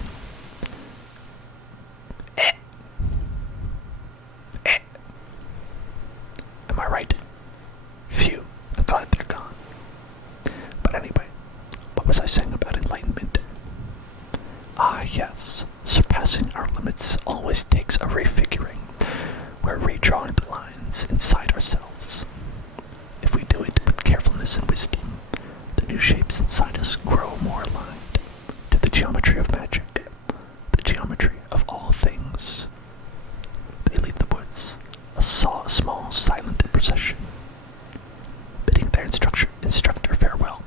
Am I right? Phew, I'm glad they're gone. But anyway, what was I saying about enlightenment? Ah, yes, surpassing our limits always takes a refiguring. We're redrawing the lines inside ourselves. If we do it with carefulness and wisdom, the new shapes inside us grow more aligned to the geometry of magic, the geometry of all things. They leave the woods, a small, silent procession. Bidding their instructor farewell,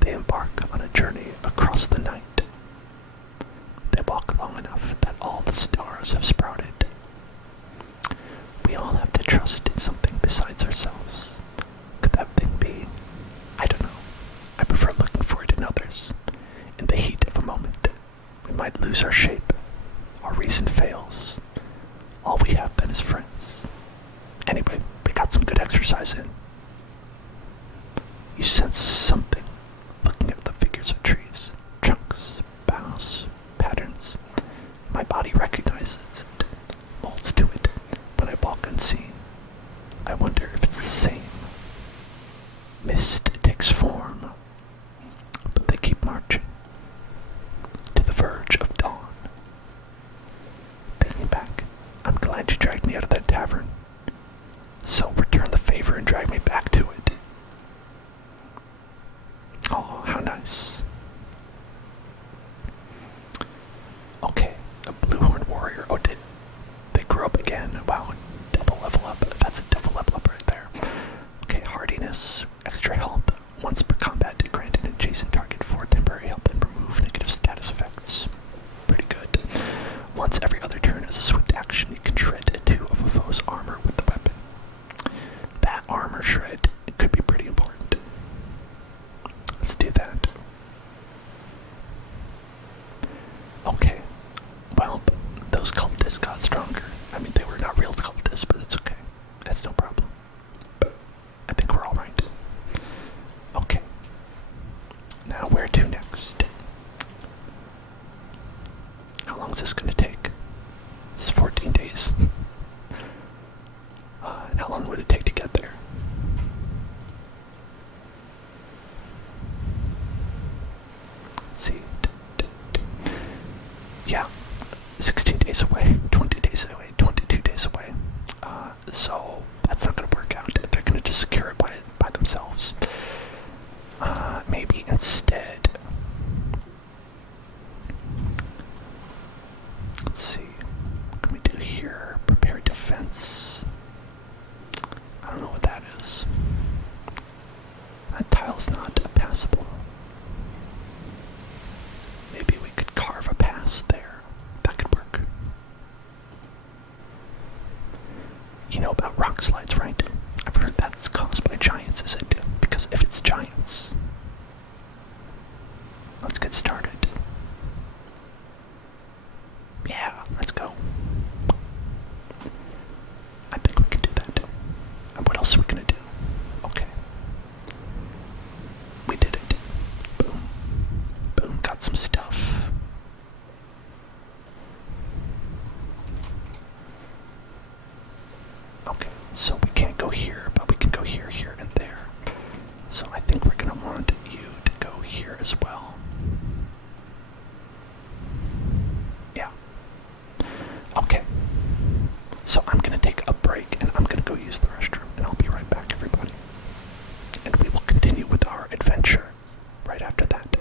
they embark on a journey across the night. They walk long enough that all the stars have sprouted. We all have to trust in something besides ourselves. Could that thing be? I don't know. I prefer looking for it in others. In the heat of a moment, we might lose our shape. Our reason fails. All we have then is friends. Anyway, we got some good exercise in. You sense something looking at the figures of trees, trunks, boughs, patterns Once every other turn as a swift action, you can shred 2 of a foe's armor with the weapon. That armor shred could be pretty important. Let's do that. Okay. Well, those cultists got stronger. I mean, they were not real cultists, but it's okay. That's no problem. I think we're alright. Okay. Now, where to next? How long is this going to take? This is 14 days. And how long would it take to get there? Let's see. Yeah. 16 days away, 20 days away, 22 days away. So that's not going to work out. They're going to just secure it by themselves. Maybe instead. Let's see. What can we do here? Prepare defense. I don't know what that is. That tile's not passable. Maybe we could carve a pass there. That could work. You know about rock slides, right? I've heard that's caused by giants, is it? Because if it's giants, let's get started. Yeah, let's go. I think we can do that. And what else are we gonna do? Okay. We did it. Boom. Boom, got some stuff. Okay, so we can't go here, but we can go here, here, and there. So I think we're gonna want you to go here as well. Yeah. Okay. So I'm gonna take a break and I'm gonna go use the restroom, and I'll be right back, everybody. And we will continue with our adventure right after that.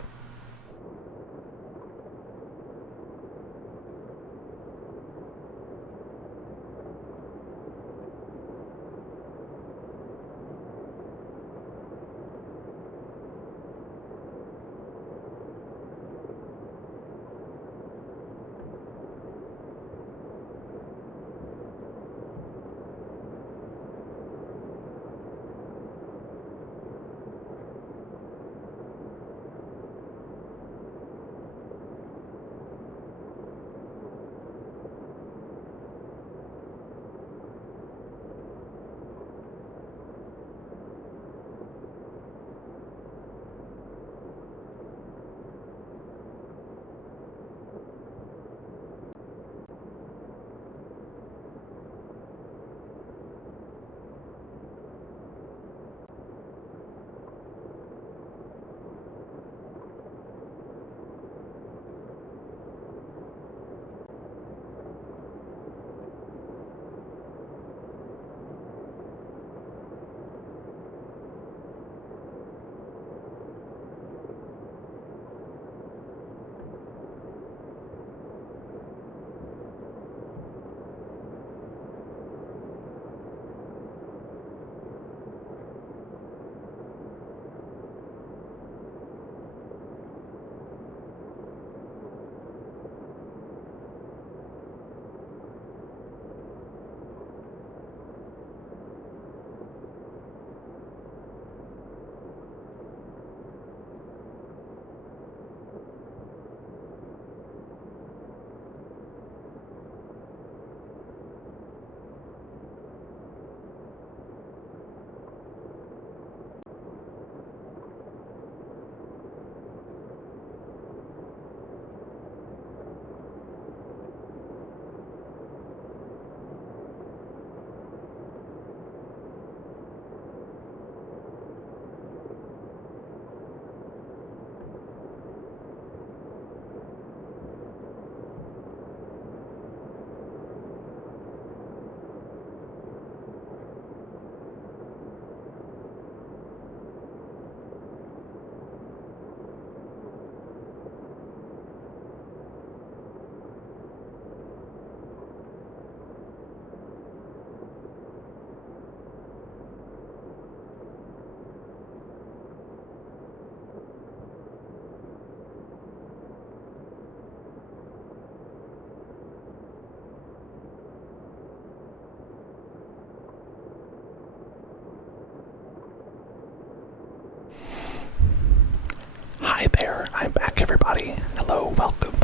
everybody. Hello, welcome.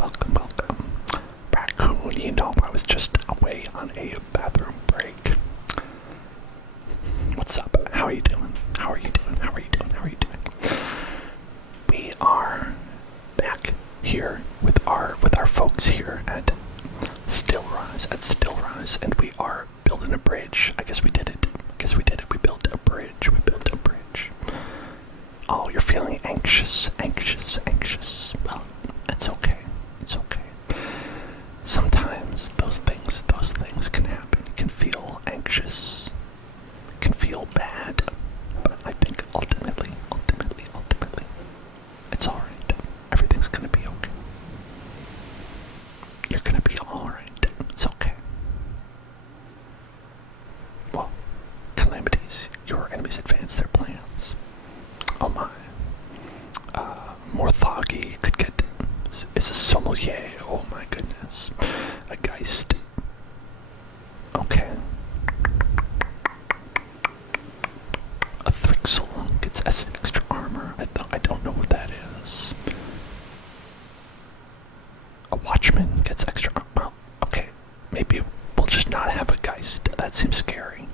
Raccoon, you know, I was just away on a bathroom break. What's up? How are you doing? We are back here with our folks here at Stillrise, and we are building a bridge. I guess we did it. We built a bridge. Oh, you're feeling anxious. Well, it's okay. Sometimes those things can happen. You can feel anxious, you can feel bad, but I think ultimately, it's alright. Everything's gonna be okay. You're gonna be alright. It's okay. Well, calamities, your enemies advance their plans. Oh my. Morthagi could get... Is a sommelier. Oh my goodness. A Geist. Okay. A Thrixel gets extra armor. I don't know what that is. A Watchman gets extra armor. Well, okay. Maybe we'll just not have a Geist. That seems scary.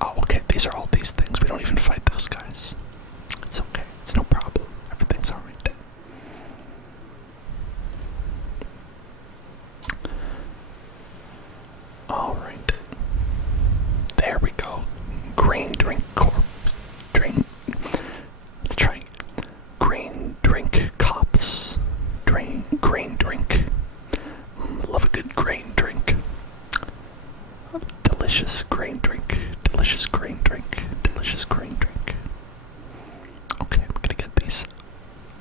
Oh, okay. These are all these things. We don't even fight those guys. It's okay. It's no problem. Everything's alright. Alright. There we go. Grain drink corpse. Let's try. Grain drink cops. Grain drink. Love a good grain drink. Delicious grain drink. Okay, I'm gonna get these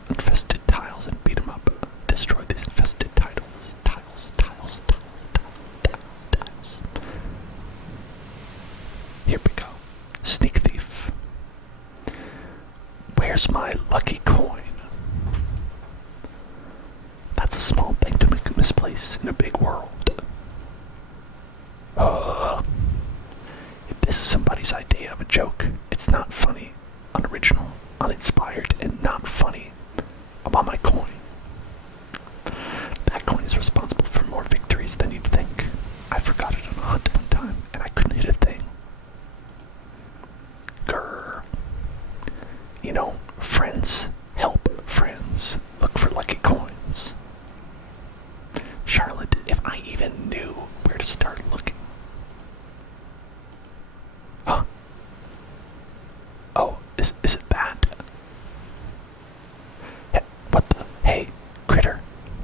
infested tiles and beat them up. Destroy these infested tiles. Here we go. Sneak thief. Where's my lucky coin? That's a small thing to misplace in a big world. If this is somebody's idea of a joke, it's not funny, unoriginal, uninspired, and not funny. I want my coin. That coin is responsible for more victories than you'd think. I forgot it on a hunt one time, and I couldn't hit a thing. Grrr. You know, friends help friends look for lucky coins. Charlotte, if I even knew where to start looking. Huh? Oh, is it that? What the? Hey, critter,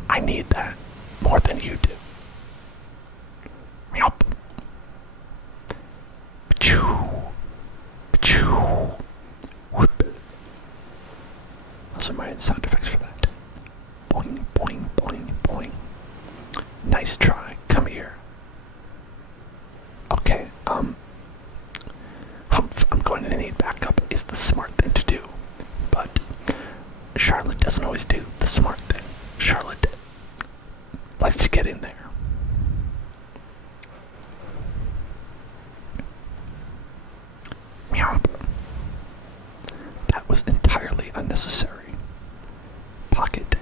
I need that more than you do. Meow. Whoop. Those are my sound effects for that. Boing, boing, boing, boing. Nice try. Come here. Okay, I'm going to need backup is the smart thing to do. But Charlotte doesn't always do the smart thing. Charlotte likes to get in there. Meow. That was entirely unnecessary. Pocket.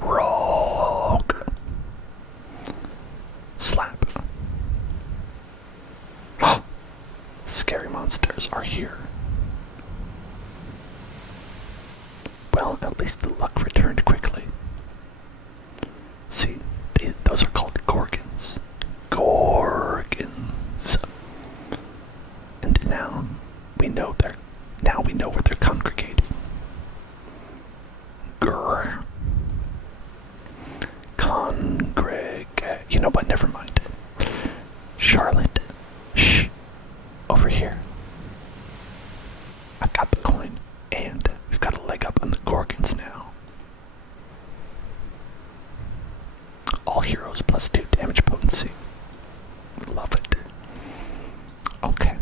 Rogue. Slap. Scary monsters are here. Well, at least the luck returned quickly. See, those are called Gorgons. And now we know where they're congregating. Grr. You know what? Never mind. Charlotte, shh. Over here. I've got the coin, and we've got a leg up on the Gorgons now. All heroes plus 2 damage potency. Love it. Okay.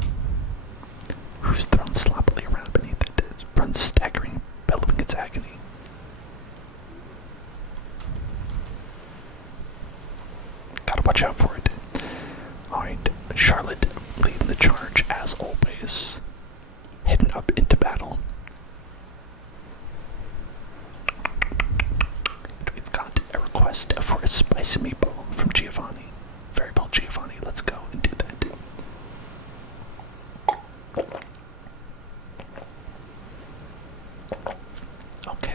Who's thrown sloppily around beneath it? Runs staggering, bellowing its agony. Gotta watch out for it. Alright, Charlotte leading the charge as always. Heading up into battle. Nice meatball from Giovanni. Very well, Giovanni. Let's go and do that. Okay.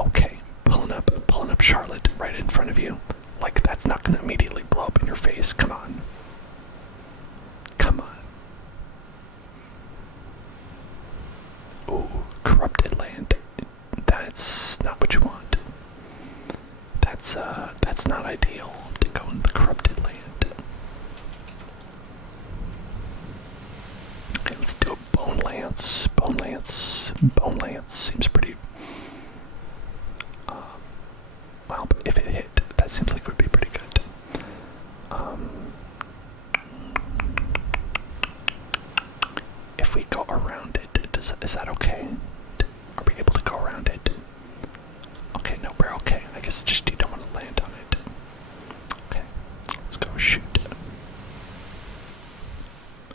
Okay, pulling up Charlotte right in front of you. Like, that's not gonna immediately blow up in your face. Come on. Come on. Ooh, corrupted land. That's not what you want. That's not ideal to go in the corrupted land. Okay, let's do a bone lance. Bone lance seems pretty. Well, if it hit, that seems like it would be pretty good. If we go around it, is that okay? Are we able to go around it? Okay, no, we're okay. I guess just you don't want to land on it. Okay, let's go shoot.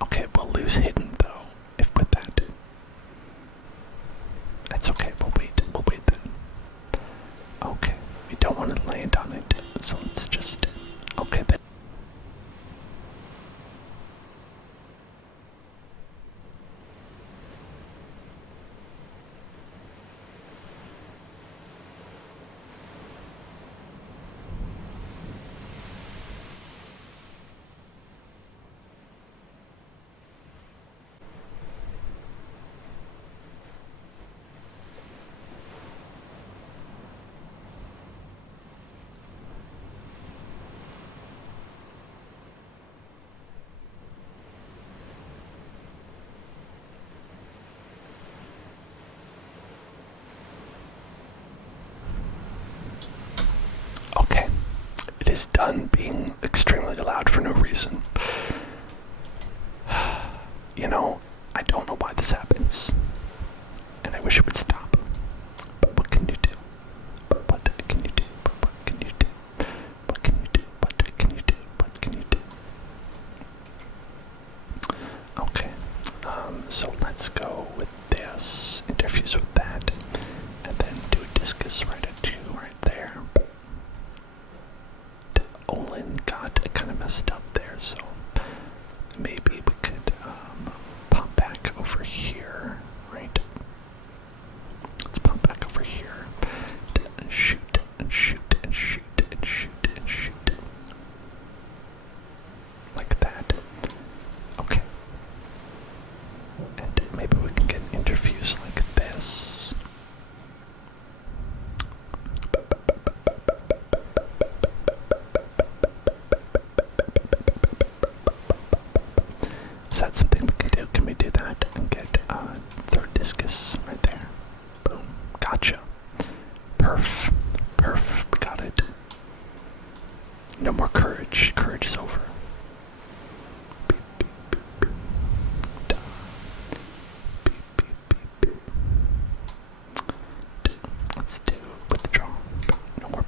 Okay, we'll lose hidden though, if with that. That's okay, we'll wait then. Okay, we don't want to land on it, so let's just, okay then. Okay, it is done being extremely loud for no reason. You know, I don't know why this happens, and I wish it would stop. But what can you do? What can you do? What can you do? What can you do? What can you do? What can you do? Okay, so let's go with this, interfuse with that, and then do a discus right at you right there. Olin got kind of messed up there, so maybe we could pop back over here, right? Let's pop back over here and shoot and shoot and shoot and shoot and shoot. Like that. Okay. And maybe we can get an interfuse like this. Is that something we can do? Can we do that and get third discus right there? Boom. Gotcha. Perf. We got it. No more courage. Courage is over. Beep, beep, beep, beep. Da. Beep, beep, beep, beep. Let's do withdraw. No more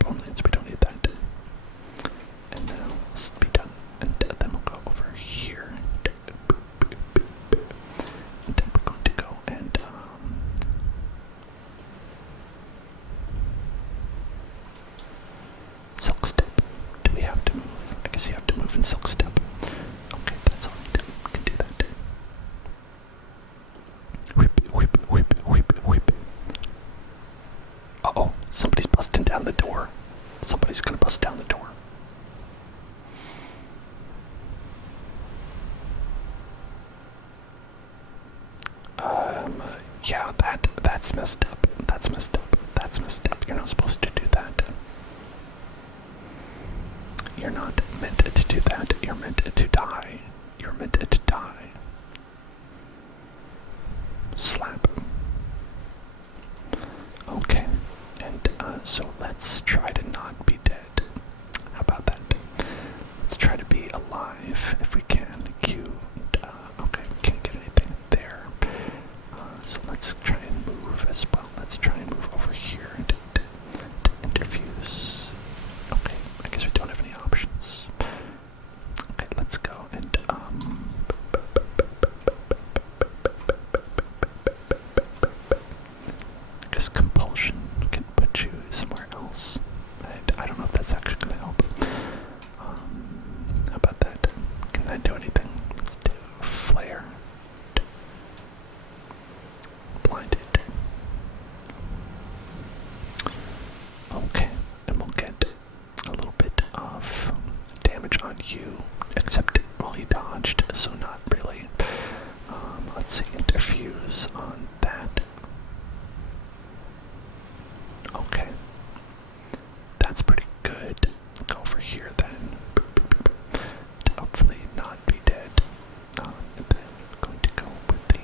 Somebody's busting down the door. Somebody's gonna bust down the door. Yeah, that's messed up. That's messed up. That's messed up. You're not supposed to do that. You're not meant to do that. You're meant to die. You're meant to die. Slap. Okay. And, so let's try to not be dead. How about that? Let's try to be alive if we can. Q. Okay, can't get anything there. So let's try and move as well. Let's try and move over here to interfuse. Okay, I guess we don't have any options. Okay, let's go and I guess compulsion can put you somewhere else. I don't know if that's actually gonna help. How about that? Can that do anything? Let's do flare. Blinded. Okay, and we'll get a little bit of damage on you, except while he dodged, so not really. Let's see, interfuse on that. Okay, that's pretty good. Go over here then. To hopefully not be dead. And then we're going to go with the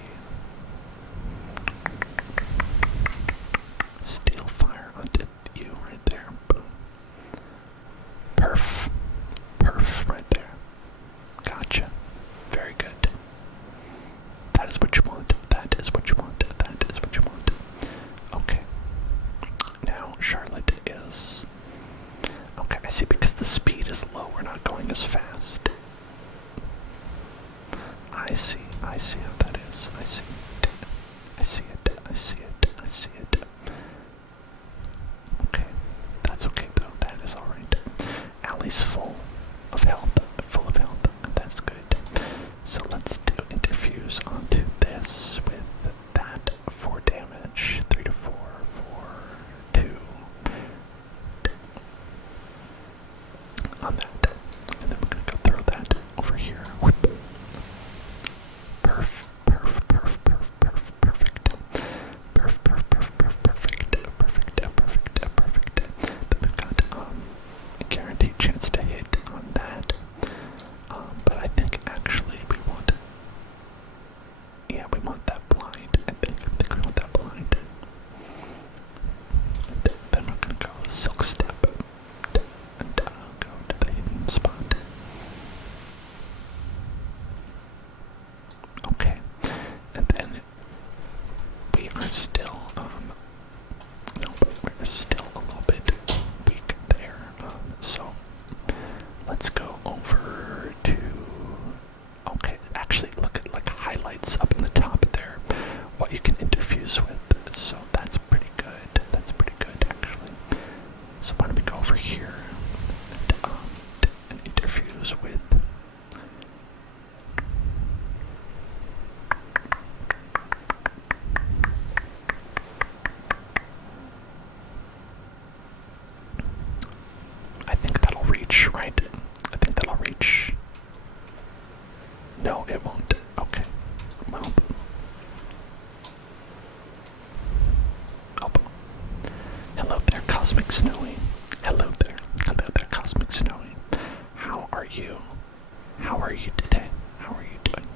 steel fire onto you right there. Boom. Perf. Perf right there. Gotcha. Very good. That is what you want. That is what you want. That is what you want. Okay. Now Charlotte is... Okay, I see, because the speed is low, we're not going as fast. I see how that is. I see it. I see it. I see it. I see it. Okay. That's okay though. That is alright. Allie's full of health. Full of health. And that's good. So let's do interfuse onto this with that 4 damage. 3 to 4. 4, 2. On that. And then we're gonna go throw that over here. Whip. Perf, perf, perf, perf, perf, perfect. Perf, perf, perf, perf, perfect. Perfect, perfect, perfect. Then we've got a guaranteed chance to hit on that. But I think actually we want... Yeah, we want that blind. I think we want that blind. And then we're gonna go silk step. And go to the hidden spot. Okay, and then we are still, no, we're still a little bit weak there, so let's go over to, okay, actually look at like highlights up in the top there, what you can interfuse with, so that's pretty good actually. So why don't we go over here and interfuse with I think that'll reach, right? I think that'll reach. No, it won't. Okay. Well. Oh. Hello there, Cosmic Snowy. Hello there. Hello there, Cosmic Snowy. How are you? How are you today? How are you doing?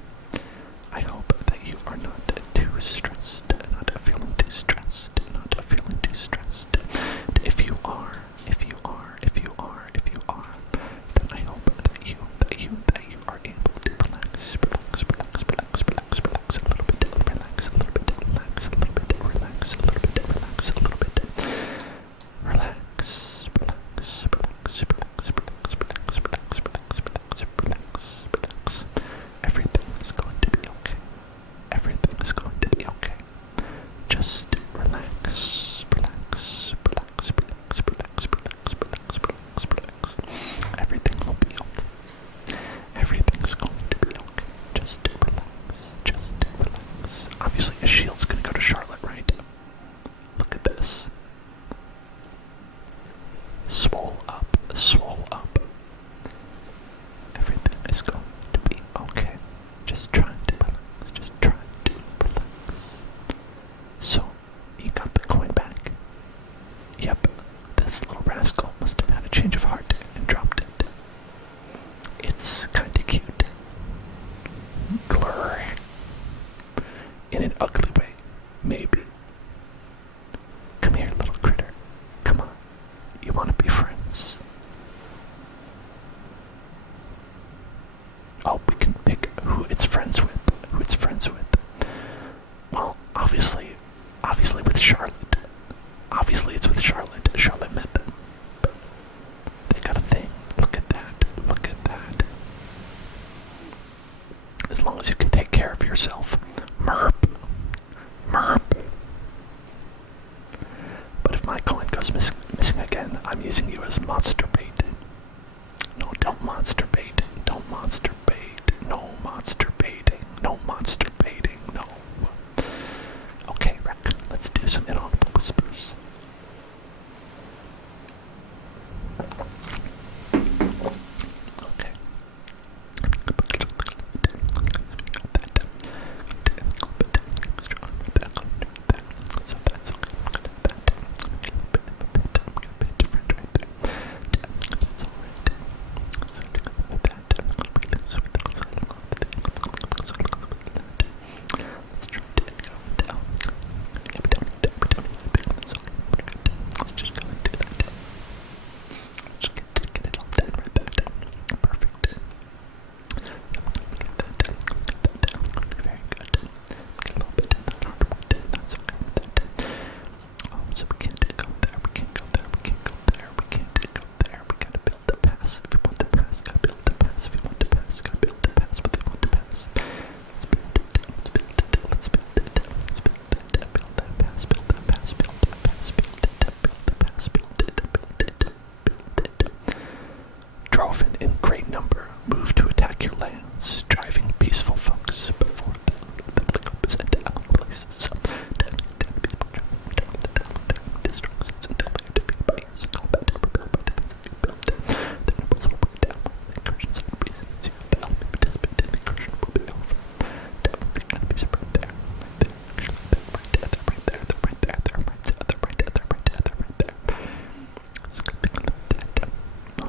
I hope that you are not too stressed, not feeling too stressed, not feeling too stressed. If you are, then I hope that you are able to relax a little bit, relax a little bit, relax a little bit, relax a little bit, relax a little bit, relax. coin goes missing again. I'm using you as monster bait. No, don't monster bait. Don't monster bait. No monster baiting. No monster baiting. No. Okay, Rick, let's do some inaudible whispers. Okay. So that's okay. So we can't go there, we can't go there, we can't go there, we can't go there, we gotta build the pass. If you want the pass, gotta build the pass. If you want the pass, gotta build the pass. What they want the pass. Let's build it, let's build it, let's build it, let's build that pass, build that pass, build that pass, build it, build the pass, build it, build it, build it. Droven in great number, move to attack your lands, driving peaceful folks before the blick opens and down places.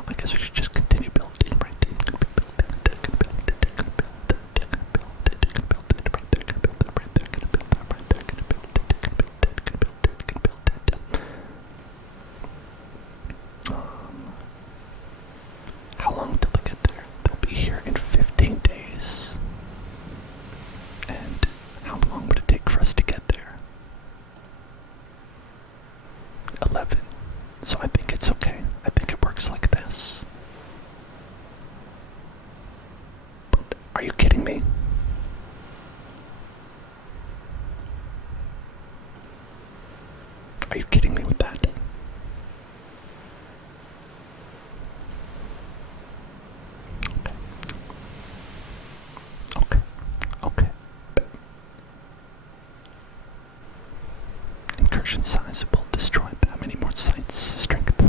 I guess we should just continue building, right? How long till they get there? They'll be here in 15 days. And how long would it take for us to get there? 11. So I think it's okay. I think it works like this. But are you kidding me? Are you kidding me with that? Okay. Okay. Incursion size will destroy that many more sites. Strength.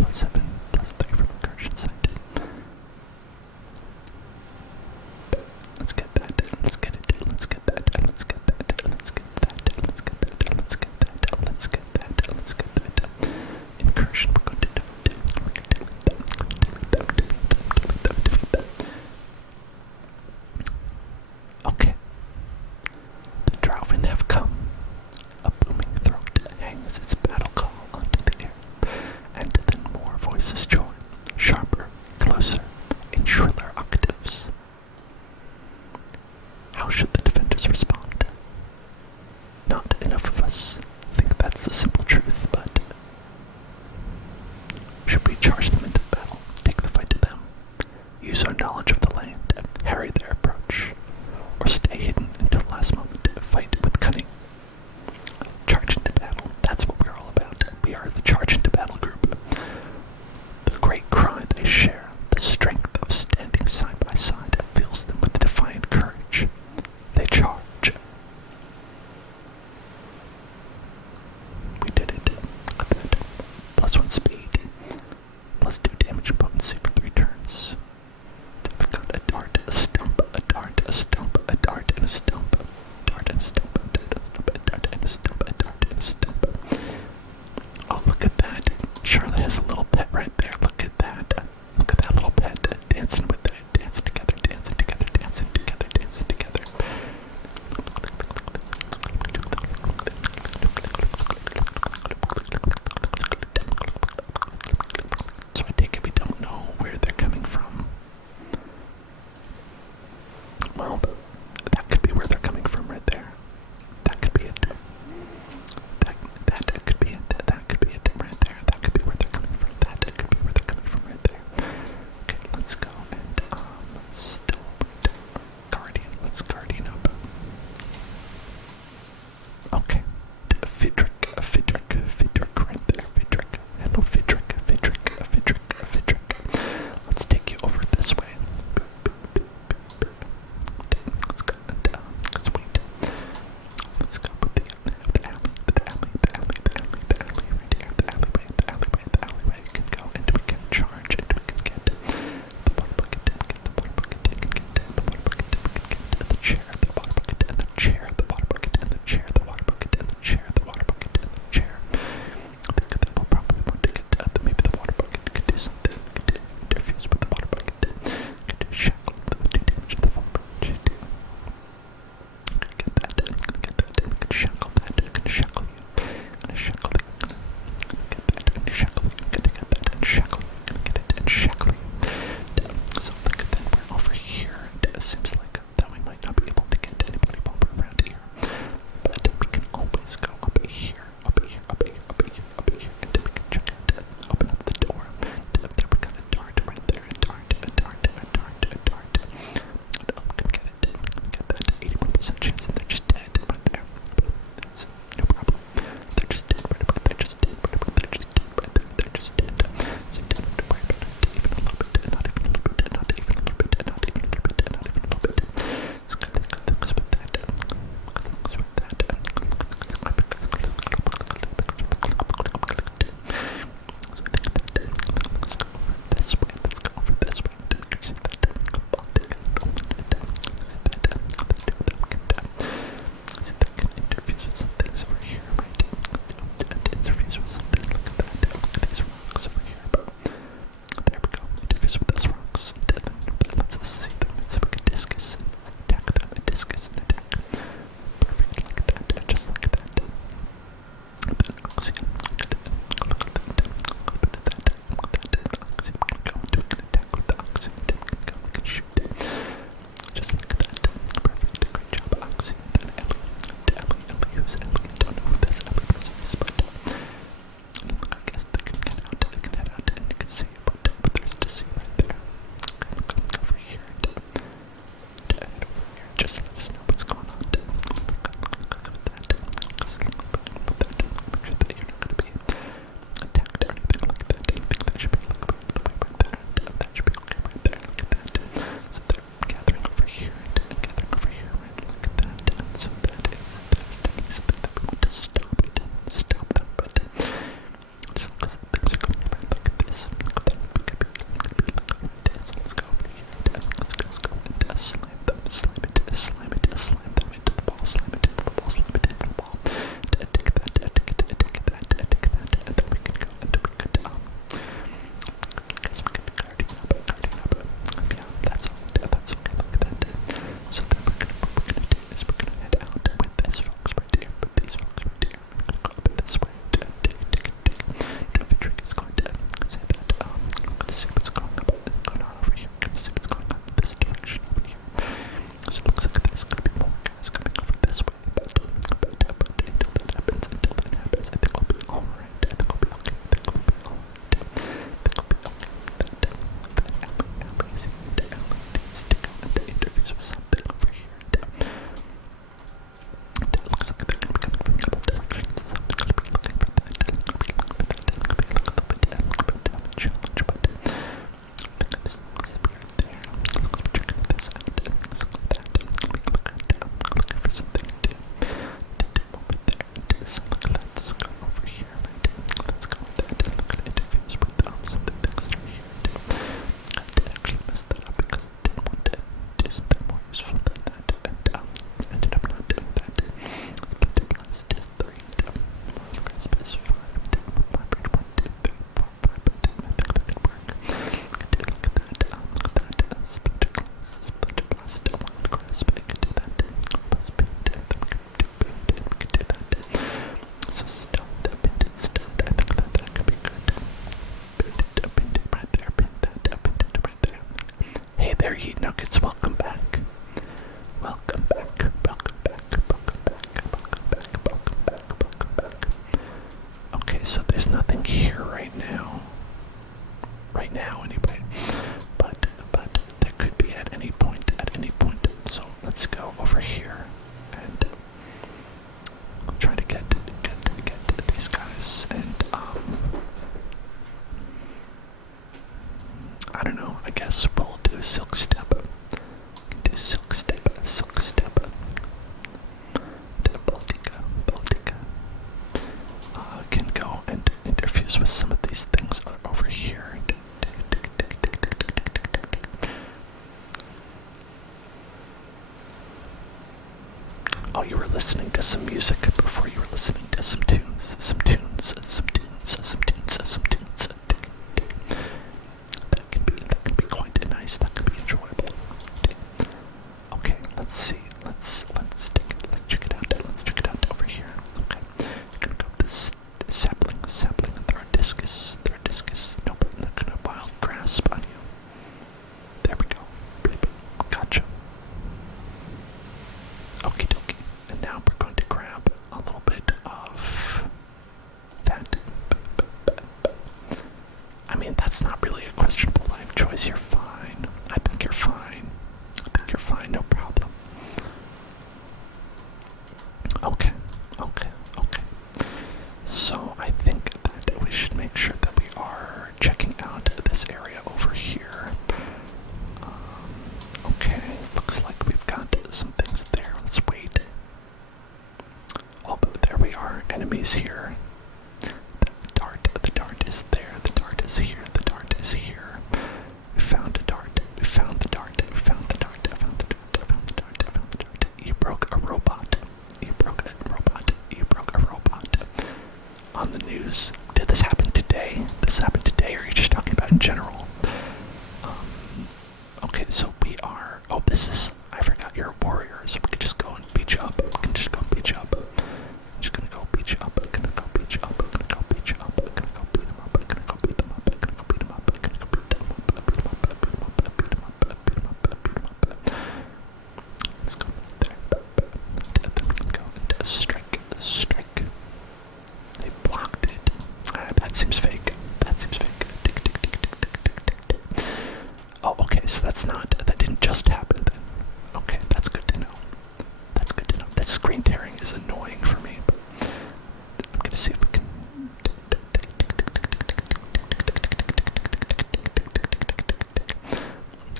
here right now. Right now, anyway. But that could be at any point. So let's go over here and try to get these guys. And I don't know. I guess we'll do silk step. Baltica. Can go and interfuse with some of these things over here. Oh, you were listening to some music before you were listening to some tunes. That can be quite nice. That can be enjoyable. Okay, let's see. Let's check it out. Let's check it out over here. Okay, you're gonna go up this sapling. Throw a discus. Nope, I'm not gonna wild grasp on you. There we go. Gotcha. Okie dokie. And now we're going to grab a little bit of that. I mean, that's not really a questionable life choice. You're fine. I think you're fine. No problem. Okay. So I think that we should make sure that we are checking out this area over here. Okay, looks like we've got some things there. Let's wait. Oh, there we are. Enemies here. The dart is there. The dart is here. We found a dart. You broke a robot. On the news. Did this happen today? Or are you just talking about in general? Okay, so we are... Oh, I forgot you're a warrior, so we can just go and beat you up. I'm just gonna go beat you up. Let's go there. Then we can go and strike. They blocked it. That seems fake. Oh, okay, so that didn't just happen then. Okay, that's good to know. That screen tearing is annoying for me, but I'm gonna see if we can...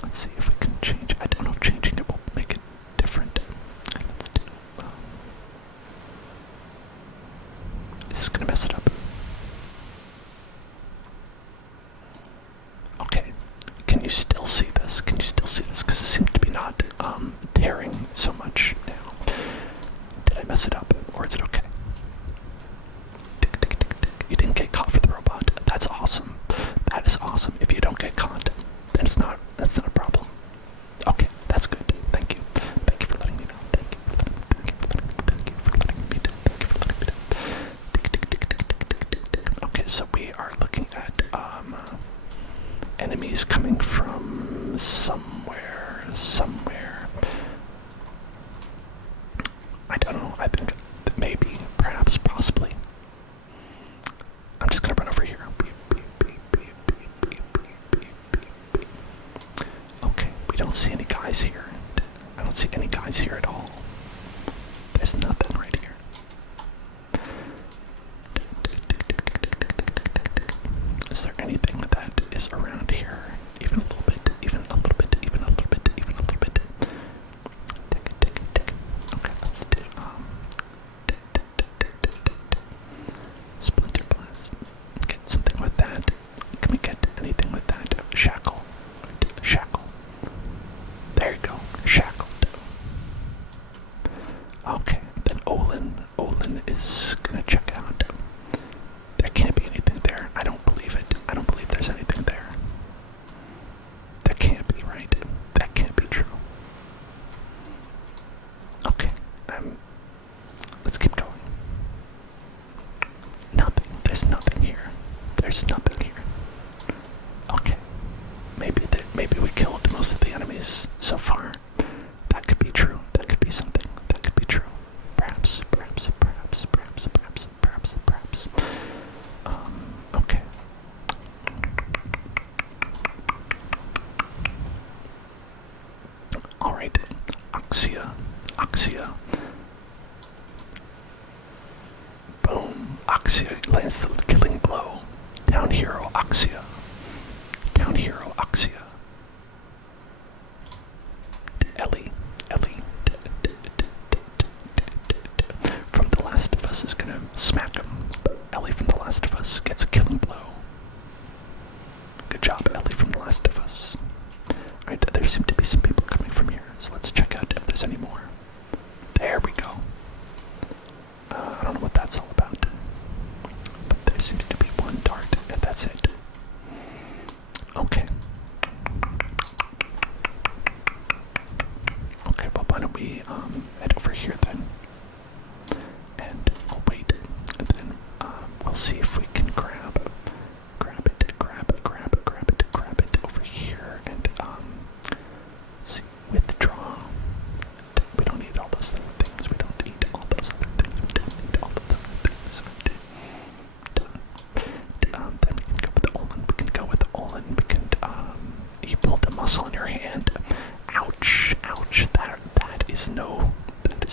Let's see if we can change. I don't know if changing it will make it different. Let's do... This is gonna mess it up. Okay. Can you still see this? Because it seems to be not tearing so much now. Did I mess it up, or is it okay? You didn't get caught for the robot. That's awesome. That is awesome. If you don't get caught, then that's not a problem. Okay, that's good. Thank you. Thank you for letting me know. Okay, so we are looking at enemies coming from somewhere. I don't know. I think maybe, perhaps, possibly. I'm just gonna run over here. Okay, we don't see any guys here. I don't see any guys here at all. There's nothing right here. Is there anything that is around here? Even a little bit. Okay, let's do Splinter Blast. Get something with that. Can we get anything with that? Shackle. There you go. Shackled. Okay, then Olin is gonna check out. There can't be anything there. I don't believe it. I don't believe there's anything there. That can't be right. That can't be true. Okay, let's keep going. Nothing. There's nothing here. Okay. Maybe we killed most of the enemies so far. That could be true. That could be something. That could be true. Perhaps. Okay. Oxia. Boom. Oxia lands the killing blow. Down hero Oxia. Down hero Oxia. Ellie. From The Last of Us is gonna smack him. Ellie from The Last of Us gets a killing blow. Good job, Ellie from The Last of Us. Alright, there seem to be some people coming from here, so let's check out if there's any more. There we go. I don't know what that's all about. But there seems to be one dart, and that's it. Okay. Okay, well, why don't we head over here then? And I'll wait, and then we'll see if we can grab it over here, and see, withdraw. We don't need all those other things. We don't need all those other things. We don't need all those other things. Then we can go with Olin. We can go with Olin. We can you pulled a muscle in your hand. Ouch! Ouch! That is no good. That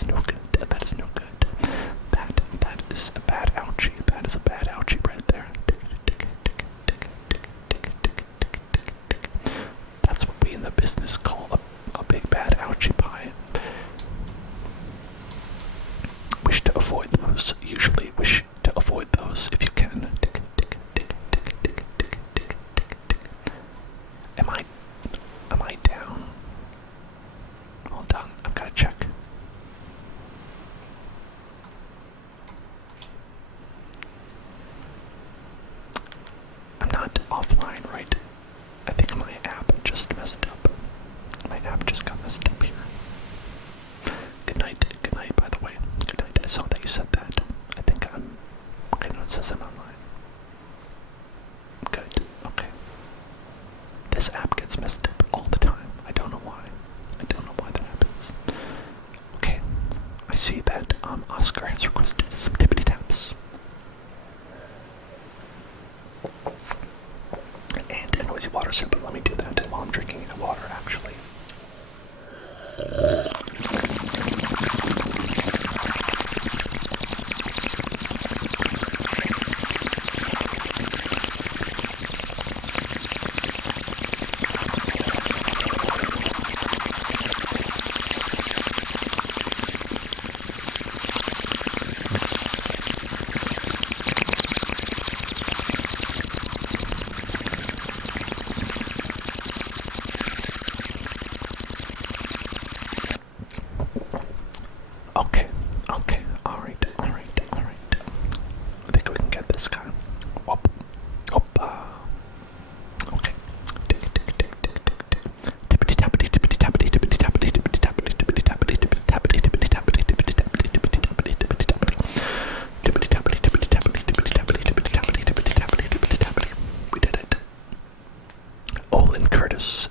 is no good. That is a bad ouchie. That is a bad ouchie right there. That's what we in the business call a big bad ouchie pie. Wish to avoid those. Usually wish to avoid those if you can. Am I down? Hold on, I've got to check. I'm not offline, right? I think my app just messed up. My app just got messed up here. Good night, by the way. Good night. I saw that you said that. I think I'm... Okay, no, it says I'm online. Good, okay. This app gets messed up all the time. I don't know why. That happens. Okay, I see that Oscar has requested some tippity taps. And a noisy water sip. Let me do that while I'm drinking water, actually.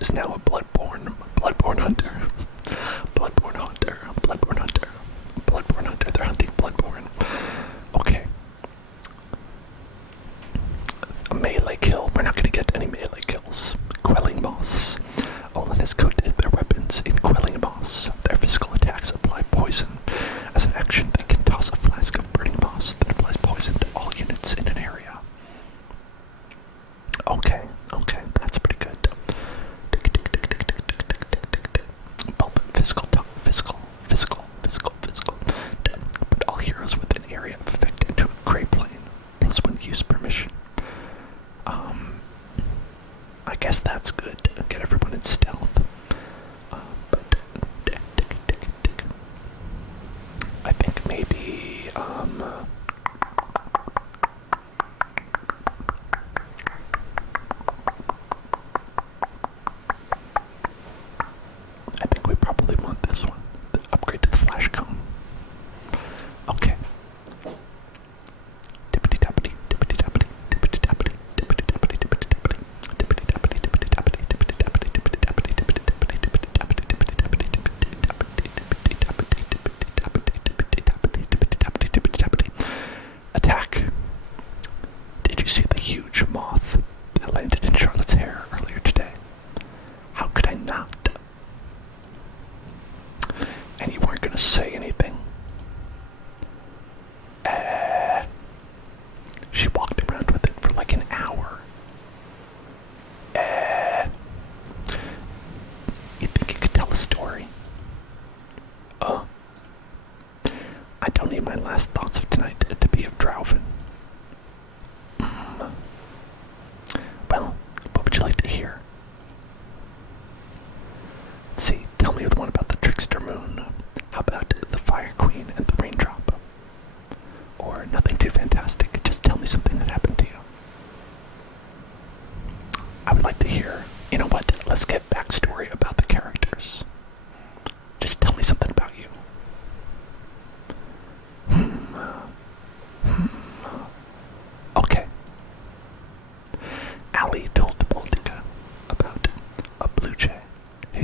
Is now a bloodborne hunter. They're hunting bloodborne. Okay. A melee kill. We're not going to get any melee kills. Quelling moss. Olin has coated their weapons in quelling moss. Their physical attacks apply poison. As an action, they can toss a flask of burning moss that applies poison to all units in an area. Okay, that's pretty good. Physical. Put all heroes within an area of effect into a gray plane. Plus one use permission. I guess that's good. Get everyone in stealth. But I think maybe I think we probably want this one. Upgrade to the flash cone. Okay. Tippity tappity.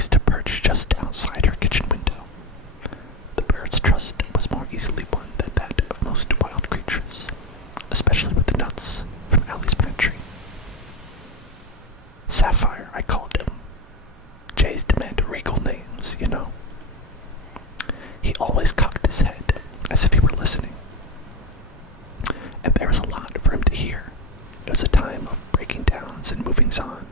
used to perch just outside her kitchen window. The bird's trust was more easily won than that of most wild creatures, especially with the nuts from Allie's pantry. Sapphire, I called him. Jays demand regal names, you know. He always cocked his head, as if he were listening. And there was a lot for him to hear. It was a time of breaking downs and movings on.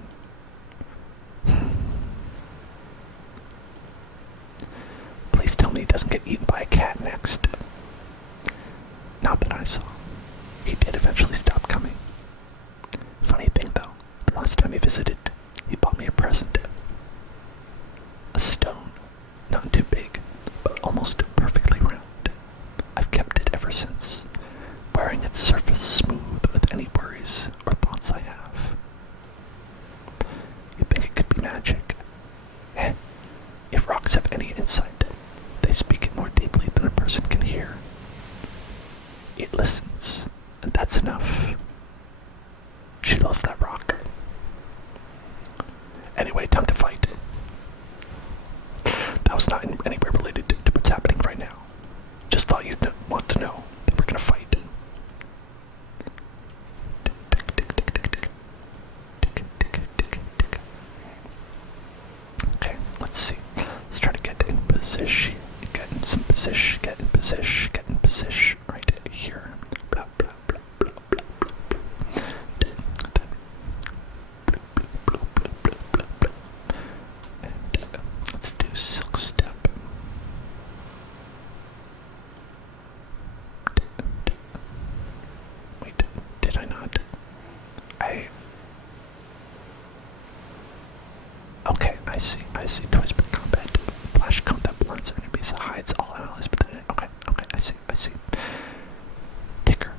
Please tell me he doesn't get eaten by a cat next. Not that I saw. He did eventually stop coming. Funny thing though, the last time he visited, he bought me a present. A stone, not too big, but almost perfectly round. I've kept it ever since, wearing its surface smooth with any worries or thoughts I have. You think it could be magic? If rocks have any insight, they speak it more deeply than a person can hear. It listens, and that's enough. She loves that rock. Anyway, time to fight. That was not anywhere related to what's happening right now. Just thought you'd want to know that we're gonna fight. Okay, let's see. Let's try to get in position. Get in some position. Get in position. Get in position. Right here. Blah, blah, blah, blah, blah, blah. And let's do silk step. Wait, did I not? Okay, I see. Toys for combat. Flash cone that blunts enemies, hides all allies, but then okay, I see. Ticker.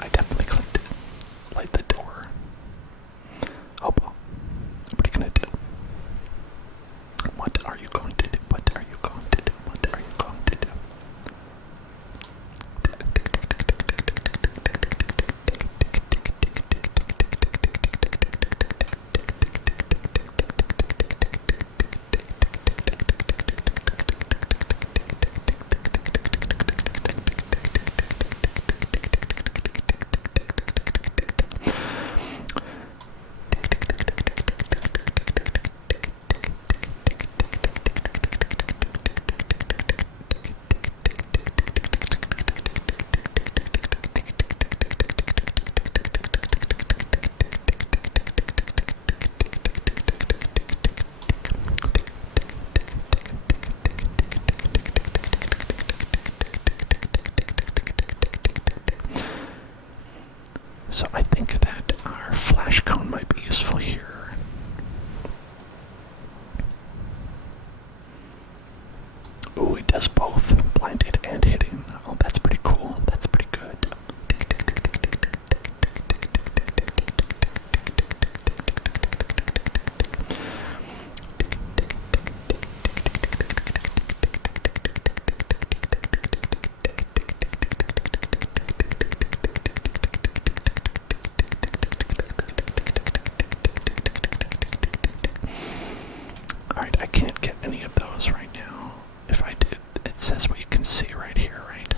I definitely clicked it. Light the door. Oh well. What are you gonna do? What are you going to do? What are you going to do? What are you going to do? So I think that our flash cone might be useful here. Ooh, it does both blinded and hitting. Oh, that's pretty cool. That's pretty good. Alright, I can't get any of those right now. If I did, it says what you can see right here, right?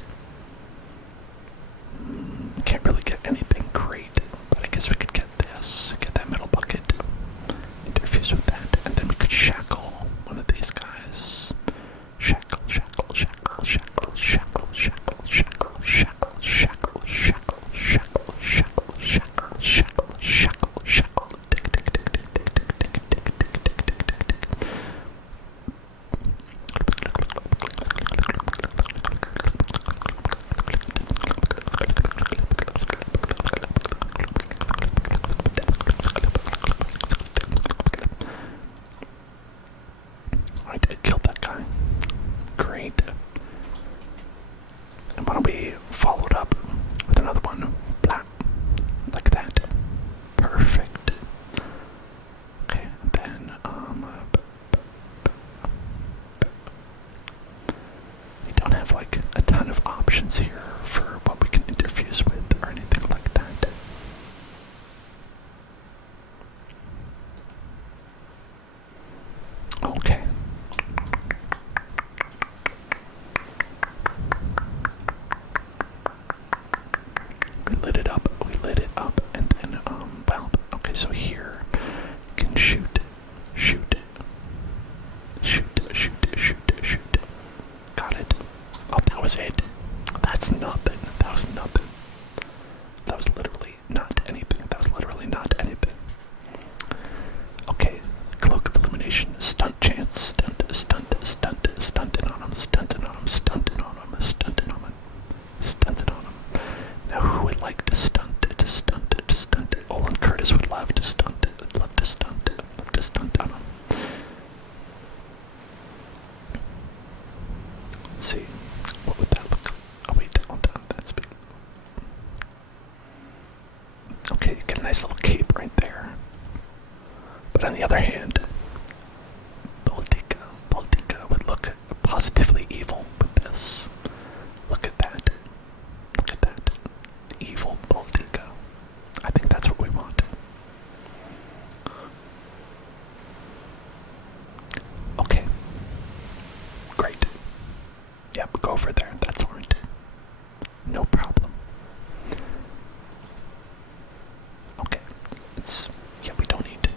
Can't really get anything great, but I guess we could get this, get that metal bucket, interfuse with that, and then we could shackle one of these guys. Shackle, shackle, shackle, shackle, shackle, shackle, shackle, shackle, shackle, shackle, shackle, shackle, shackle, shackle, shackle, shackle. I did kill that guy. Great. And why don't we follow it up with another one? Blah. Like that. lit it up. We lit it up, and then well, okay. So here, you can shoot. Got it. Oh, that was it. That's nothing. That was nothing. That was literally not anything. That was literally not anything. Okay, cloak of illumination, stunt chance, stunting on him, stunting on him. Now who would like to stunt? Olin Curtis would love to stunt on him. Let's see, what would that look like? Oh wait, that's big. Okay, you get a nice little cape right there. But on the other hand, Baltica would look positively evil with this. Look at that. Evil Baltica. I think that's what we want. Okay. Great. Yep, go over there. That's alright. No problem. Okay. We don't need it.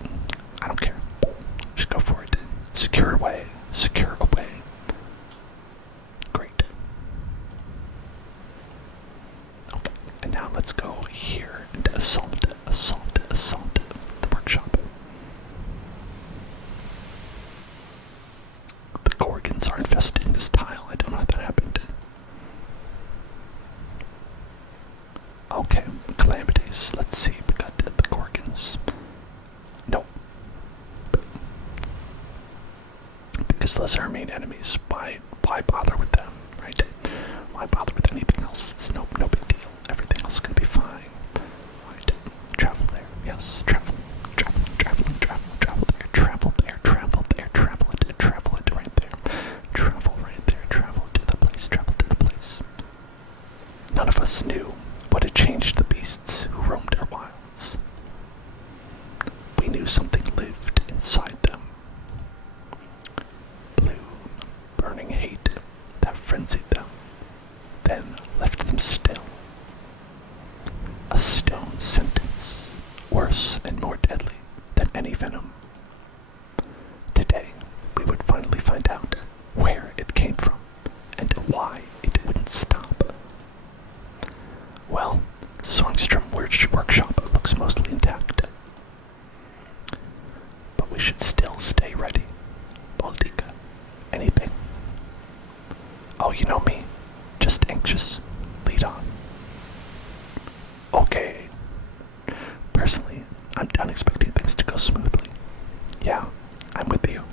I don't care. Just go for it. Secure away. Great. Okay. And now let's go here and assault the workshop. The Gorgons are infesting this tile. I don't know how that happened. Okay, calamities. Let's see. We got the Gorgons. No. Because those are our main enemies. Why bother with them, right? Why bother with anything else? It's no big deal. Everything else is gonna be fine. Right. Travel there. Yes, travel there. Travel it right there. Travel to the place. None of us knew what had changed the beasts who roamed our wilds. We knew something lived inside them. Blue, burning hate that frenzied them, then left them still. A stone sentence, worse and more deadly than any venom. Today, we would finally find out where it came from and why it wouldn't stop. Well, Songstrom Workshop looks mostly intact. But we should still stay ready. Baltica, anything? Oh, you know me. Just anxious. Lead on. Okay. Personally, I'm done expecting things to go smoothly. Yeah, I'm with you.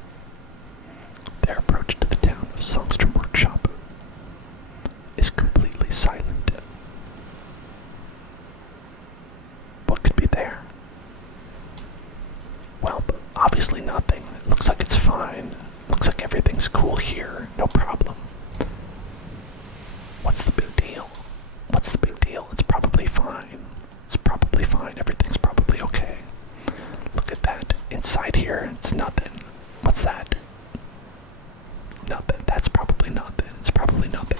Their approach to the town of Songstrom Workshop is completely silent. What could be there? Well, obviously nothing. It looks like it's fine. Looks like everything's cool here. No problem. What's the big deal? It's probably fine. Everything's probably okay. Look at that. Inside here, it's nothing. What's that? Nothing. That's probably nothing. It's probably nothing.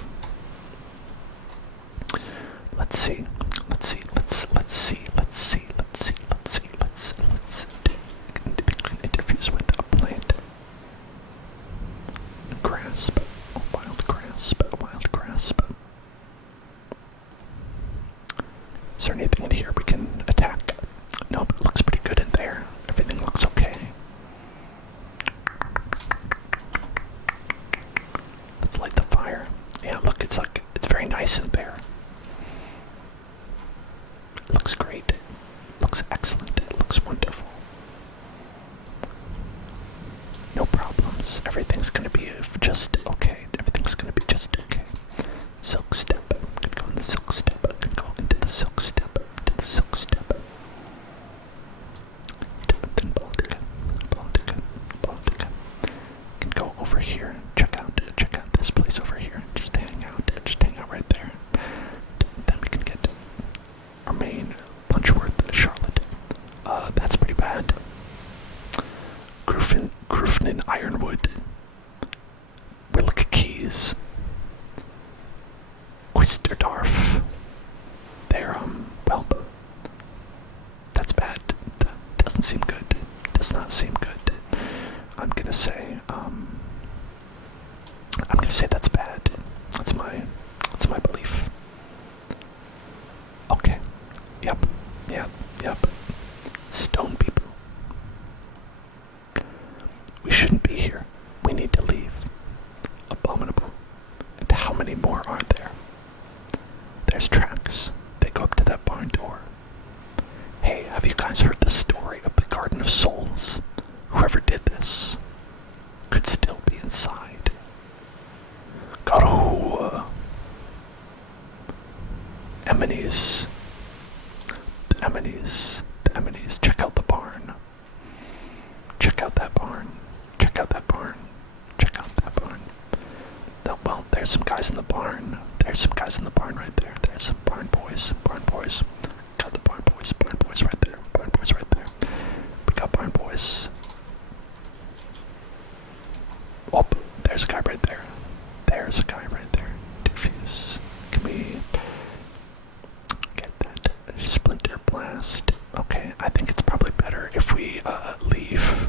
Let's see. Interviews with a plant. Grasp. A wild grasp. Is there anything in here we can attack? Nope, it looks pretty good in there. Everything looks okay. Let's light the fire. Yeah, look, it's very nice in there. It looks great. It looks excellent. It looks wonderful. No problems. Everything's gonna be just okay. Silk step. Could go in the silk step. Could go into the silk step. Then Baltica. Can go over here and check out this place over here. Just hang out right there. Then we can get our main Punchworth Charlotte. That's pretty bad. Griffin Ironwood. We're there's tracks. They go up to that barn door. Hey, have you guys heard the story of the Garden of Souls? Whoever did this could still be inside. Go! Emities. The Emities. The Emities. Check out the barn. Check out that barn. Check out that barn. Check out that barn. Well, there's some guys in the barn. There's some guys in the barn right there. There's some barn boys. Barn boys. Got the barn boys. Barn boys right there. Barn boys right there. We got barn boys. Oh, there's a guy right there. There's a guy right there. Diffuse. Can we get that splinter blast? Okay, I think it's probably better if we leave.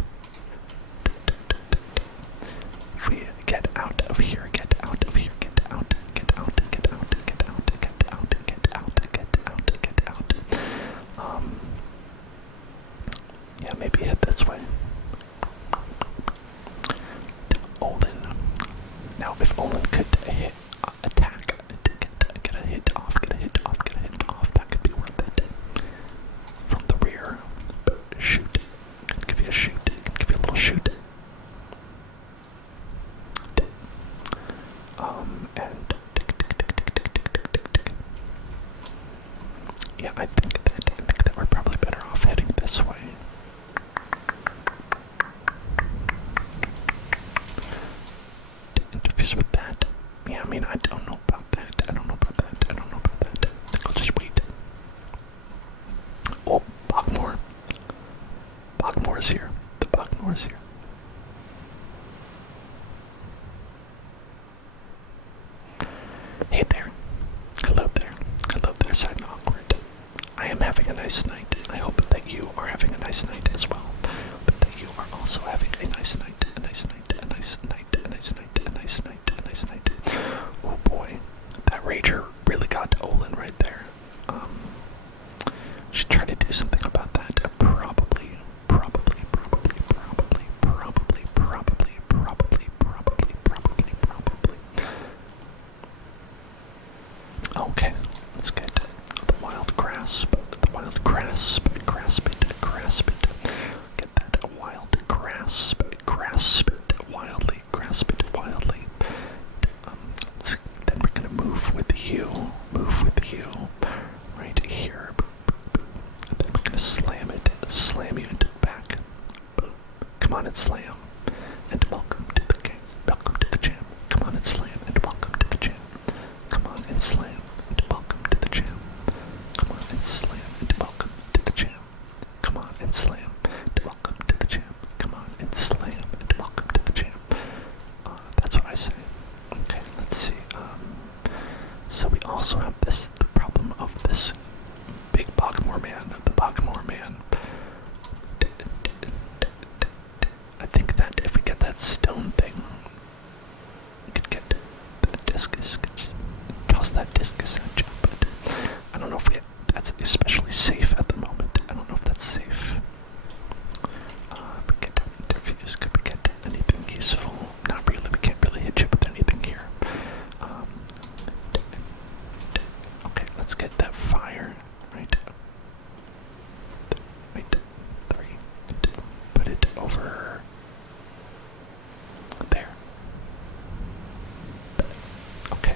If we get out of here, get out of here, get out, get out, get out, get out, get out, get out, get out, get out. Yeah, maybe head this way. Olin. Now, if Olin could hit, attack, get a hit off, get a hit off, get a hit off, that could be worth it. From the rear, shoot. Can give you a shoot. Can give you a little shoot. And yeah, I think that we're probably better off heading this way. Interface with that. Yeah, I mean, I don't know about that. I don't know about that. I don't know about that. I think I'll just wait. Oh, Bogmore. Bogmore is here. The Bogmore is here. Hey there. Hello there. Hello there, Side Awkward. I am having a nice night. I hope that you are having a nice night as well. But that you are also having a nice night. A nice night. A nice night. A nice night. A nice night. A nice night. Oh boy. That Rager really got to Olin right there. Should try to do something about that. Probably. Okay, let's get the wild grasp. The wild grasp. Grasp it. Grasp it. Get that wild grasp. Grasp it wildly. Grasp it wildly. Then we're gonna move with you. Move with you. Right here. And then we're gonna slam it. Slam you into the back. Come on and slam. And welcome to the game. Welcome to the jam. Come on and slam. And welcome to the jam. Come on and slam. And welcome to the jam. Come on and slam. And welcome to the jam. Come on and slam. And welcome to the jam. Come on and slam. And welcome to the jam. That's what I say. Okay, let's see. So we also have the problem of this big Bogmore man. The Bogmore man. I think that if we get that stone thing, we could get the discus. Just toss that discus at you, but I don't know if that's especially safe at the moment. I don't know if that's safe. We get interviews. Could we get anything useful? Not really. We can't really hit you with anything here. Okay, let's get that fire. Right. Wait. 3. Put it over there. Okay.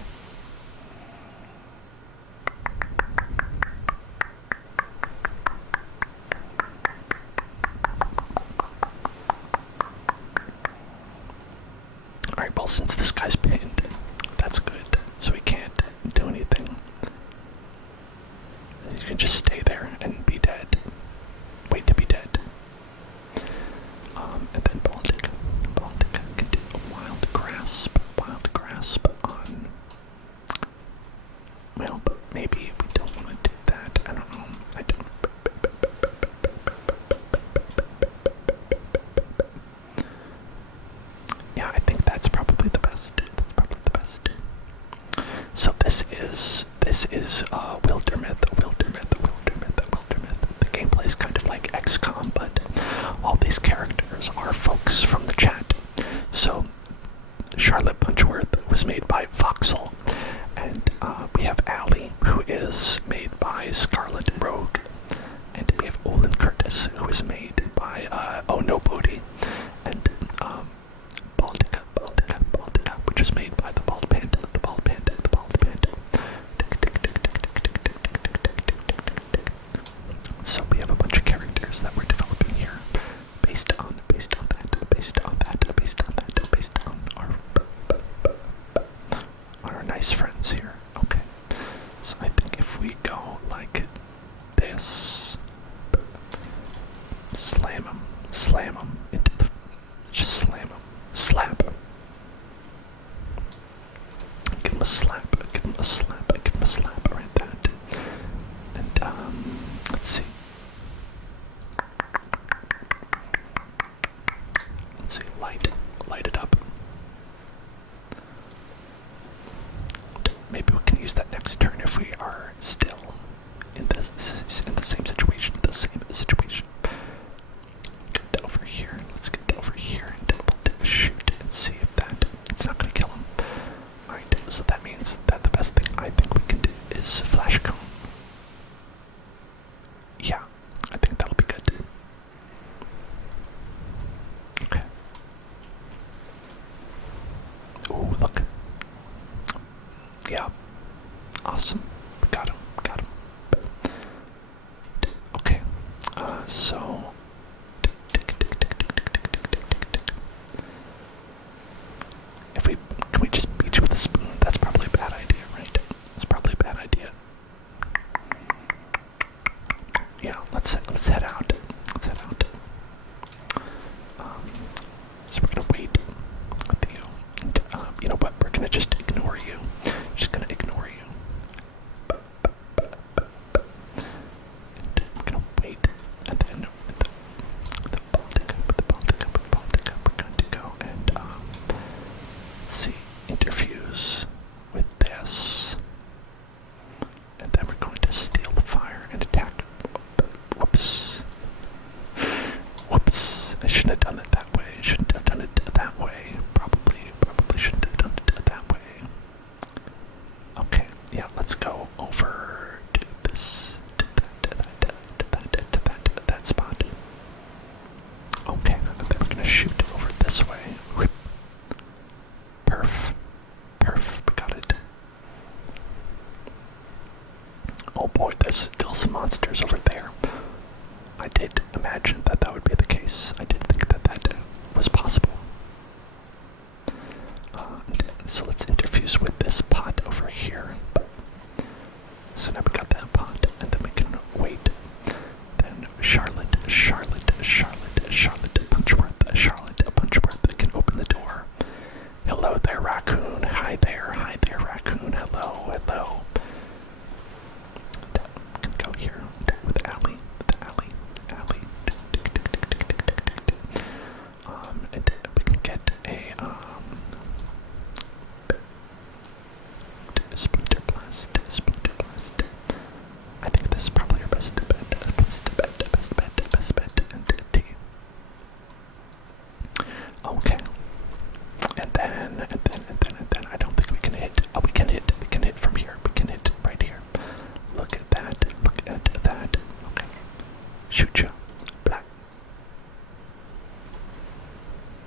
Alright, well, since this guy's pinned, that's good. So he can't do anything. You can just stay there and be dead. Wait to be dead. And then Baltic can do a wild grasp on. Well, but maybe we don't want to do that. I don't know. I don't. Yeah, I think that's probably the best. So this is Wildermyth. The gameplay is kind of like XCOM, but all these characters are folks from the chat. So Charlotte Punchworth was made by Voxel, and we have Allie, who like this. Slam him into the, just slam him, slap him. Give him a slap, give him a slap, give him a slap, right that. And, let's see. Let's see, light it up. Maybe we can use that next turn if we are still in the same situation, Get over here, let's get over here and double shoot and see if it's not gonna kill him. Alright, so that means that the best thing I think we can do is flash cone. Yeah, I think that'll be good. Okay. Ooh, look. Yeah. Awesome. We got him. Okay. So can we just beat you with a spoon? That's probably a bad idea, right? It's probably a bad idea. Yeah, let's head out. So we're gonna wait with you. And, you know what? We're gonna just ignore you. Just gonna ignore you. And we're gonna wait, and then with the Baltic, we're going to go and let's see, interfuse with this, and then we're going to steal the fire and attack. Whoops. I shouldn't have done it that way. Probably shouldn't have done it that way. Okay, yeah, let's go over to this, to that spot. Okay, and then we're gonna shoot over this way. Whip. Perf, we got it. Oh boy, there's still some monsters over there. I did imagine that would be the case. I did think that was possible. So let's interfuse with this pot over here. So now we got that pot, and then we can wait. Then Charlotte Punchworth can open the door. Hello there, raccoon. Hi there, raccoon. Hello. Can go here with Allie. And we can get a splinter blast. I think this is probably our best bet. Okay. And then I don't think we can hit. Oh, we can hit from here. We can hit right here. Look at that. Okay. Shoot you. Black.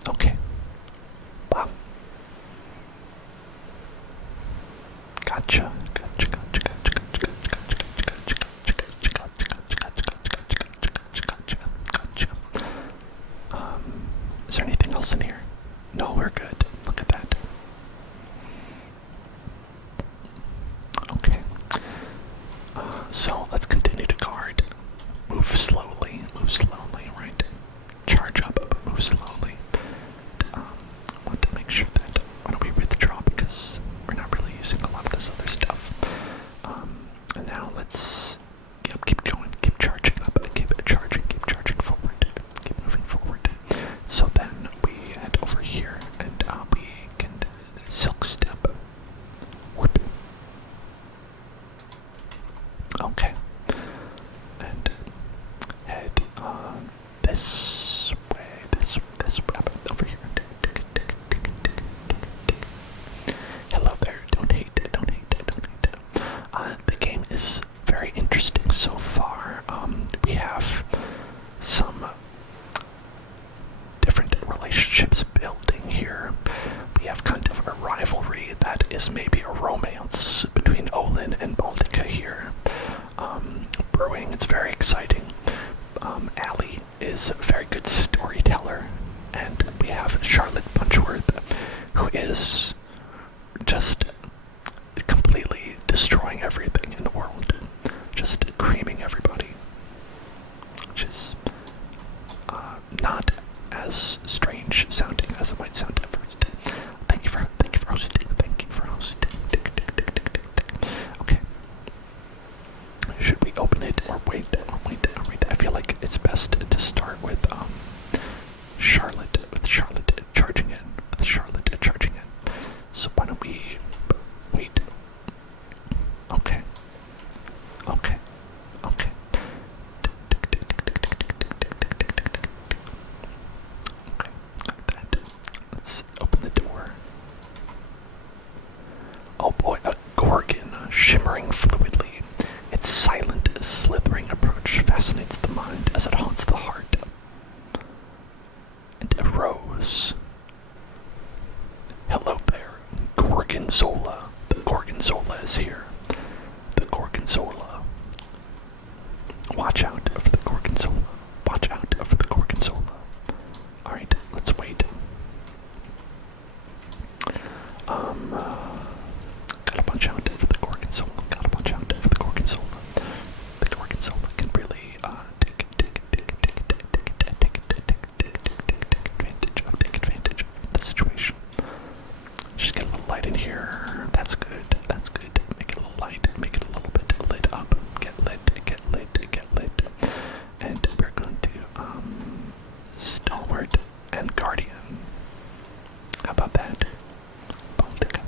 Okay. Wow. Gotcha. Is there anything else in here? No, we're good. Look at that. Okay. So let's continue to guard. Move slowly, right? Charge up, but move slowly. I want to make sure that, why don't we withdraw, because we're not really using a lot of this other stuff. And now let's keep going, keep charging up, keep charging forward, keep moving forward. So then we head over here, and we can silk step. Whoop. Okay. And head this way, over here. Hello there, don't hate. The game is very interesting so far. We have some different relationships building here. We have kind of a rivalry that is maybe a romance between Olin and Baltica here. Brewing, it's very exciting. Allie is a very good storyteller, and we have Charlotte Punchworth, who is just completely destroying everything in the world. just creaming everybody, which is not as strange sounding as it might sound at first. Thank you for hosting. Thank you for hosting. Okay. Should we open it or wait? I feel like it's best to start with Charlotte charging in. So why don't we wait? Okay. Let's open the door. Oh boy, a gorgon shimmering fluidly. Its silent, slithering approach fascinates the mind as it haunts the heart. And a rose. Hello there, Gorgonzola. The Gorgonzola is here. The Gorgonzola. Watch out for the Gorgonzola. Alright, let's wait. Gotta punch out for the Gorgonzola. The Gorgonzola can really take advantage of the situation. Just get a little light in here. That's good. Make it a little light. Make it a little bit lit up. Get lit. And we're going to Stalwart and Guardian. How about that? Baltica.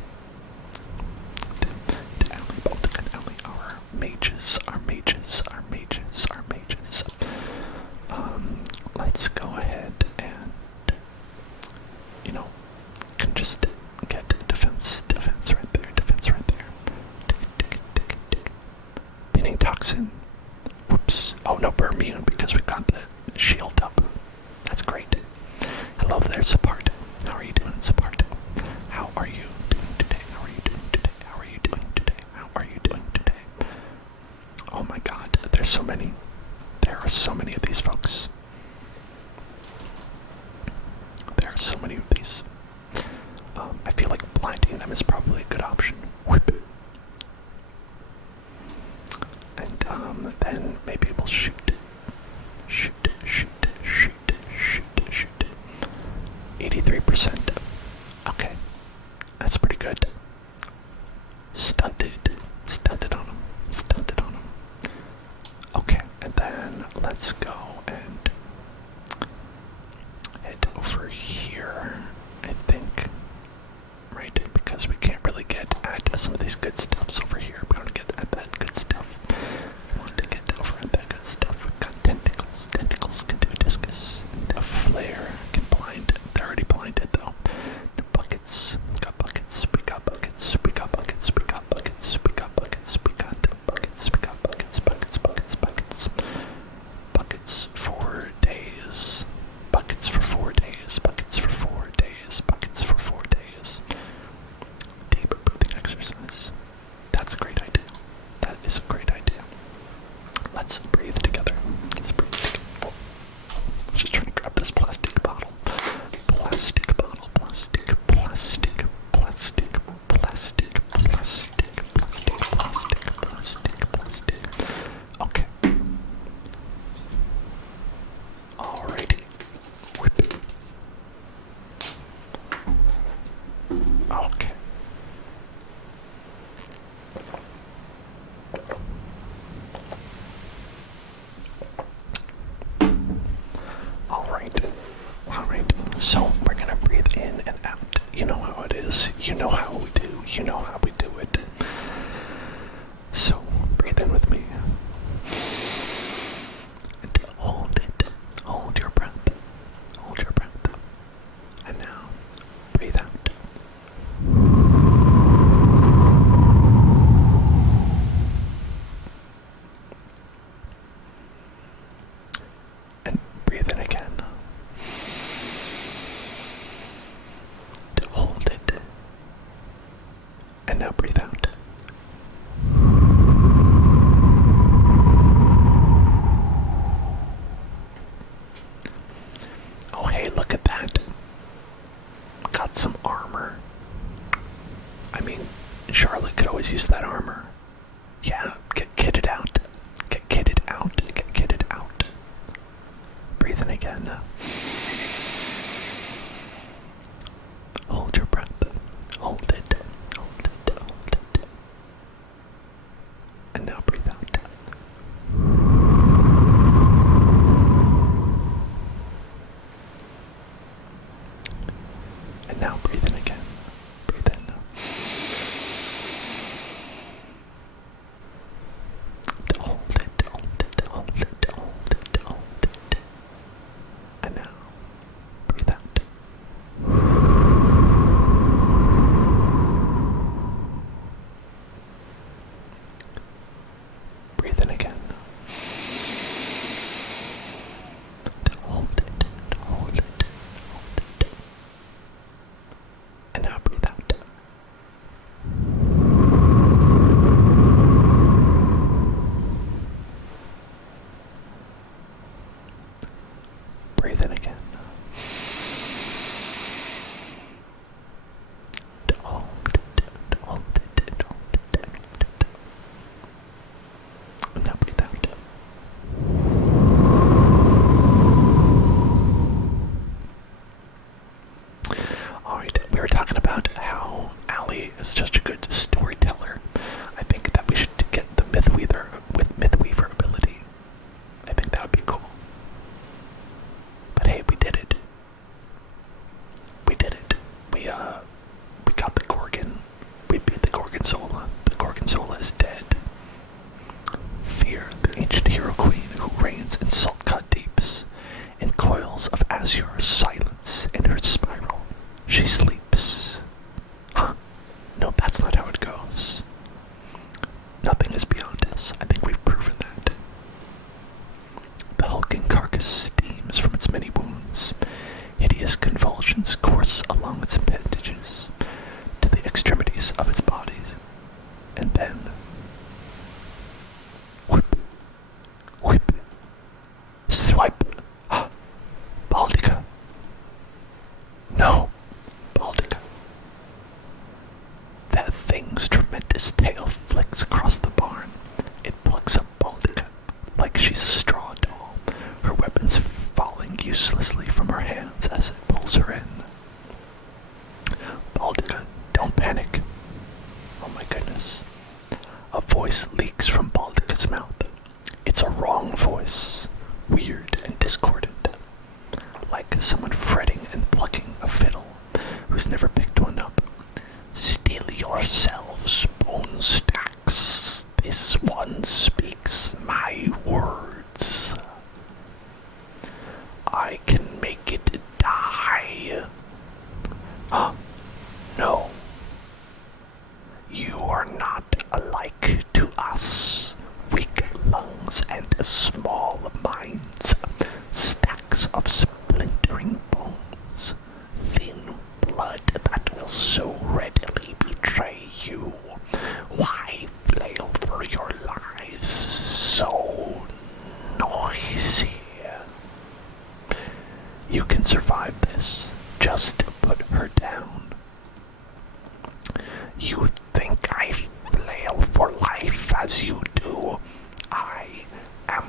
Alley. Our mages. Let's go ahead and, can just get defense right there. Pinning toxin. Whoops. Oh no, we're immune because we got the shield up. That's great. Hello there, Support. How are you doing, Support? How are you doing today? Oh my god, there's so many. There are so many of these folks. I feel like blinding them is probably a good option. Whip. And then maybe we'll shoot. 83%. Okay. That's pretty good. Stunted on them. Okay, and then let's go and head over here, I think. Right? Because we can't really get at some of these good stuffs over here. We want to get at that good stuff. And now breathe out. And now breathe in again. Breathe in. Hold it, hold it, hold it, hold it, hold it. And now breathe out. Breathe in again. Hold it, hold it, hold it. And now breathe out. Breathe in again. Hold it, hold it, hold it. And now breathe out. Alright, we were talking about how Allie is such a good storyteller. I think that we should get the Mythweaver ability. I think that would be cool. But hey, we did it. We did it. We got the Gorgon. We beat the Gorgonzola. The Gorgonzola is dead. Fear, the ancient hero queen who reigns in salt-cut deeps, in coils of azure silence in her spiral, she sleeps. Huh? No, that's not how it goes. Nothing is beyond us. I think we've proven that. The hulking carcass steams from its many wounds. Hideous convulsions course along its appendages to the extremities of its bodies. And then whip, whip, swipe. Baldica. No, Baldica. That thing's tremendous tail flicks across the barn. It plucks up Baldica like she's a straw doll, her weapons falling uselessly from her hands as it pulls her in. Baldica, don't panic. Oh my goodness. A voice leaks from Baldica's mouth. It's a wrong voice, weird and discordant, like someone fretting and plucking a fiddle who's never picked one up. Still yourselves, bone stacks. This one speaks my words. I can make it die. No. You are not alike to us. Weak lungs and small minds. Stacks of splintering bones. Thin blood that will so readily betray you. Why flail for your lives so noisy? You can survive this. Just put her down. You think I flail for life as you do? I am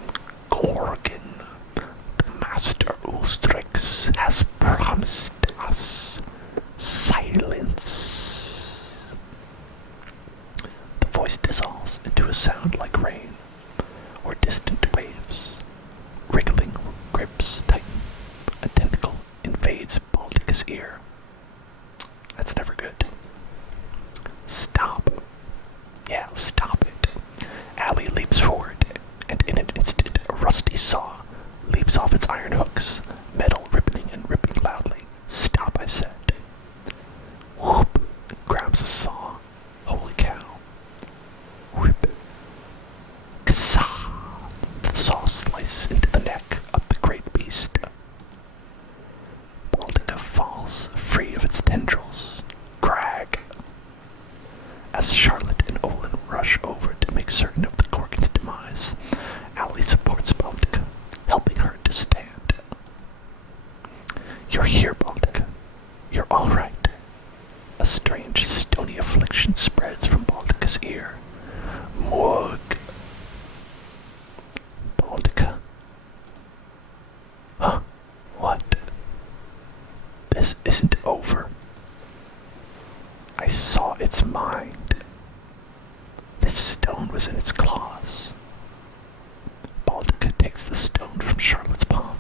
Gorgon. The Master Ulstrix has promised us silence. The voice dissolves into a sound like rain or distant waves. Wriggling grips tighten. A tentacle invades Baldica's ear. That's never good. Stop. Yeah, stop it. Allie leaps forward, and in an instant, a rusty saw leaps off its iron hooks, metal ripping and ripping loudly. Stop, I said. Whoop! Grabs a saw. Holy cow. Whip. Kassa! The saw slices into the neck of the great beast. Baldica falls free of its tendrils. Grag. As Charlotte and Olin rush over to make certain of the Gorgon's demise, claws. Baltica takes the stone from Charlotte's palm,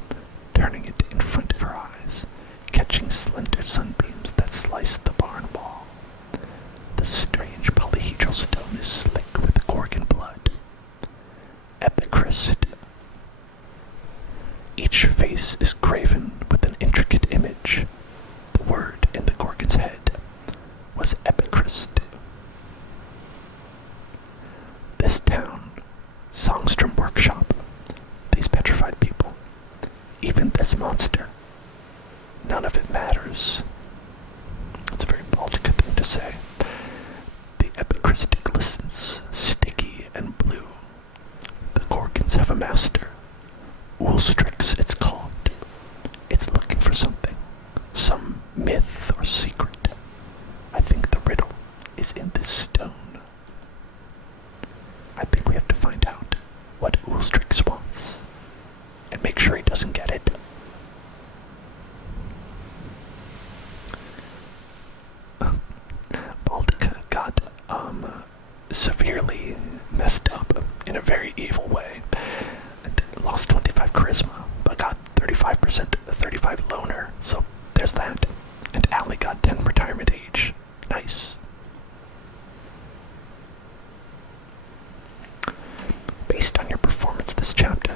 turning it in front of her eyes, catching slender sunbeams that slice the barn wall. The strange polyhedral stone is slick with Gorgon blood. Epichrist. Each face is graven with an intricate image. The word in the Gorgon's head was Epichrist. This town, Songstrom Workshop, these petrified people, even this monster, none of it matters. It's a very Baltica thing to say. The Epichrist glistens, sticky and blue. The Gorgons have a master. Ulstrix, it's called. It's looking for something. Some myth or secret. I think the riddle is in this stone. I think we have to find out what Ulstrix wants. And make sure he doesn't get it. Baltica got, severely messed up in a very evil way. And lost 25 charisma, but got 35%, 35 loner, so there's that. And Allie got 10 retirement age. Nice. Based on your performance this chapter,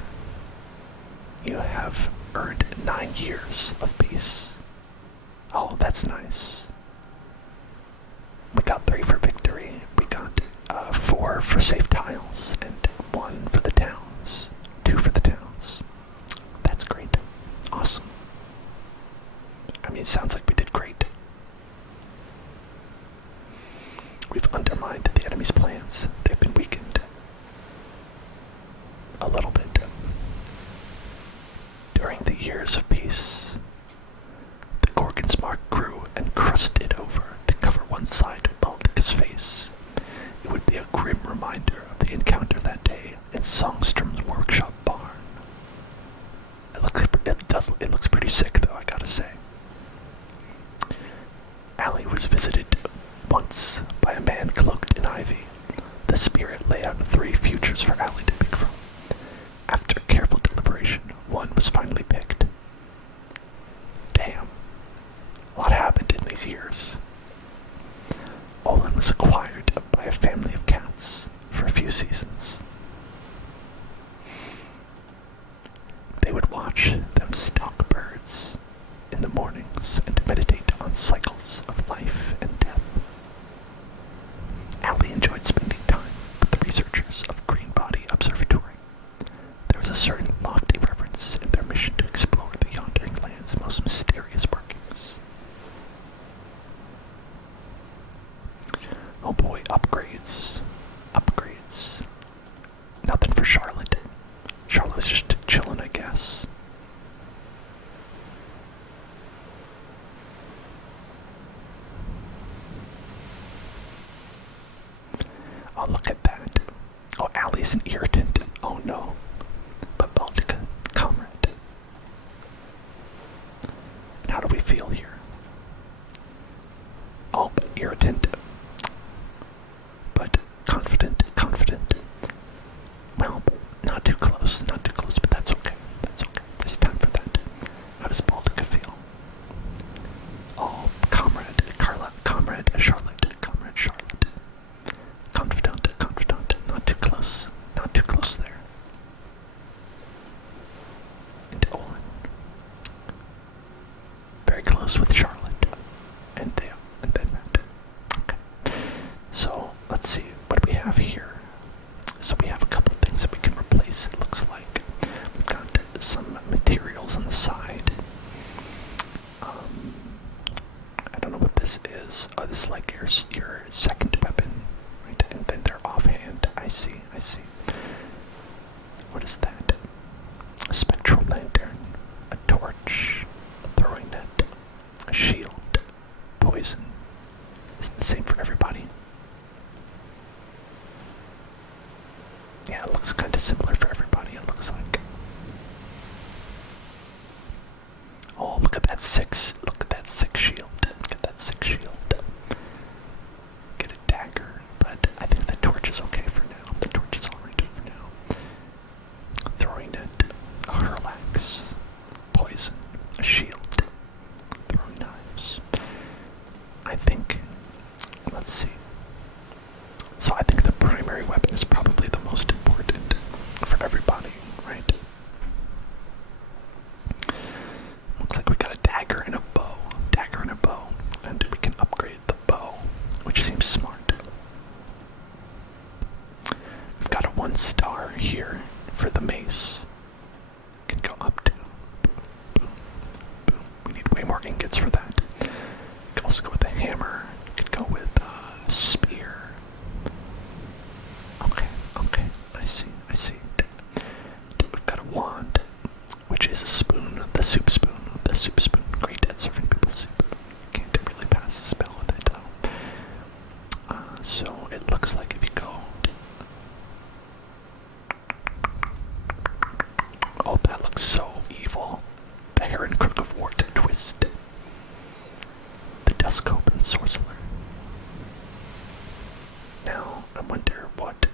you have earned 9 years of peace. Oh, that's nice. We got 3 for victory. We got 4 for safe tiles, and 1 for the towns. 2 for the towns. That's great. Awesome. I mean, it sounds like we did great. We've undermined the enemy's plans. They've been weakened. A little bit. During the years of peace, the Gorgon's mark grew and crusted over to cover one side of Baltica's face. It would be a grim reminder of the encounter that day in Songstrom's workshop barn. It looks pretty sick, though, I gotta say. Allie was visited once by a man cloaked in ivy. The spirit lay out 3 futures for Allie to pick from. After careful deliberation, one was finally picked. Damn. What happened in these years? Olin was acquired by a family of cats for a few seasons. They would watch them stalk birds in the mornings and meditate on cycles of life and death. Allie enjoyed spending time with the researchers of Green Body Observatory. There was a certain lofty reverence in their mission to explore the yondering land's most mysterious workings. Oh boy, upgrades. Upgrades. Nothing for Charlotte. Charlotte was just chilling, I guess. Oh, look at that. Oh, Allie's an irritant. Oh no. But Baltica, comrade. And how do we feel here? Oh, irritant. But confident. Well, not too close, but that's okay. It's time for that. How does Baltica feel? Oh, comrade Charlotte. Comrade Charlotte. Confidant, not too close there. And Olin. Very close with Charlotte. And then that. Okay. So, let's see, what do we have here? So we have a couple of things that we can replace, it looks like. We've got some materials on the side. I don't know what this is. Oh, this is like your second weapon, right? And then they're offhand. I see. What is that? A spectral lantern, a torch, a throwing net, a shield, poison. Is it the same for everybody? Yeah, it looks kind of similar for everybody, it looks like. Oh, look at that six shield. Get a dagger, but I think the torch is okay for now. The torch is alright looks so evil. The Heron Crook of War to twist. The Dusk Open Sorcerer. Now, I wonder what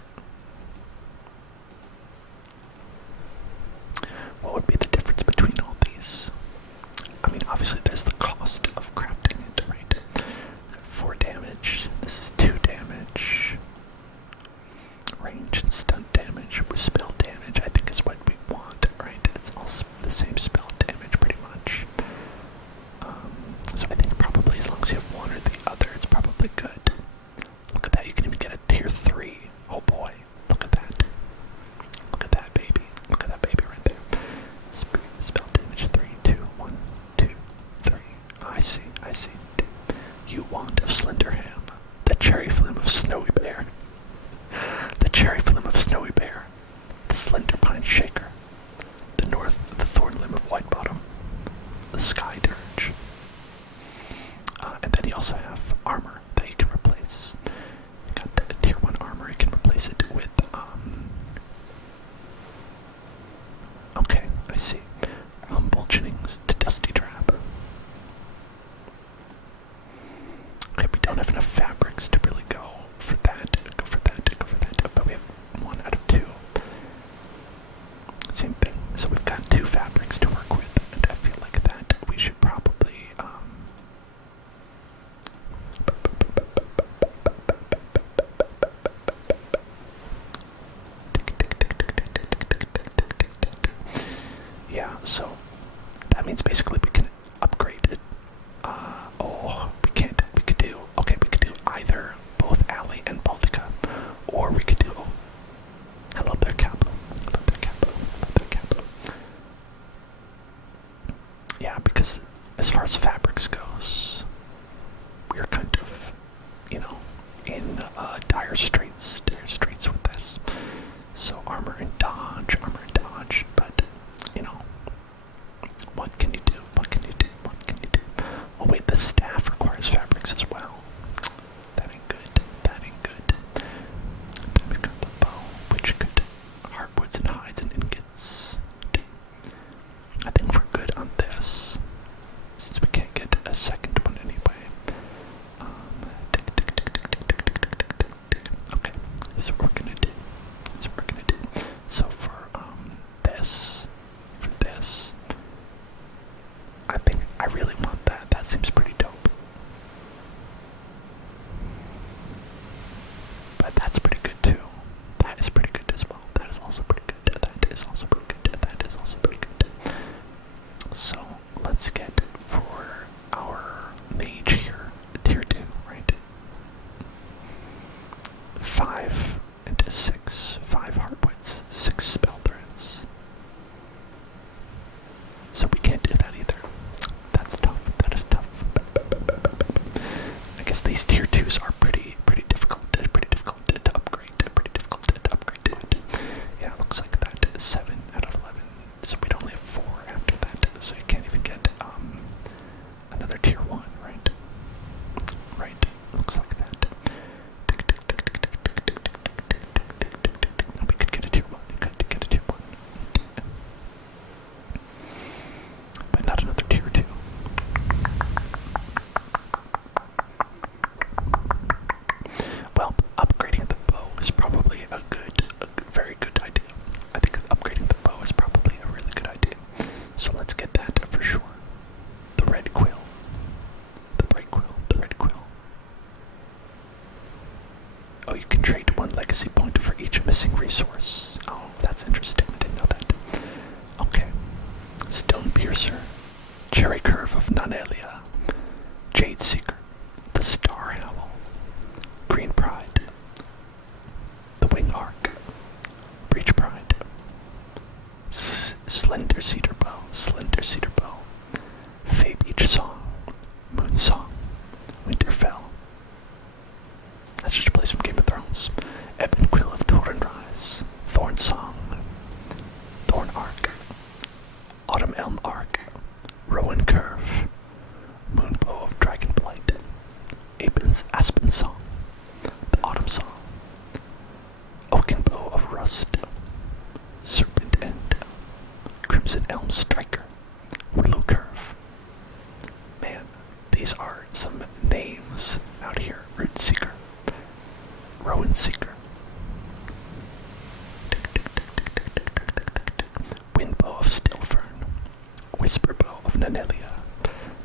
would be the difference between all these? I mean, obviously there's the cost of crafting it, right? 4 damage. This is 2 damage. Range and stunt damage with spell damage, I think is what we want, right? It's all the same spell damage, pretty much. So I think probably as long as you have one or the other, it's probably good. Look at that, you can even get a tier 3. Oh boy, look at that. Look at that baby. Look at that baby right there. Spell damage 3, 2, 1, 2, 3. I see. You want of Slenderham. The Cherry Flim of Snowy Bear. The Cherry Flim of Snowy Bear. The Slender Pine Shaker. The Thorn Limb of White Bottom. The Sky Dirge. And then you also have armor that you can replace. You got the tier 1 armor, you can replace it with, okay, I see. Humboldt Jennings to Dusty Drab. Okay, we don't have enough fabrics to really go for that, but we have 1 out of 2. Same thing, so we've got 2 fabrics to work with, and I feel like that we should probably, yeah, so that means basically we can upgrade it. We could do either both Alley and Baltica, or we could do, hello there, Capo. Yeah, because as far as fabrics goes, we're kind of, in dire straits with this. So armor and dodge, but, what can you do? Oh wait, the staff requires fabrics as well. That ain't good. Then we've got the bow, which could hardwoods and hides and ingots. I think we're good on this, since we can't get a second one anyway. Okay, that's what we're gonna do. So for this, I think I really want that. That seems pretty dope. But that's pretty good too. That is pretty good as well. That is also pretty good. So let's get for our mage here, tier 2, right? 5 into 6. 5 hardwoods, 6 spell threads. So we can't do that either. That's tough. That is tough. I guess these tier 2s are pretty difficult. Pretty difficult to upgrade. Yeah, it looks like that. 7 out of 11. So we'd only have 4 after that. So you can't even get another tier 1, right? Right. Looks like that. No, we could get a tier 1. But not another tier 2. Well, upgrading the bow is probably a very good idea. I think upgrading the bow is probably a really good idea. So let's get that for sure. The red quill. The bright quill. Oh, you can trade 1 legacy point for each missing resource. Oh, that's interesting. I didn't know that. Okay. Stone Piercer. Cherry Curve of Nonelia. Jade Seeker. The Star Howl. Green Pride. The Wing Arc. Breach Pride. Slender Cedar Bow. Fey Beach Song. Moon Song. Winterfell. That's just a place from Game of Thrones. Ebon Quill of Torrent Rise. Thorn Song. Thorn Arc. Autumn Elm Arc. Rowan Curve. Moonbow of Dragonblight. Aspen Song. The Autumn Song. Oaken Bow of Rust. Serpent End. Crimson Elm Striker, Willow Curve. Man, these are some names out here. Root Seeker, Rowan Seeker, Wind Bow of Stillfern, Whisper Bow of Nanelia,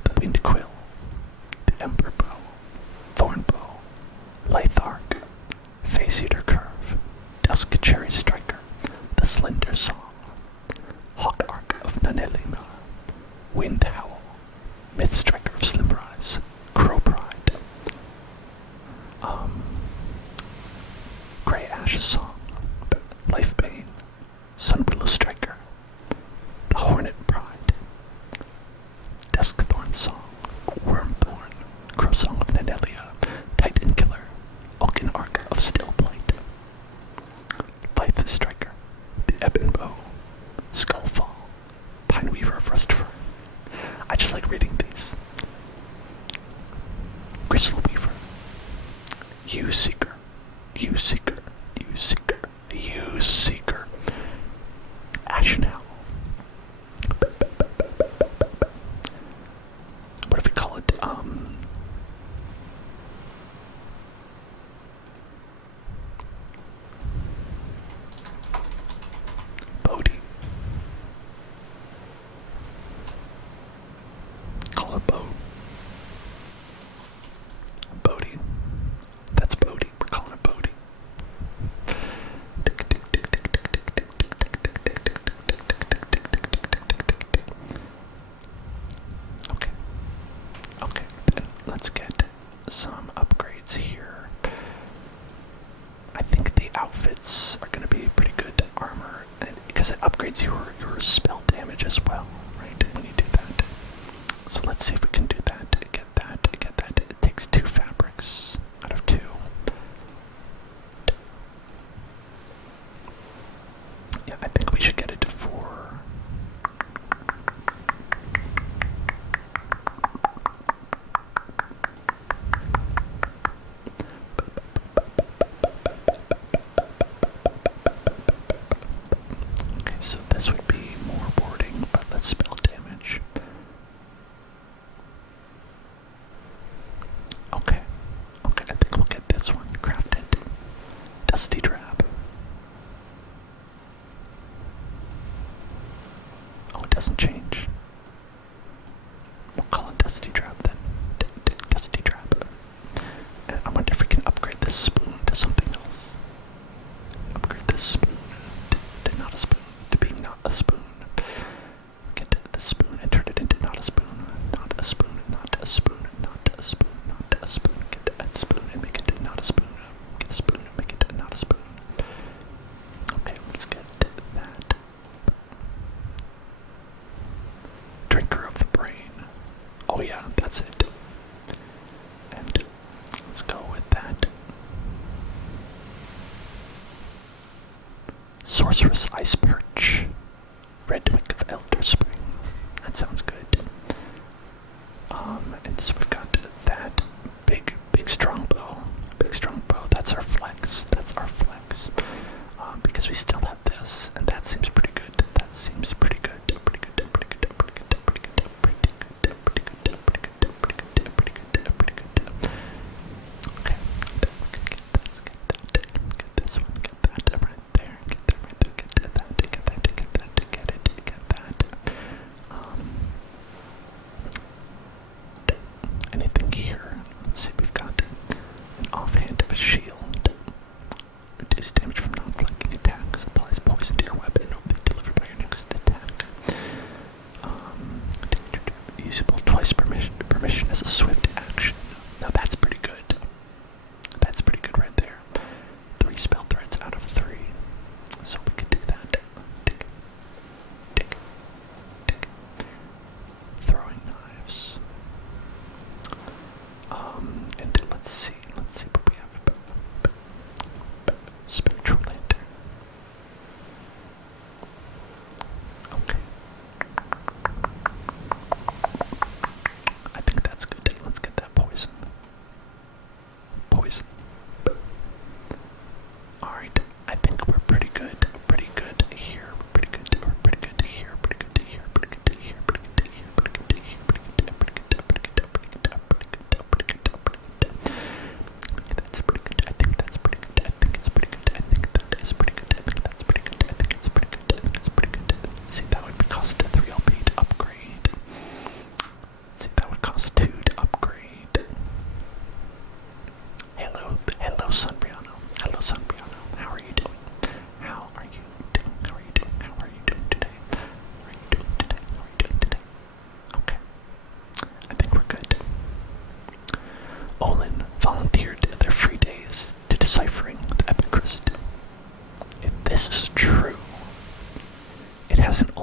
the Wind Quill, the Ember Bow, Thorn Bow, Lithe Arc, Face Eater Curve, Dusk Cherry Striker, the Slender Song, Hawk Arc of Nanelima, Wind Howl, Myth Striker of Slimrise, Crow Pride, Grey Ash Song, Life Bane, Sun Willow Striker, the Hornet Pride, Dusk Thorn Song, Wormthorn, Crow Song of Nanelia, Titan Killer, Ulkin Arc of Stillblight, Lithe Striker, the Ebon Bow, Skullfall, Pineweaver of Rustfern. I just like reading these. Gristleweaver, You Seeker, You Seeker, You Seeker, You Seeker, Ashen Owl. What if we call it, Bodhi. Call it Bo. Bodhi. That's Bodhi. We're calling it Bodhi. Okay. Okay, then let's get some upgrades here. I think the outfits are going to be pretty good armor, and because it upgrades your spell damage as well, right? When you do that. So let's see if we can do that. Get that. It takes 2 fabrics out of 2. Yeah, I think we should get it to 4. Okay, so this would be more warding, but let's spell damage. Okay, I think we'll get this one crafted. Dusty Drab. Oh, it doesn't change. We'll call it Dusty Drab then. Dusty Drab. And I wonder if we can upgrade this spoon to something else. Upgrade this spoon to not a spoon. To being not a spoon. Get the spoon and turn it into not a spoon. Not a spoon, not a spoon, not a spoon, not a spoon. Get a spoon and make it not a spoon. Get a spoon and make it not a spoon. Okay, let's get that. Drinker of the Brain. Oh yeah, that's it. And let's go with that. Sorceress Ice Perch. Redwick of Elder Spring. That sounds good. And so we've got that big strong bow. Big strong bow. That's our flex. Because we still have this, and that seems pretty good. Okay. Get this one. Get that right there. Get that right there. Get that. Get that.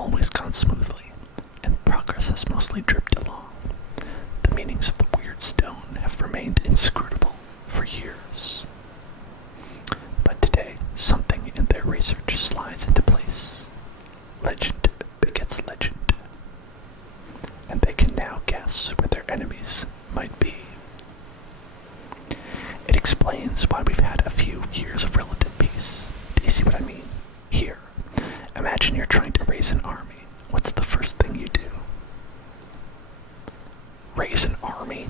always gone smoothly, and progress has mostly dripped along. The meanings of the weird stone have remained inscrutable for years. But today, something in their research slides into place. Legend begets legend. And they can now guess where their enemies might be. It explains why we've had a few years of relative peace. Do you see what I mean? Here, imagine you're trying to raise an army. What's the first thing you do? Raise an army?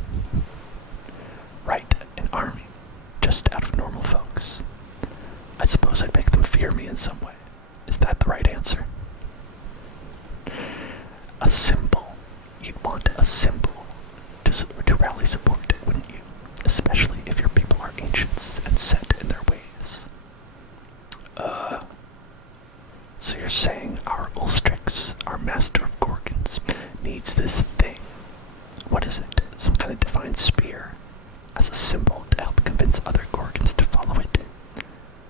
Right, an army. Just out of normal folks. I suppose I'd make them fear me in some way. Is that the right answer? A symbol. You'd want a symbol to rally support, wouldn't you? Especially if your people are ancients and set in their ways. So you're saying our Ulstrix, our master of Gorgons, needs this thing. What is it? Some kind of divine spear? As a symbol to help convince other Gorgons to follow it?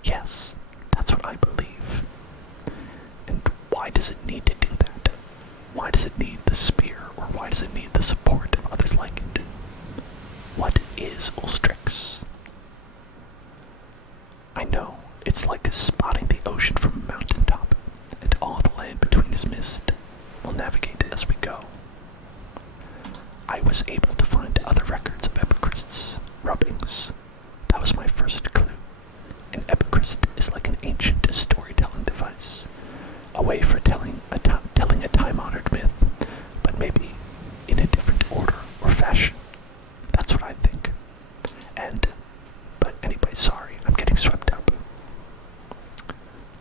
Yes, that's what I believe. And why does it need to do that? Why does it need the spear, or why does it need the support of others like it? What is Ulstrix? I know, it's like spotting the ocean from a mountaintop, and all the land between is mist. We'll navigate as we go. I was able to find other records of epicrysts, rubbings. That was my first clue. An epicryst is like an ancient storytelling device, a way for telling a time-honored myth, but maybe in a different order or fashion. That's what I think. But anyway, sorry, I'm getting swept up.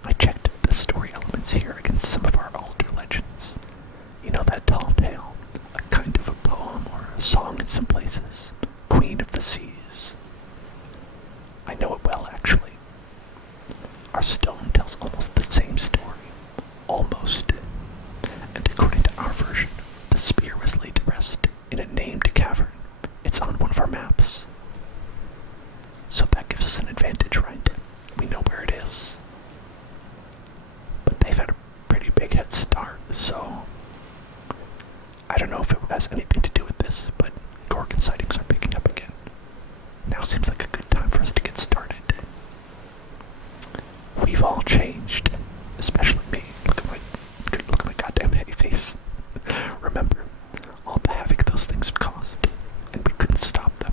I checked the story elements here against some of our older legends. You know that tall tale, a kind of a poem or a song in some places, Queen of the Seas. I know it well, actually. Our stone tells almost the same story. Almost. And according to our version, the spear was laid to rest in a named cavern. It's on one of our maps. So that gives us an advantage, right? We know where it is. But they've had a pretty big head start, so I don't know if it has anything to do with this, but Gorgon sightings are picking up again. Now seems like a good time for us to get started. We've all changed, especially me. Look at my goddamn hay face. Remember all the havoc those things have caused, and we couldn't stop them.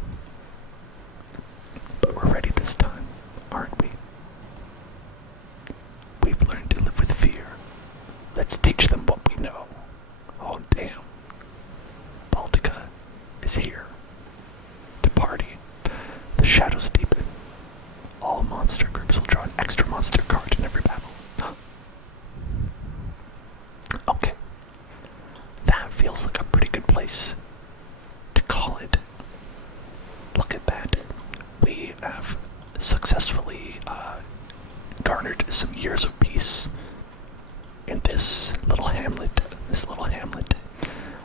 But we're ready this time, aren't we? We've learned to live with fear. Let's teach them what we know. Oh damn. Baltica is here. To party. The shadows deepen. All monster groups will draw an extra monster card in every battle. Okay. That feels like a pretty good place to call it. Look at that. We have successfully garnered some years of peace in this little hamlet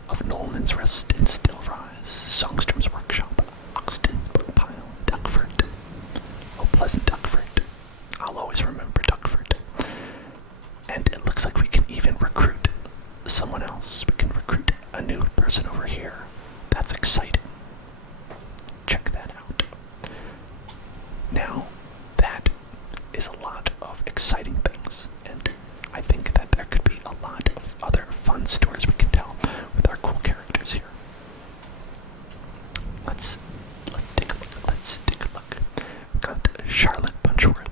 of Nolan's Rest and Still Rise, Songstrom's Workshop, Oxton, Brookpile, Duckford. Oh, pleasant Duckford. I'll always remember Duckford. And it looks like we can even recruit someone else. We can recruit a new person over here. That's exciting. Check that out. Now, that is a lot of exciting things, and I think that there could be a lot of other fun stories we can tell with our cool characters here. Let's take a look. We got Charlotte Punchworth.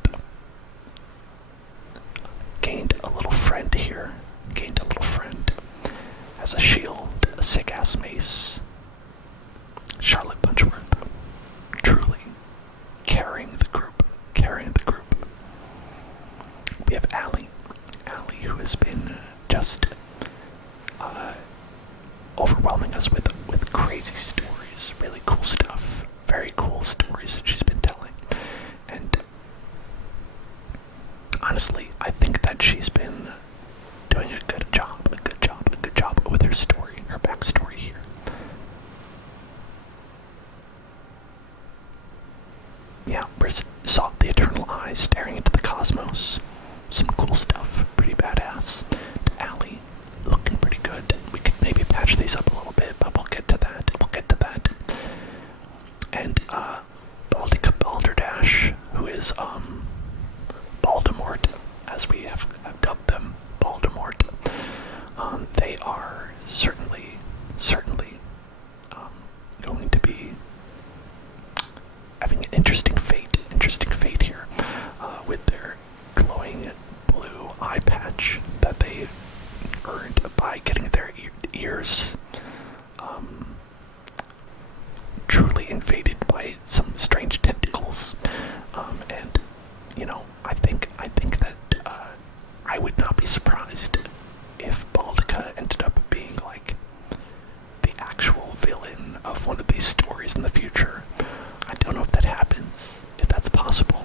Gained a little friend here. Has a shield, a sick-ass mace. Charlotte Punchworth. Truly carrying the group. We have Allie, who has been just overwhelming us with crazy stories, really cool stuff, very cool stories that she's been telling. And honestly, I think that she's been doing a good job with her story, her backstory here. Yeah, we saw the eternal eyes staring into the cosmos. Some cool stuff, pretty badass. To Allie, privilege that they earned by getting their ears truly invaded by some strange tentacles. And I think that I would not be surprised if Baltica ended up being like the actual villain of one of these stories in the future. I don't know if that happens, if that's possible,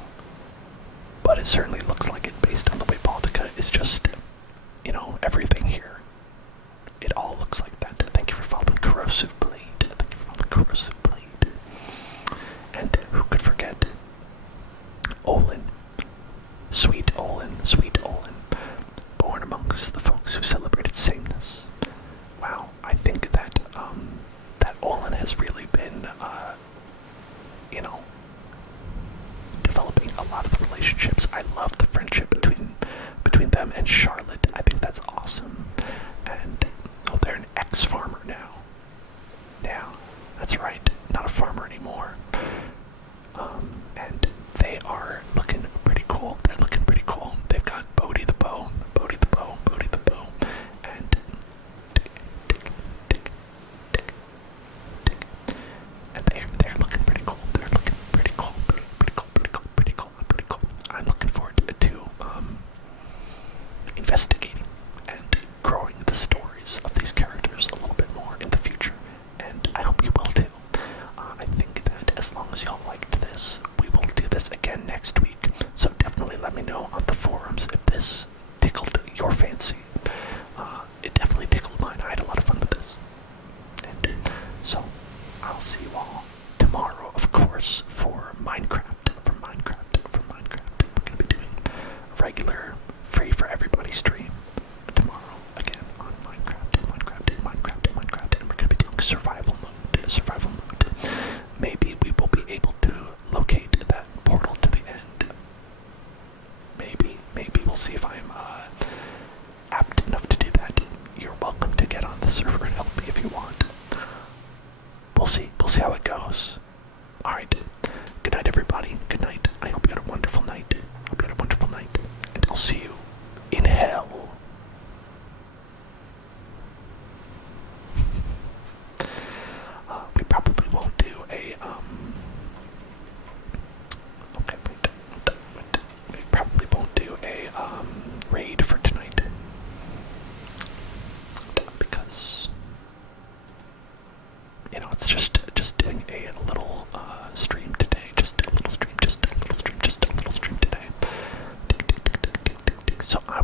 but it certainly looks like it based on the way Baltica is just, everything here. It all looks like that. Thank you for following Corrosive Blade. Thank you for following Corrosive Blade. And who could forget Olin? Sweet Olin, sweet Olin. Born amongst the folks who celebrated sameness. Wow, I think that, that Olin has really been, developing a lot of the relationships. I love the friendship between them and Charlotte. I think that's awesome. And they're an ex-farmer now. Now, that's right, not a farmer anymore. And they are looking pretty cool. They're looking pretty cool. They've got Bodhi the bow, Bodhi the bow, Bodhi the bow, and and they're looking pretty cool. They're looking pretty cool. Pretty cool. I'm looking forward to investigating and growing the stories of these characters a little bit more in the future, and I hope you will too. I think that as long as y'all liked this, we will do this again next week. So definitely let me know on the forums if this tickled your fancy. It definitely tickled mine. I had a lot of fun with this. And so I'll see you all tomorrow, of course, for Minecraft. We're going to be doing a regular free for everybody stream tomorrow again on Minecraft, and we're going to be doing survival mode. Maybe we will be able to locate that portal to the end. Maybe we'll see if I'm apt enough to do that. You're welcome to get on the server and help me if you want. We'll see how it goes. Alright, good night everybody, good night. I hope you had a wonderful night. And I'll see you in hell. We probably won't do a, okay, wait. We probably won't do a, raid for tonight. Because, it's just doing a little, stream today. Just a little stream today. So I